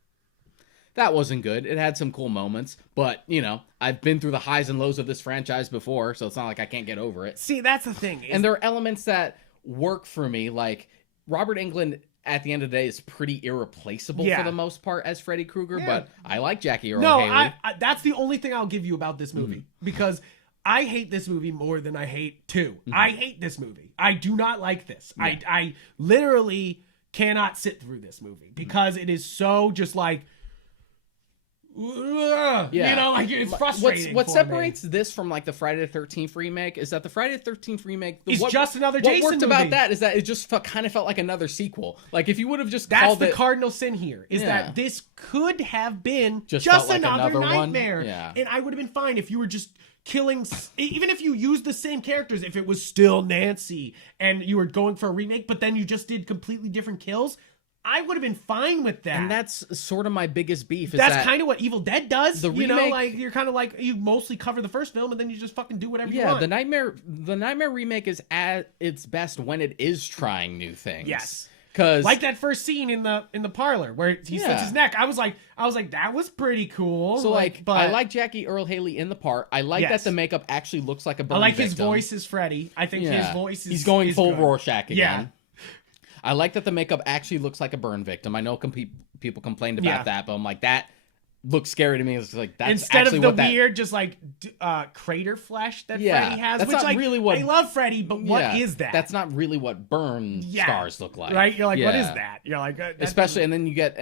that wasn't good. It had some cool moments. But, you know, I've been through the highs and lows of this franchise before, so it's not like I can't get over it. See, that's the thing. And there are elements that work for me, like Robert Englund at the end of the day is pretty irreplaceable for the most part as Freddy Krueger, but I like Jackie Earle Haley. No, that's the only thing I'll give you about this movie, because I hate this movie more than I hate 2. I hate this movie. I do not like this. I literally cannot sit through this movie because it is so just like, you know, like it's frustrating. What separates this from like the Friday the 13th remake is that the Friday the 13th remake is just another Jason movie. What worked about that is that it just kind of felt like another sequel. Like if you would have just called it... That's the cardinal sin here, is that this could have been just like another Nightmare. One. Yeah. And I would have been fine if you were just killing... Even if you used the same characters, if it was still Nancy and you were going for a remake, but then you just did completely different kills... I would have been fine with that. And that's sort of my biggest beef. That's kind of what Evil Dead does. The remake, you know, like you're kind of like you mostly cover the first film and then you just fucking do whatever you want. Yeah, the Nightmare remake is at its best when it is trying new things. Yes. Cause like that first scene in the parlor where he slits his neck. I was like that was pretty cool. So but I like Jackie Earle Haley in the part. I like that the makeup actually looks like a burn victim. His voice is Freddie. I think his voice is... He's going full good. Rorschach again. Yeah. I like that the makeup actually looks like a burn victim. I know people complained about that, but I'm like, that looks scary to me. It's like, that's instead actually of the weird, just like crater flesh that Freddy has. That's which, not like, really what... I love Freddy, but what is that? That's not really what burn scars look like. Right? You're like, what is that? You're like... Especially, and then you get...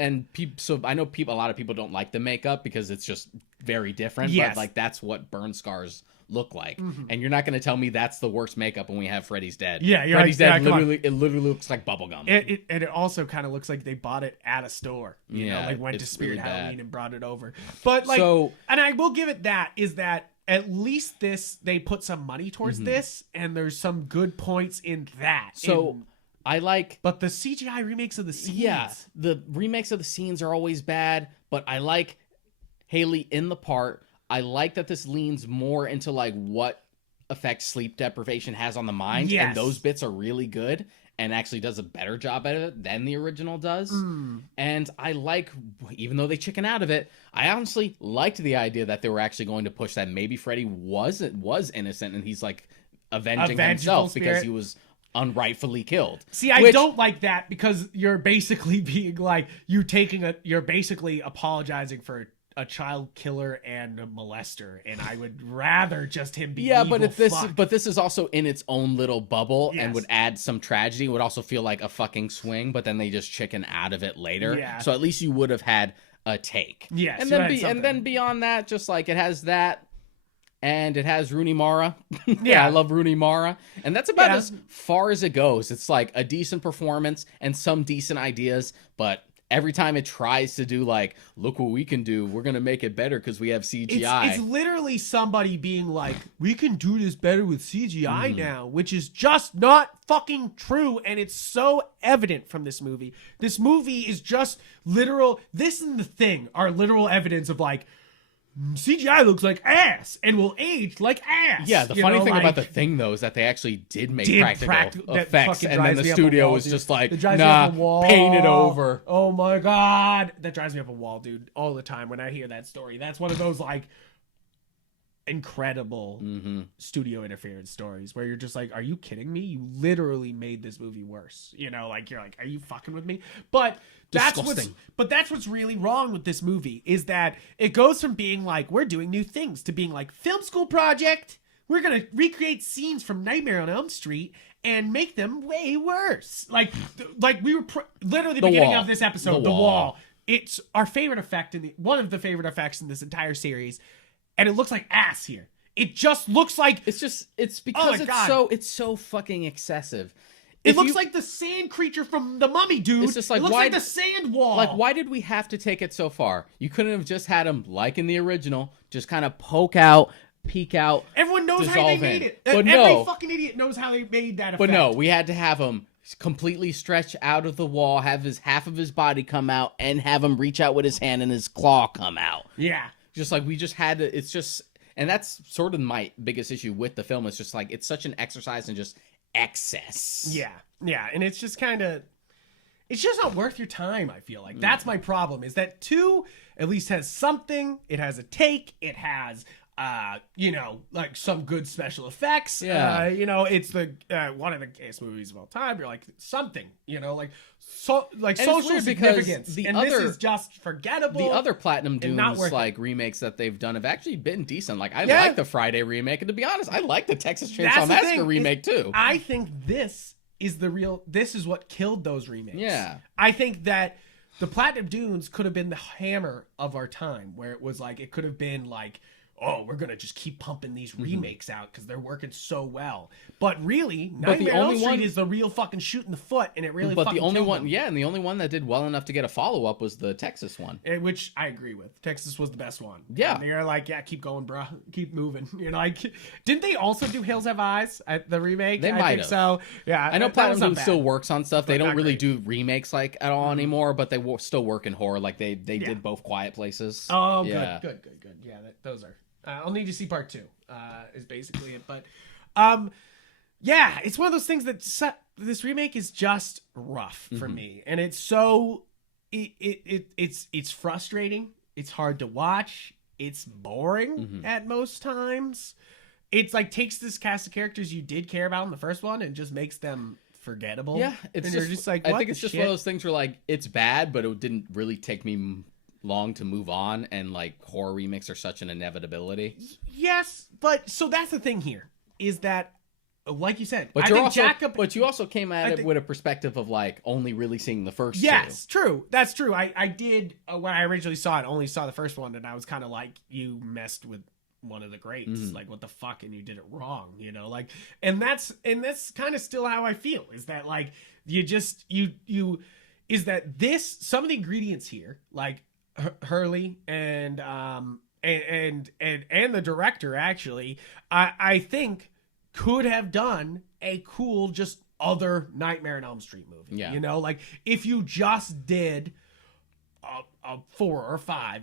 So I know a lot of people don't like the makeup because it's just very different, but like that's what burn scars look like. And you're not going to tell me that's the worst makeup when we have Freddy's Dead. Yeah, Freddy's Dead it literally looks like bubblegum. And it also kind of looks like they bought it at a store. You know, like went to Spirit really Halloween and brought it over. But like, and I will give it that, is that at least they put some money towards this, and there's some good points in that. So I like... But the CGI remakes of the scenes... Yeah, the remakes of the scenes are always bad, but I like Haley in the part. I like that this leans more into like what effect sleep deprivation has on the mind, and those bits are really good and actually does a better job at it than the original does. And I like, even though they chicken out of it, I honestly liked the idea that they were actually going to push that maybe Freddy was innocent and he's like avenging himself because he was unrightfully killed. See, I don't like that because you're basically being like, you're basically apologizing for a child killer and a molester, and I would rather just him be evil. But this is also in its own little bubble and would add some tragedy. It would also feel like a fucking swing, but then they just chicken out of it later. Yeah. So at least you would have had a take. Yes, and then beyond that, just like it has that, and it has Rooney Mara. I love Rooney Mara, and that's about as far as it goes. It's like a decent performance and some decent ideas, but every time it tries to do like, look what we can do, we're going to make it better because we have CGI. It's literally somebody being like, we can do this better with CGI now, which is just not fucking true. And it's so evident from this movie. This movie is just literal. This and The Thing are literal evidence of like, CGI looks like ass and will age like ass. Yeah, the funny thing about The Thing, though, is that they actually did make practical effects, and then the studio was just like, nah, paint it over. Oh my god. That drives me up a wall, dude, all the time when I hear that story. That's one of those, like, incredible studio interference stories where you're just like, are you kidding me? You literally made this movie worse. You know, like, you're like, are you fucking with me? But that's what's really wrong with this movie, is that it goes from being like, we're doing new things, to being like, film school project, we're gonna recreate scenes from Nightmare on Elm Street, and make them way worse. Like we were literally The beginning wall. of this episode, The the wall. wall. It's our favorite effect one of the favorite effects in this entire series, and it looks like ass here. It just looks like It's because it's so fucking excessive. it looks like the sand creature from the Mummy, dude. It's just like, it looks why like the sand wall. Like, why did we have to take it so far? You couldn't have just had him, like in the original, just kind of poke out, peek out. Everyone knows how they made it. But Every fucking idiot knows how they made that effect. But no, we had to have him completely stretch out of the wall, have half of his body come out, and have him reach out with his hand and his claw come out. Yeah. Just like we just had to, it's just, and that's sort of my biggest issue with the film. It's just like, it's such an exercise in just excess. Yeah. Yeah. And it's just kind of, it's just not worth your time, I feel like. That's my problem, is that 2 at least has something. It has a take. It has, like some good special effects. Yeah. It's the one of the gayest movies of all time. You're like something, like And social it's weird because significance. the And other- this is just forgettable. The other Platinum not Dunes worth it. like remakes that they've done have actually been decent. Like I Yeah. like the Friday remake, and to be honest, I like the Texas That's Chainsaw the Massacre thing, remake too. I think this is what killed those remakes. Yeah. I think that the Platinum Dunes could have been the hammer of our time, where it was like, it could have been like, oh, we're gonna just keep pumping these remakes out because they're working so well. But really, Nightmare on Elm Street is the real fucking shoot in the foot, and it really. But fucking the only killed one, them. yeah, and the only one that did well enough to get a follow up was the Texas one. Which I agree with. Texas was the best one. Yeah. And they're like, yeah, keep going, bro. Keep moving. Like, didn't they also do Hills Have Eyes at the remake? They I might think have. so. Yeah. I know that was Platinum not Dunes bad. still works on stuff. They But don't not really great. do remakes like at all anymore, but they still work in horror. Like they did both Quiet Places. Oh, yeah. good. Yeah, those are. I'll need to see part 2. Is basically it, but yeah, it's one of those things that this remake is just rough for me, and it's so it's frustrating. It's hard to watch. It's boring at most times. It's like takes this cast of characters you did care about in the first one and just makes them forgettable. Yeah, it's and you're just like, I what think the it's just shit? one of those things where like it's bad, but it didn't really take me long to move on, and like horror remakes are such an inevitability. Yes, but so that's the thing here is that, like you said, But I you're think also, Jacob. but you also came at I it think- with a perspective of like only really seeing the first two. Yes, true. That's true. I did when I originally saw it, only saw the first one, and I was kind of like, you messed with one of the greats. Like, what the fuck, and you did it wrong, like, and that's kind of still how I feel. Is that like you is that this some of the ingredients here, like Hurley and the director actually, I think could have done a cool just other Nightmare on Elm Street movie. Yeah. Like if you just did a 4 or 5,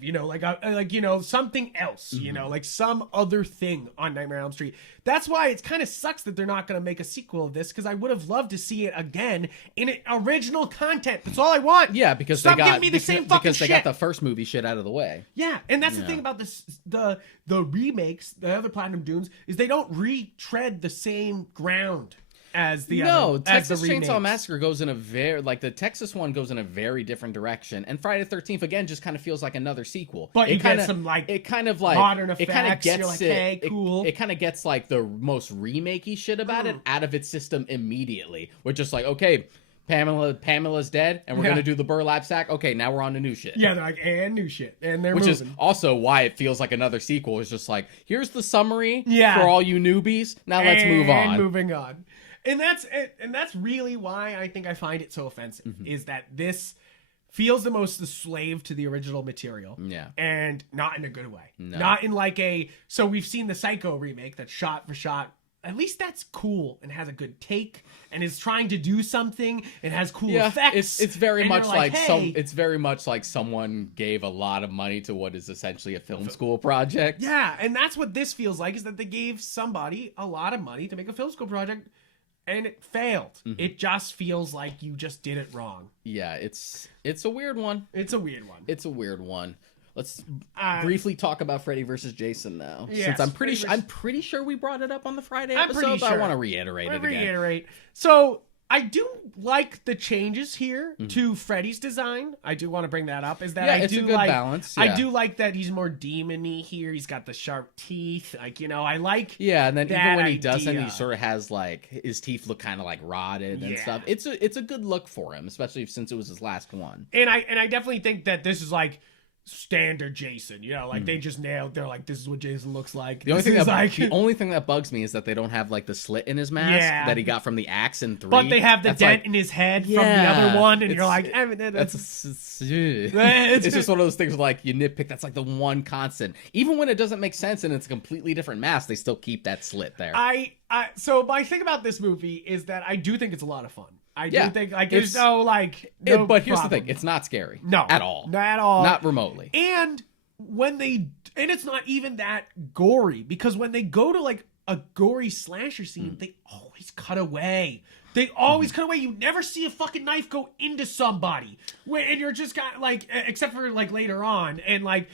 something else, like some other thing on Nightmare on Elm Street. That's why it's kind of sucks that they're not going to make a sequel of this, because I would have loved to see it again in original content. That's all I want. Yeah, because Stop they got giving me the same fucking because they shit. got the first movie shit out of the way. Yeah, and that's the thing about this, the remakes, the other Platinum Dunes, is they don't retread the same ground as the No, other, Texas as the remakes. Chainsaw Massacre goes in a the Texas one goes in a very different direction, and Friday the 13th again just kind of feels like another sequel. But you kinda, get some like it kind of like modern it kind of effects. gets You're like, it, hey, cool. It kind of gets like the most remakey shit about it out of its system immediately. We're just like, okay, Pamela's dead, and we're gonna do the burlap sack. Okay, now we're on to new shit. Yeah, they're like, and new shit, and they're Which moving. is also why it feels like another sequel. It's just like, here's the summary Yeah. for all you newbies. Now let's move on. Moving on. And that's really why I think I find it so offensive, is that this feels the most a slave to the original material. Yeah. And not in a good way. No. Not in like so we've seen the Psycho remake that's shot for shot. At least that's cool and has a good take and is trying to do something and has cool effects. It's very And much you're like hey, it's very much like someone gave a lot of money to what is essentially a film school project. Yeah, and that's what this feels like, is that they gave somebody a lot of money to make a film school project and it failed. It just feels like you just did it wrong. Yeah, it's a weird one. It's a weird one. It's a weird one. Let's briefly talk about Freddy versus Jason now. Yes, Since I'm pretty Freddy I'm pretty sure we brought it up on the Friday I'm episode, pretty but I sure. want to reiterate it again. So I do like the changes here to Freddy's design. I do want to bring that up. Is that it's a good balance. Yeah. I do like that he's more demon-y here. He's got the sharp teeth. Like, I like. Yeah, and then even when he idea. doesn't, he sort of has like his teeth look kind of like rotted and stuff. It's a good look for him, especially since it was his last one. And I definitely think that this is like standard Jason, like they just nailed. They're like, this is what Jason looks like. The only thing that bugs me is that they don't have like the slit in his mask that he got from the axe in 3. But they have the dent in his head from the other one, and you're like, it's just one of those things where, like, you nitpick. That's like the one constant. Even when it doesn't make sense and it's a completely different mask, they still keep that slit there. So my thing about this movie is that I do think it's a lot of fun. I do think like there's no but here's the thing, it's not scary. No. At all. Not at all. Not remotely. And it's not even that gory, because when they go to like a gory slasher scene, they always cut away. They always cut away. You never see a fucking knife go into somebody. And you're just got like, except for like later on, and like,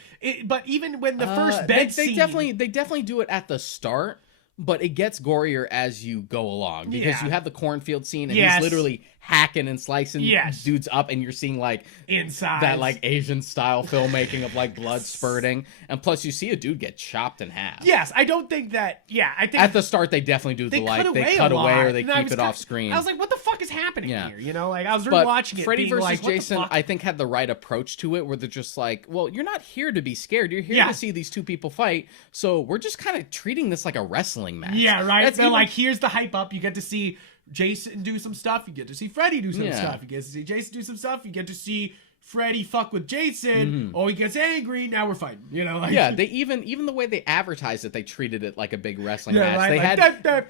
but even when the first bed scene, they definitely do it at the start. But it gets gorier as you go along, because you have the cornfield scene and he's literally hacking and slicing dudes up, and you're seeing like inside that like Asian style filmmaking of like blood spurting, and plus you see a dude get chopped in half. Yes, I don't think that. Yeah, I think at the start they definitely do they cut away or they keep it off screen. I was like, what the fuck is happening here? Like I was rewatching it. Freddy versus like, Jason, I think, had the right approach to it, where they're just like, well, you're not here to be scared. You're here to see these two people fight. So we're just kind of treating this like a wrestling match. Yeah, right. They're like, here's the hype up. You get to see Jason do some stuff. You get to see Freddy do some stuff. You get to see Jason do some stuff. You get to see Freddy fuck with Jason. Oh, he gets angry. Now we're fighting. They even the way they advertised it, they treated it like a big wrestling match.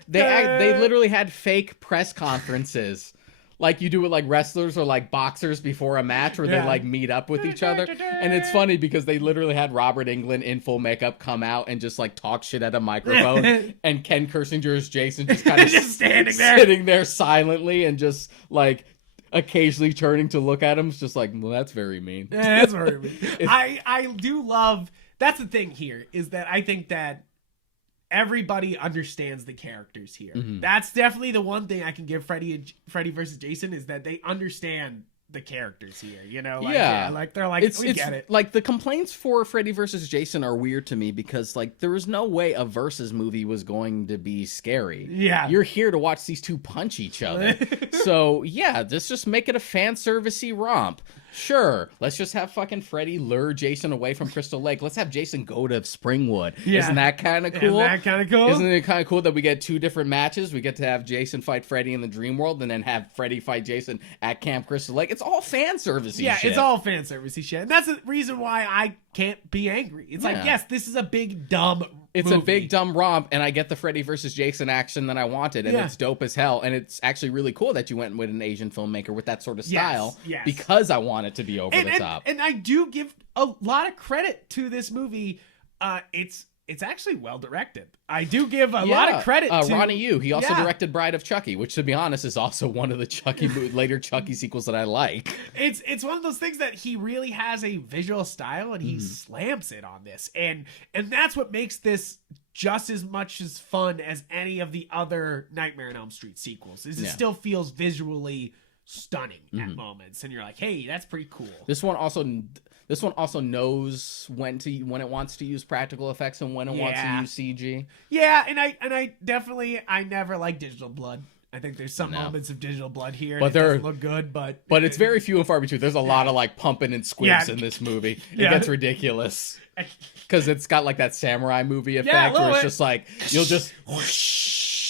They literally had fake press conferences. Like you do with like wrestlers or like boxers before a match, where they like meet up with each other. And it's funny because they literally had Robert Englund in full makeup come out and just like talk shit at a microphone. And Ken Kirsinger's Jason just kind of just sitting there silently and just like occasionally turning to look at him. It's just like, well, that's very mean. Yeah, that's very mean. I do love, that's the thing here, is that I think that everybody understands the characters here. That's definitely the one thing I can give Freddy versus Jason, is that they understand the characters here, like they're like, we get it. Like the complaints for Freddy versus Jason are weird to me, because like there was no way a versus movie was going to be scary. Yeah, you're here to watch these two punch each other. So let's just make it a fan servicey romp. Sure, let's just have fucking Freddy lure Jason away from Crystal Lake. Let's have Jason go to Springwood. Isn't that kind of cool? Isn't it kind of cool that we get 2 different matches? We get to have Jason fight Freddy in the Dream World, and then have Freddy fight Jason at Camp Crystal Lake. It's all fan servicey shit. It's all fan servicey shit. And that's the reason why I can't be angry. It's like, yes, this is a big dumb It's movie. a big dumb romp, and I get the Freddy versus Jason action that I wanted, and it's dope as hell. And it's actually really cool that you went with an Asian filmmaker with that sort of style, because I want it to be over the top. And I do give a lot of credit to this movie. It's actually well directed. I do give a lot of credit to Ronnie Yu. He also directed Bride of Chucky, which, to be honest, is also one of the later Chucky sequels that I like. It's one of those things that he really has a visual style, and he slams it on this, and that's what makes this just as much as fun as any of the other Nightmare on Elm Street sequels. It still feels visually stunning at moments, and you're like, hey, that's pretty cool. This one also knows when it wants to use practical effects and when it wants to use CG. Yeah, and I definitely never like digital blood. I think there's some moments of digital blood here, but it doesn't look good, but it's very few and far between. There's a lot of like pumping and squibs in this movie. It gets ridiculous because it's got like that samurai movie effect where it's just like you'll just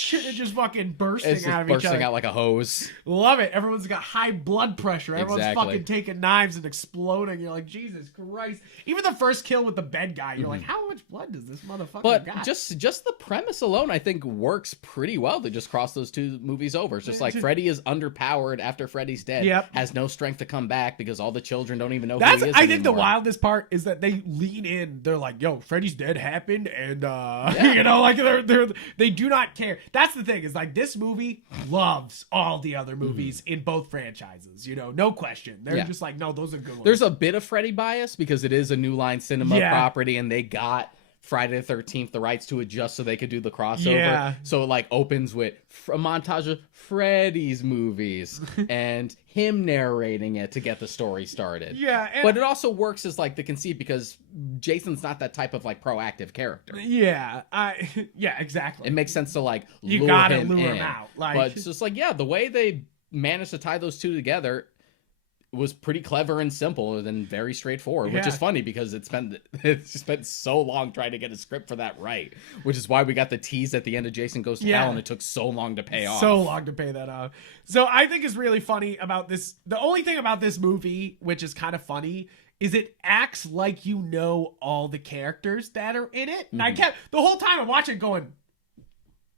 it's just fucking bursting out of each other. Bursting out like a hose. Love it. Everyone's got high blood pressure. Everyone's fucking taking knives and exploding. You're like, Jesus Christ. Even the first kill with the bed guy, you're like, how much blood does this motherfucker got? But just the premise alone, I think, works pretty well to just cross those two movies over. It's just like Freddy is underpowered after Freddy's dead. Has no strength to come back because all the children don't even know who he is anymore. I think the wildest part is that they lean in. They're like, yo, Freddy's dead happened, and like they do not care. That's the thing, is like this movie loves all the other movies in both franchises, no question. They're just like, no, those are good ones. There's a bit of Freddy bias because it is a New Line Cinema property, and they got Friday the 13th the rights to it just so they could do the crossover. Yeah. So it like opens with a montage of Freddy's movies and him narrating it to get the story started. Yeah. But it also works as like the conceit because Jason's not that type of like proactive character. Yeah. Yeah, exactly. It makes sense to like you lure gotta him lure in. him out. Like, But it's just like, yeah, the way they managed to tie those two together was pretty clever and simple and very straightforward, which is funny because it's spent so long trying to get a script for that right, which is why we got the tease at the end of Jason Goes to Hell and it took so long to pay off. So long to pay that off. So I think is really funny about this. The only thing about this movie, which is kind of funny, is it acts like you know all the characters that are in it. And I kept the whole time I'm watching going,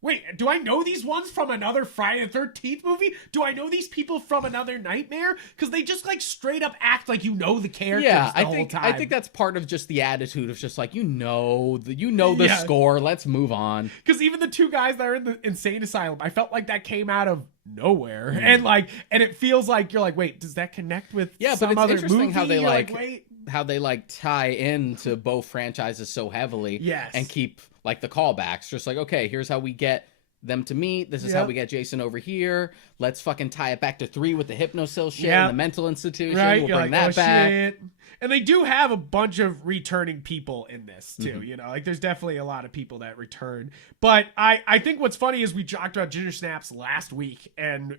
wait, do I know these ones from another Friday the 13th movie? Do I know these people from another Nightmare? Because they just like straight up act like you know the characters the whole time. I think that's part of just the attitude of just like, you know the score, let's move on. Because even the two guys that are in the insane asylum, I felt like that came out of nowhere. And it feels like you're like, wait, does that connect with some but other it's interesting movie? how they Wait. how they like tie into both franchises so heavily. Yes. And keep like the callbacks, just like, okay, here's how we get them to meet. This is how we get Jason over here. Let's fucking tie it back to 3 with the hypnosil shit and the mental institution. Right? We'll You're bring like, that back. Shit. And they do have a bunch of returning people in this too. You know, like there's definitely a lot of people that return. But I think what's funny is we talked about Ginger Snaps last week, and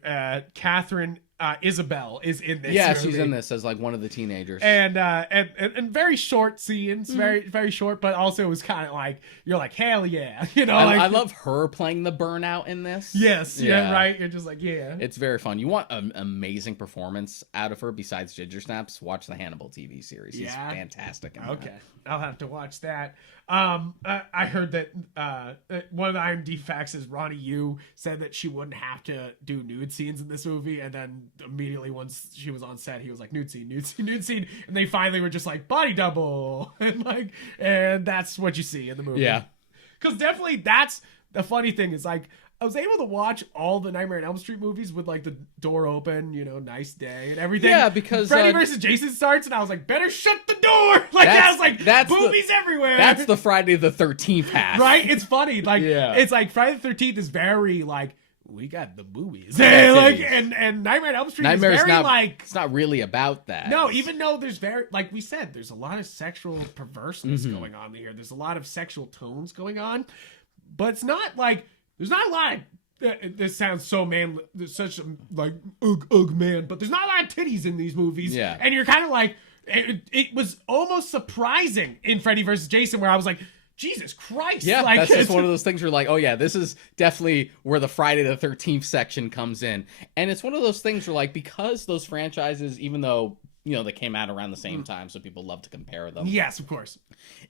Catherine Isabel is in this. Yeah, she's in this as like one of the teenagers. And very short scenes, very very short, but also it was kind of like you're like, hell yeah, you know. I love her playing the burnout in this. Yes, yeah, right. You're just like, yeah, it's very fun. You want an amazing performance out of her besides Ginger Snaps? Watch the Hannibal TV series. He's fantastic. Okay, I'll have to watch that. I heard that one of the IMDb facts is Ronnie Yu said that she wouldn't have to do nude scenes in this movie, and then immediately once she was on set, he was like, nude scene, nude scene, nude scene, and they finally were just like, body double, and that's what you see in the movie. Yeah, because definitely that's the funny thing is like, I was able to watch all the Nightmare on Elm Street movies with like the door open, you know, nice day and everything. Yeah, because Freddy versus Jason starts, and I was like, better shut the door. Like I was like, that's boobies everywhere. That's the Friday the 13th half, right? It's funny, like it's like Friday the 13th is very like, we got the boobies, like, and Nightmare on Elm Street is very like, it's not really about that. No, even though there's very, like we said, there's a lot of sexual perverseness going on here. There's a lot of sexual tones going on, but it's not like. There's not a lot of, this sounds so manly, there's such a, like, ugh, man, but there's not a lot of titties in these movies. Yeah. And you're kind of like, it was almost surprising in Freddy vs. Jason where I was like, Jesus Christ. Yeah, like, that's just one of those things where like, oh yeah, this is definitely where the Friday the 13th section comes in. And it's one of those things where like, because those franchises, even though, you know, they came out around the same time, so people love to compare them. Yes, of course.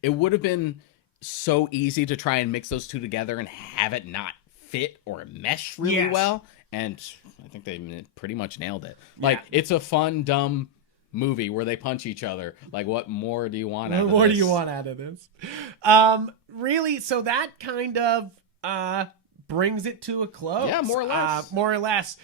It would have been so easy to try and mix those two together and have it not fit or mesh really well, and I think they pretty much nailed it. Like, it's a fun, dumb movie where they punch each other. Like, what more do you want out of this? What more do you want out of this? Really, so that kind of brings it to a close. Yeah, more or less. More or less.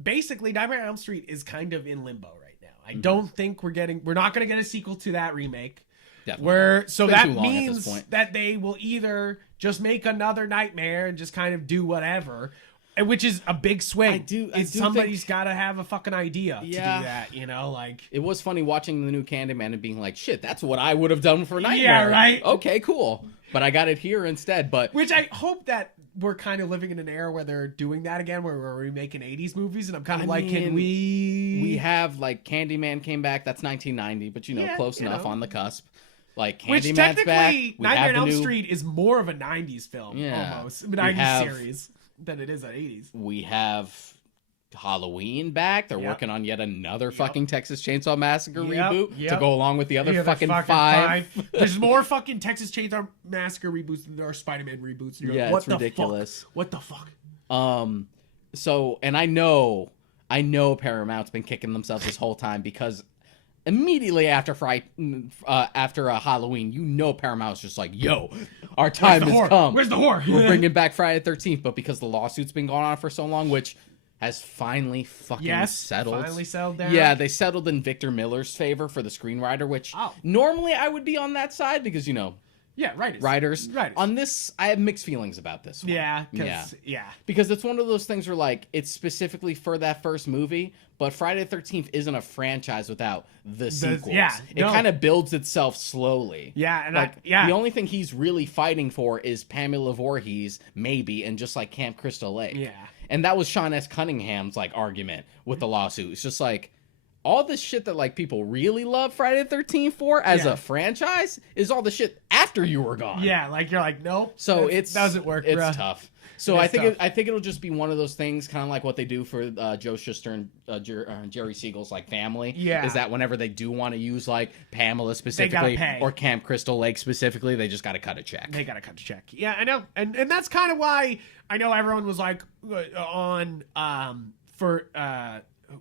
Basically, Nightmare on Elm Street is kind of in limbo right now. I don't think we're not going to get a sequel to that remake. So that means that they will either just make another Nightmare and just kind of do whatever, which is a big swing. Somebody's got to have a fucking idea to do that, you know? Like, it was funny watching the new Candyman and being like, shit, that's what I would have done for Nightmare. Yeah, right? Okay, cool. But I got it here instead. Which I hope that we're kind of living in an era where they're doing that again, where we're remaking 80s movies, and I'm kind of can we have, like, Candyman came back, that's 1990, but, you know, close enough on the cusp. Like, Candyman's which technically, back. Nightmare on Elm Street is more of a 90s film, almost. 90s series than it is an 80s. We have Halloween back. They're working on yet another fucking Texas Chainsaw Massacre reboot to go along with the other fucking five. There's more fucking Texas Chainsaw Massacre reboots than there are Spider-Man reboots. And you're like, what it's ridiculous. Fuck? What the fuck? So, and I know Paramount's been kicking themselves this whole time because immediately after Halloween, you know Paramount's just like, yo, our time has come. Where's the horror? We're bringing back Friday the 13th, but because the lawsuit's been going on for so long, which has finally fucking settled. Finally settled down. Yeah, they settled in Victor Miller's favor for the screenwriter, which normally I would be on that side because, you know, Yeah, writers. Writers. Writers. On this, I have mixed feelings about this one. Yeah. Because it's one of those things where, like, it's specifically for that first movie, but Friday the 13th isn't a franchise without the sequels. It kind of builds itself slowly. Yeah, and like, the only thing he's really fighting for is Pamela Voorhees, maybe, and just like Camp Crystal Lake. Yeah. And that was Sean S. Cunningham's, like, argument with the lawsuit. It's just like, all the shit that, like, people really love Friday the 13th for as a franchise is all the shit after you were gone. Yeah, like, you're like, nope. So it doesn't work, It's bruh. tough. So I think it'll just be one of those things, kind of like what they do for Joe Shuster and Jerry Siegel's, like, family. Yeah. Is that whenever they do want to use, like, Pamela specifically or Camp Crystal Lake specifically, they just got to cut a check. They got to cut a check. Yeah, I know. And that's kind of why I know everyone was like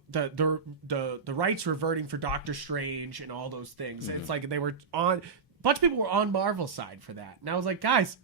the rights reverting for Doctor Strange and all those things. It's like they were on, a bunch of people were on Marvel's side for that. And I was like, guys,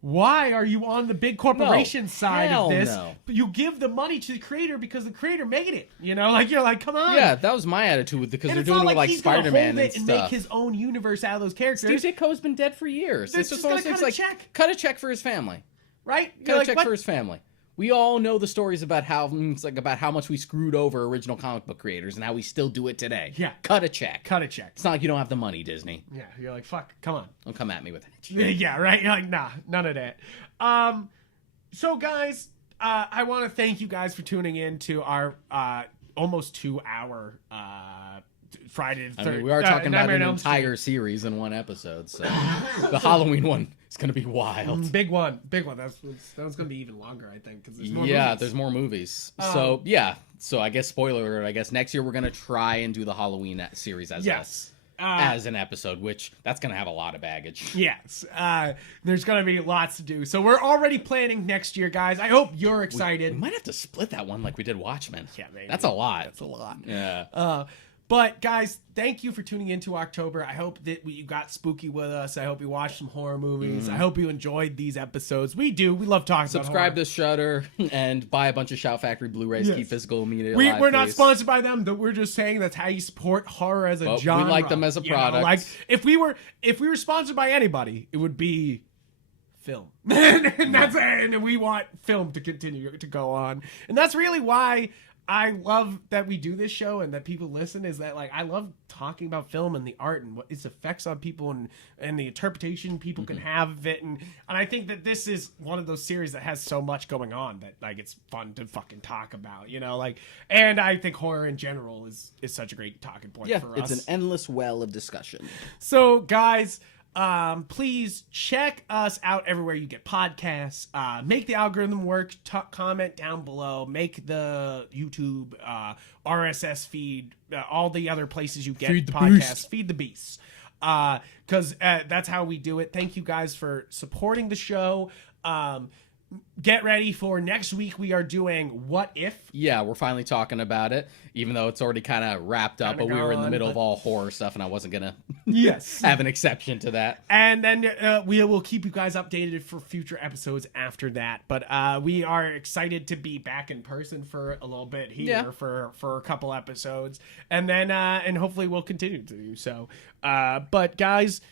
why are you on the big corporation side of this? No. But you give the money to the creator because the creator made it. You know, like, you're like, come on. Yeah, that was my attitude with because And they're it's doing not it with, like, he's gonna Spider-Man hold it and make stuff. his own universe out of those characters. Steve Ditko's been dead for years. They're It's just just one of gonna those things cut a like, check. cut a check for his family. Right? Cut a check what? for his family. We all know the stories about how about how much we screwed over original comic book creators and how we still do it today. Yeah. Cut a check. Cut a check. It's not like you don't have the money, Disney. Yeah, you're like, fuck, come on. Don't come at me with it. Yeah, right? You're like, nah, none of that. So, guys, I want to thank you guys for tuning in to our almost 2-hour Friday the 3rd. I mean, we are talking about Nightmare an on Elm Street. entire series in one episode, so the Halloween one is going to be wild. Big one. That one's gonna be even longer, I think, because there's more Yeah, movies. there's more movies. So, yeah. So, I guess, spoiler alert, I guess next year we're going to try and do the Halloween series as as an episode, which that's going to have a lot of baggage. Yes. There's going to be lots to do. So we're already planning next year, guys. I hope you're excited. We might have to split that one like we did Watchmen. Yeah, maybe. That's a lot. That's a lot. Yeah. But guys, thank you for tuning into October. I hope that you got spooky with us. I hope you watched some horror movies. I hope you enjoyed these episodes. We do. We love talking Subscribe about to Shudder and buy a bunch of Shout Factory Blu-rays. Yes. Keep physical media horror. alive, We're not please. sponsored by them. We're just saying that's how you support horror as a Well, genre. we like them as a You know, product. like if we were sponsored by anybody, it would be film. and we want film to continue to go on. And that's really why I love that we do this show and that people listen, is that, like, I love talking about film and the art and what its effects on people and the interpretation people can have of it. And I think that this is one of those series that has so much going on that, like, it's fun to fucking talk about, you know, like, and I think horror in general is such a great talking point for us. It's an endless well of discussion. So, guys, please check us out everywhere you get podcasts. Make the algorithm work. Comment down below. Make the YouTube RSS feed. All the other places you get Feed the podcasts. beast. Feed the beast. Because that's how we do it. Thank you guys for supporting the show. Get ready for next week. We are doing What If. Yeah, we're finally talking about it, even though it's already kind of wrapped up, but we were in the middle of all horror stuff, and I wasn't going to have an exception to that. And then we will keep you guys updated for future episodes after that. But we are excited to be back in person for a little bit here for a couple episodes. And then and hopefully we'll continue to do so. But guys,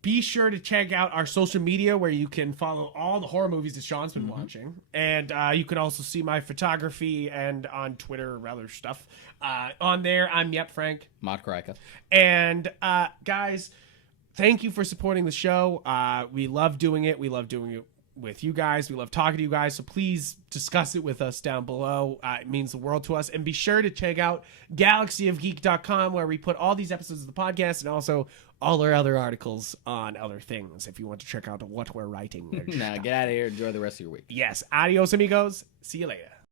be sure to check out our social media where you can follow all the horror movies that Sean's been watching. And you can also see my photography and on Twitter or other stuff. On there, I'm Yupfrank. Mod Karika. And guys, thank you for supporting the show. We love doing it. We love doing it with you guys. We love talking to you guys. So please discuss it with us down below. It means the world to us. And be sure to check out galaxyofgeek.com where we put all these episodes of the podcast and also all our other articles on other things if you want to check out what we're writing. Now, get out of here. Enjoy the rest of your week. Yes. Adios, amigos. See you later.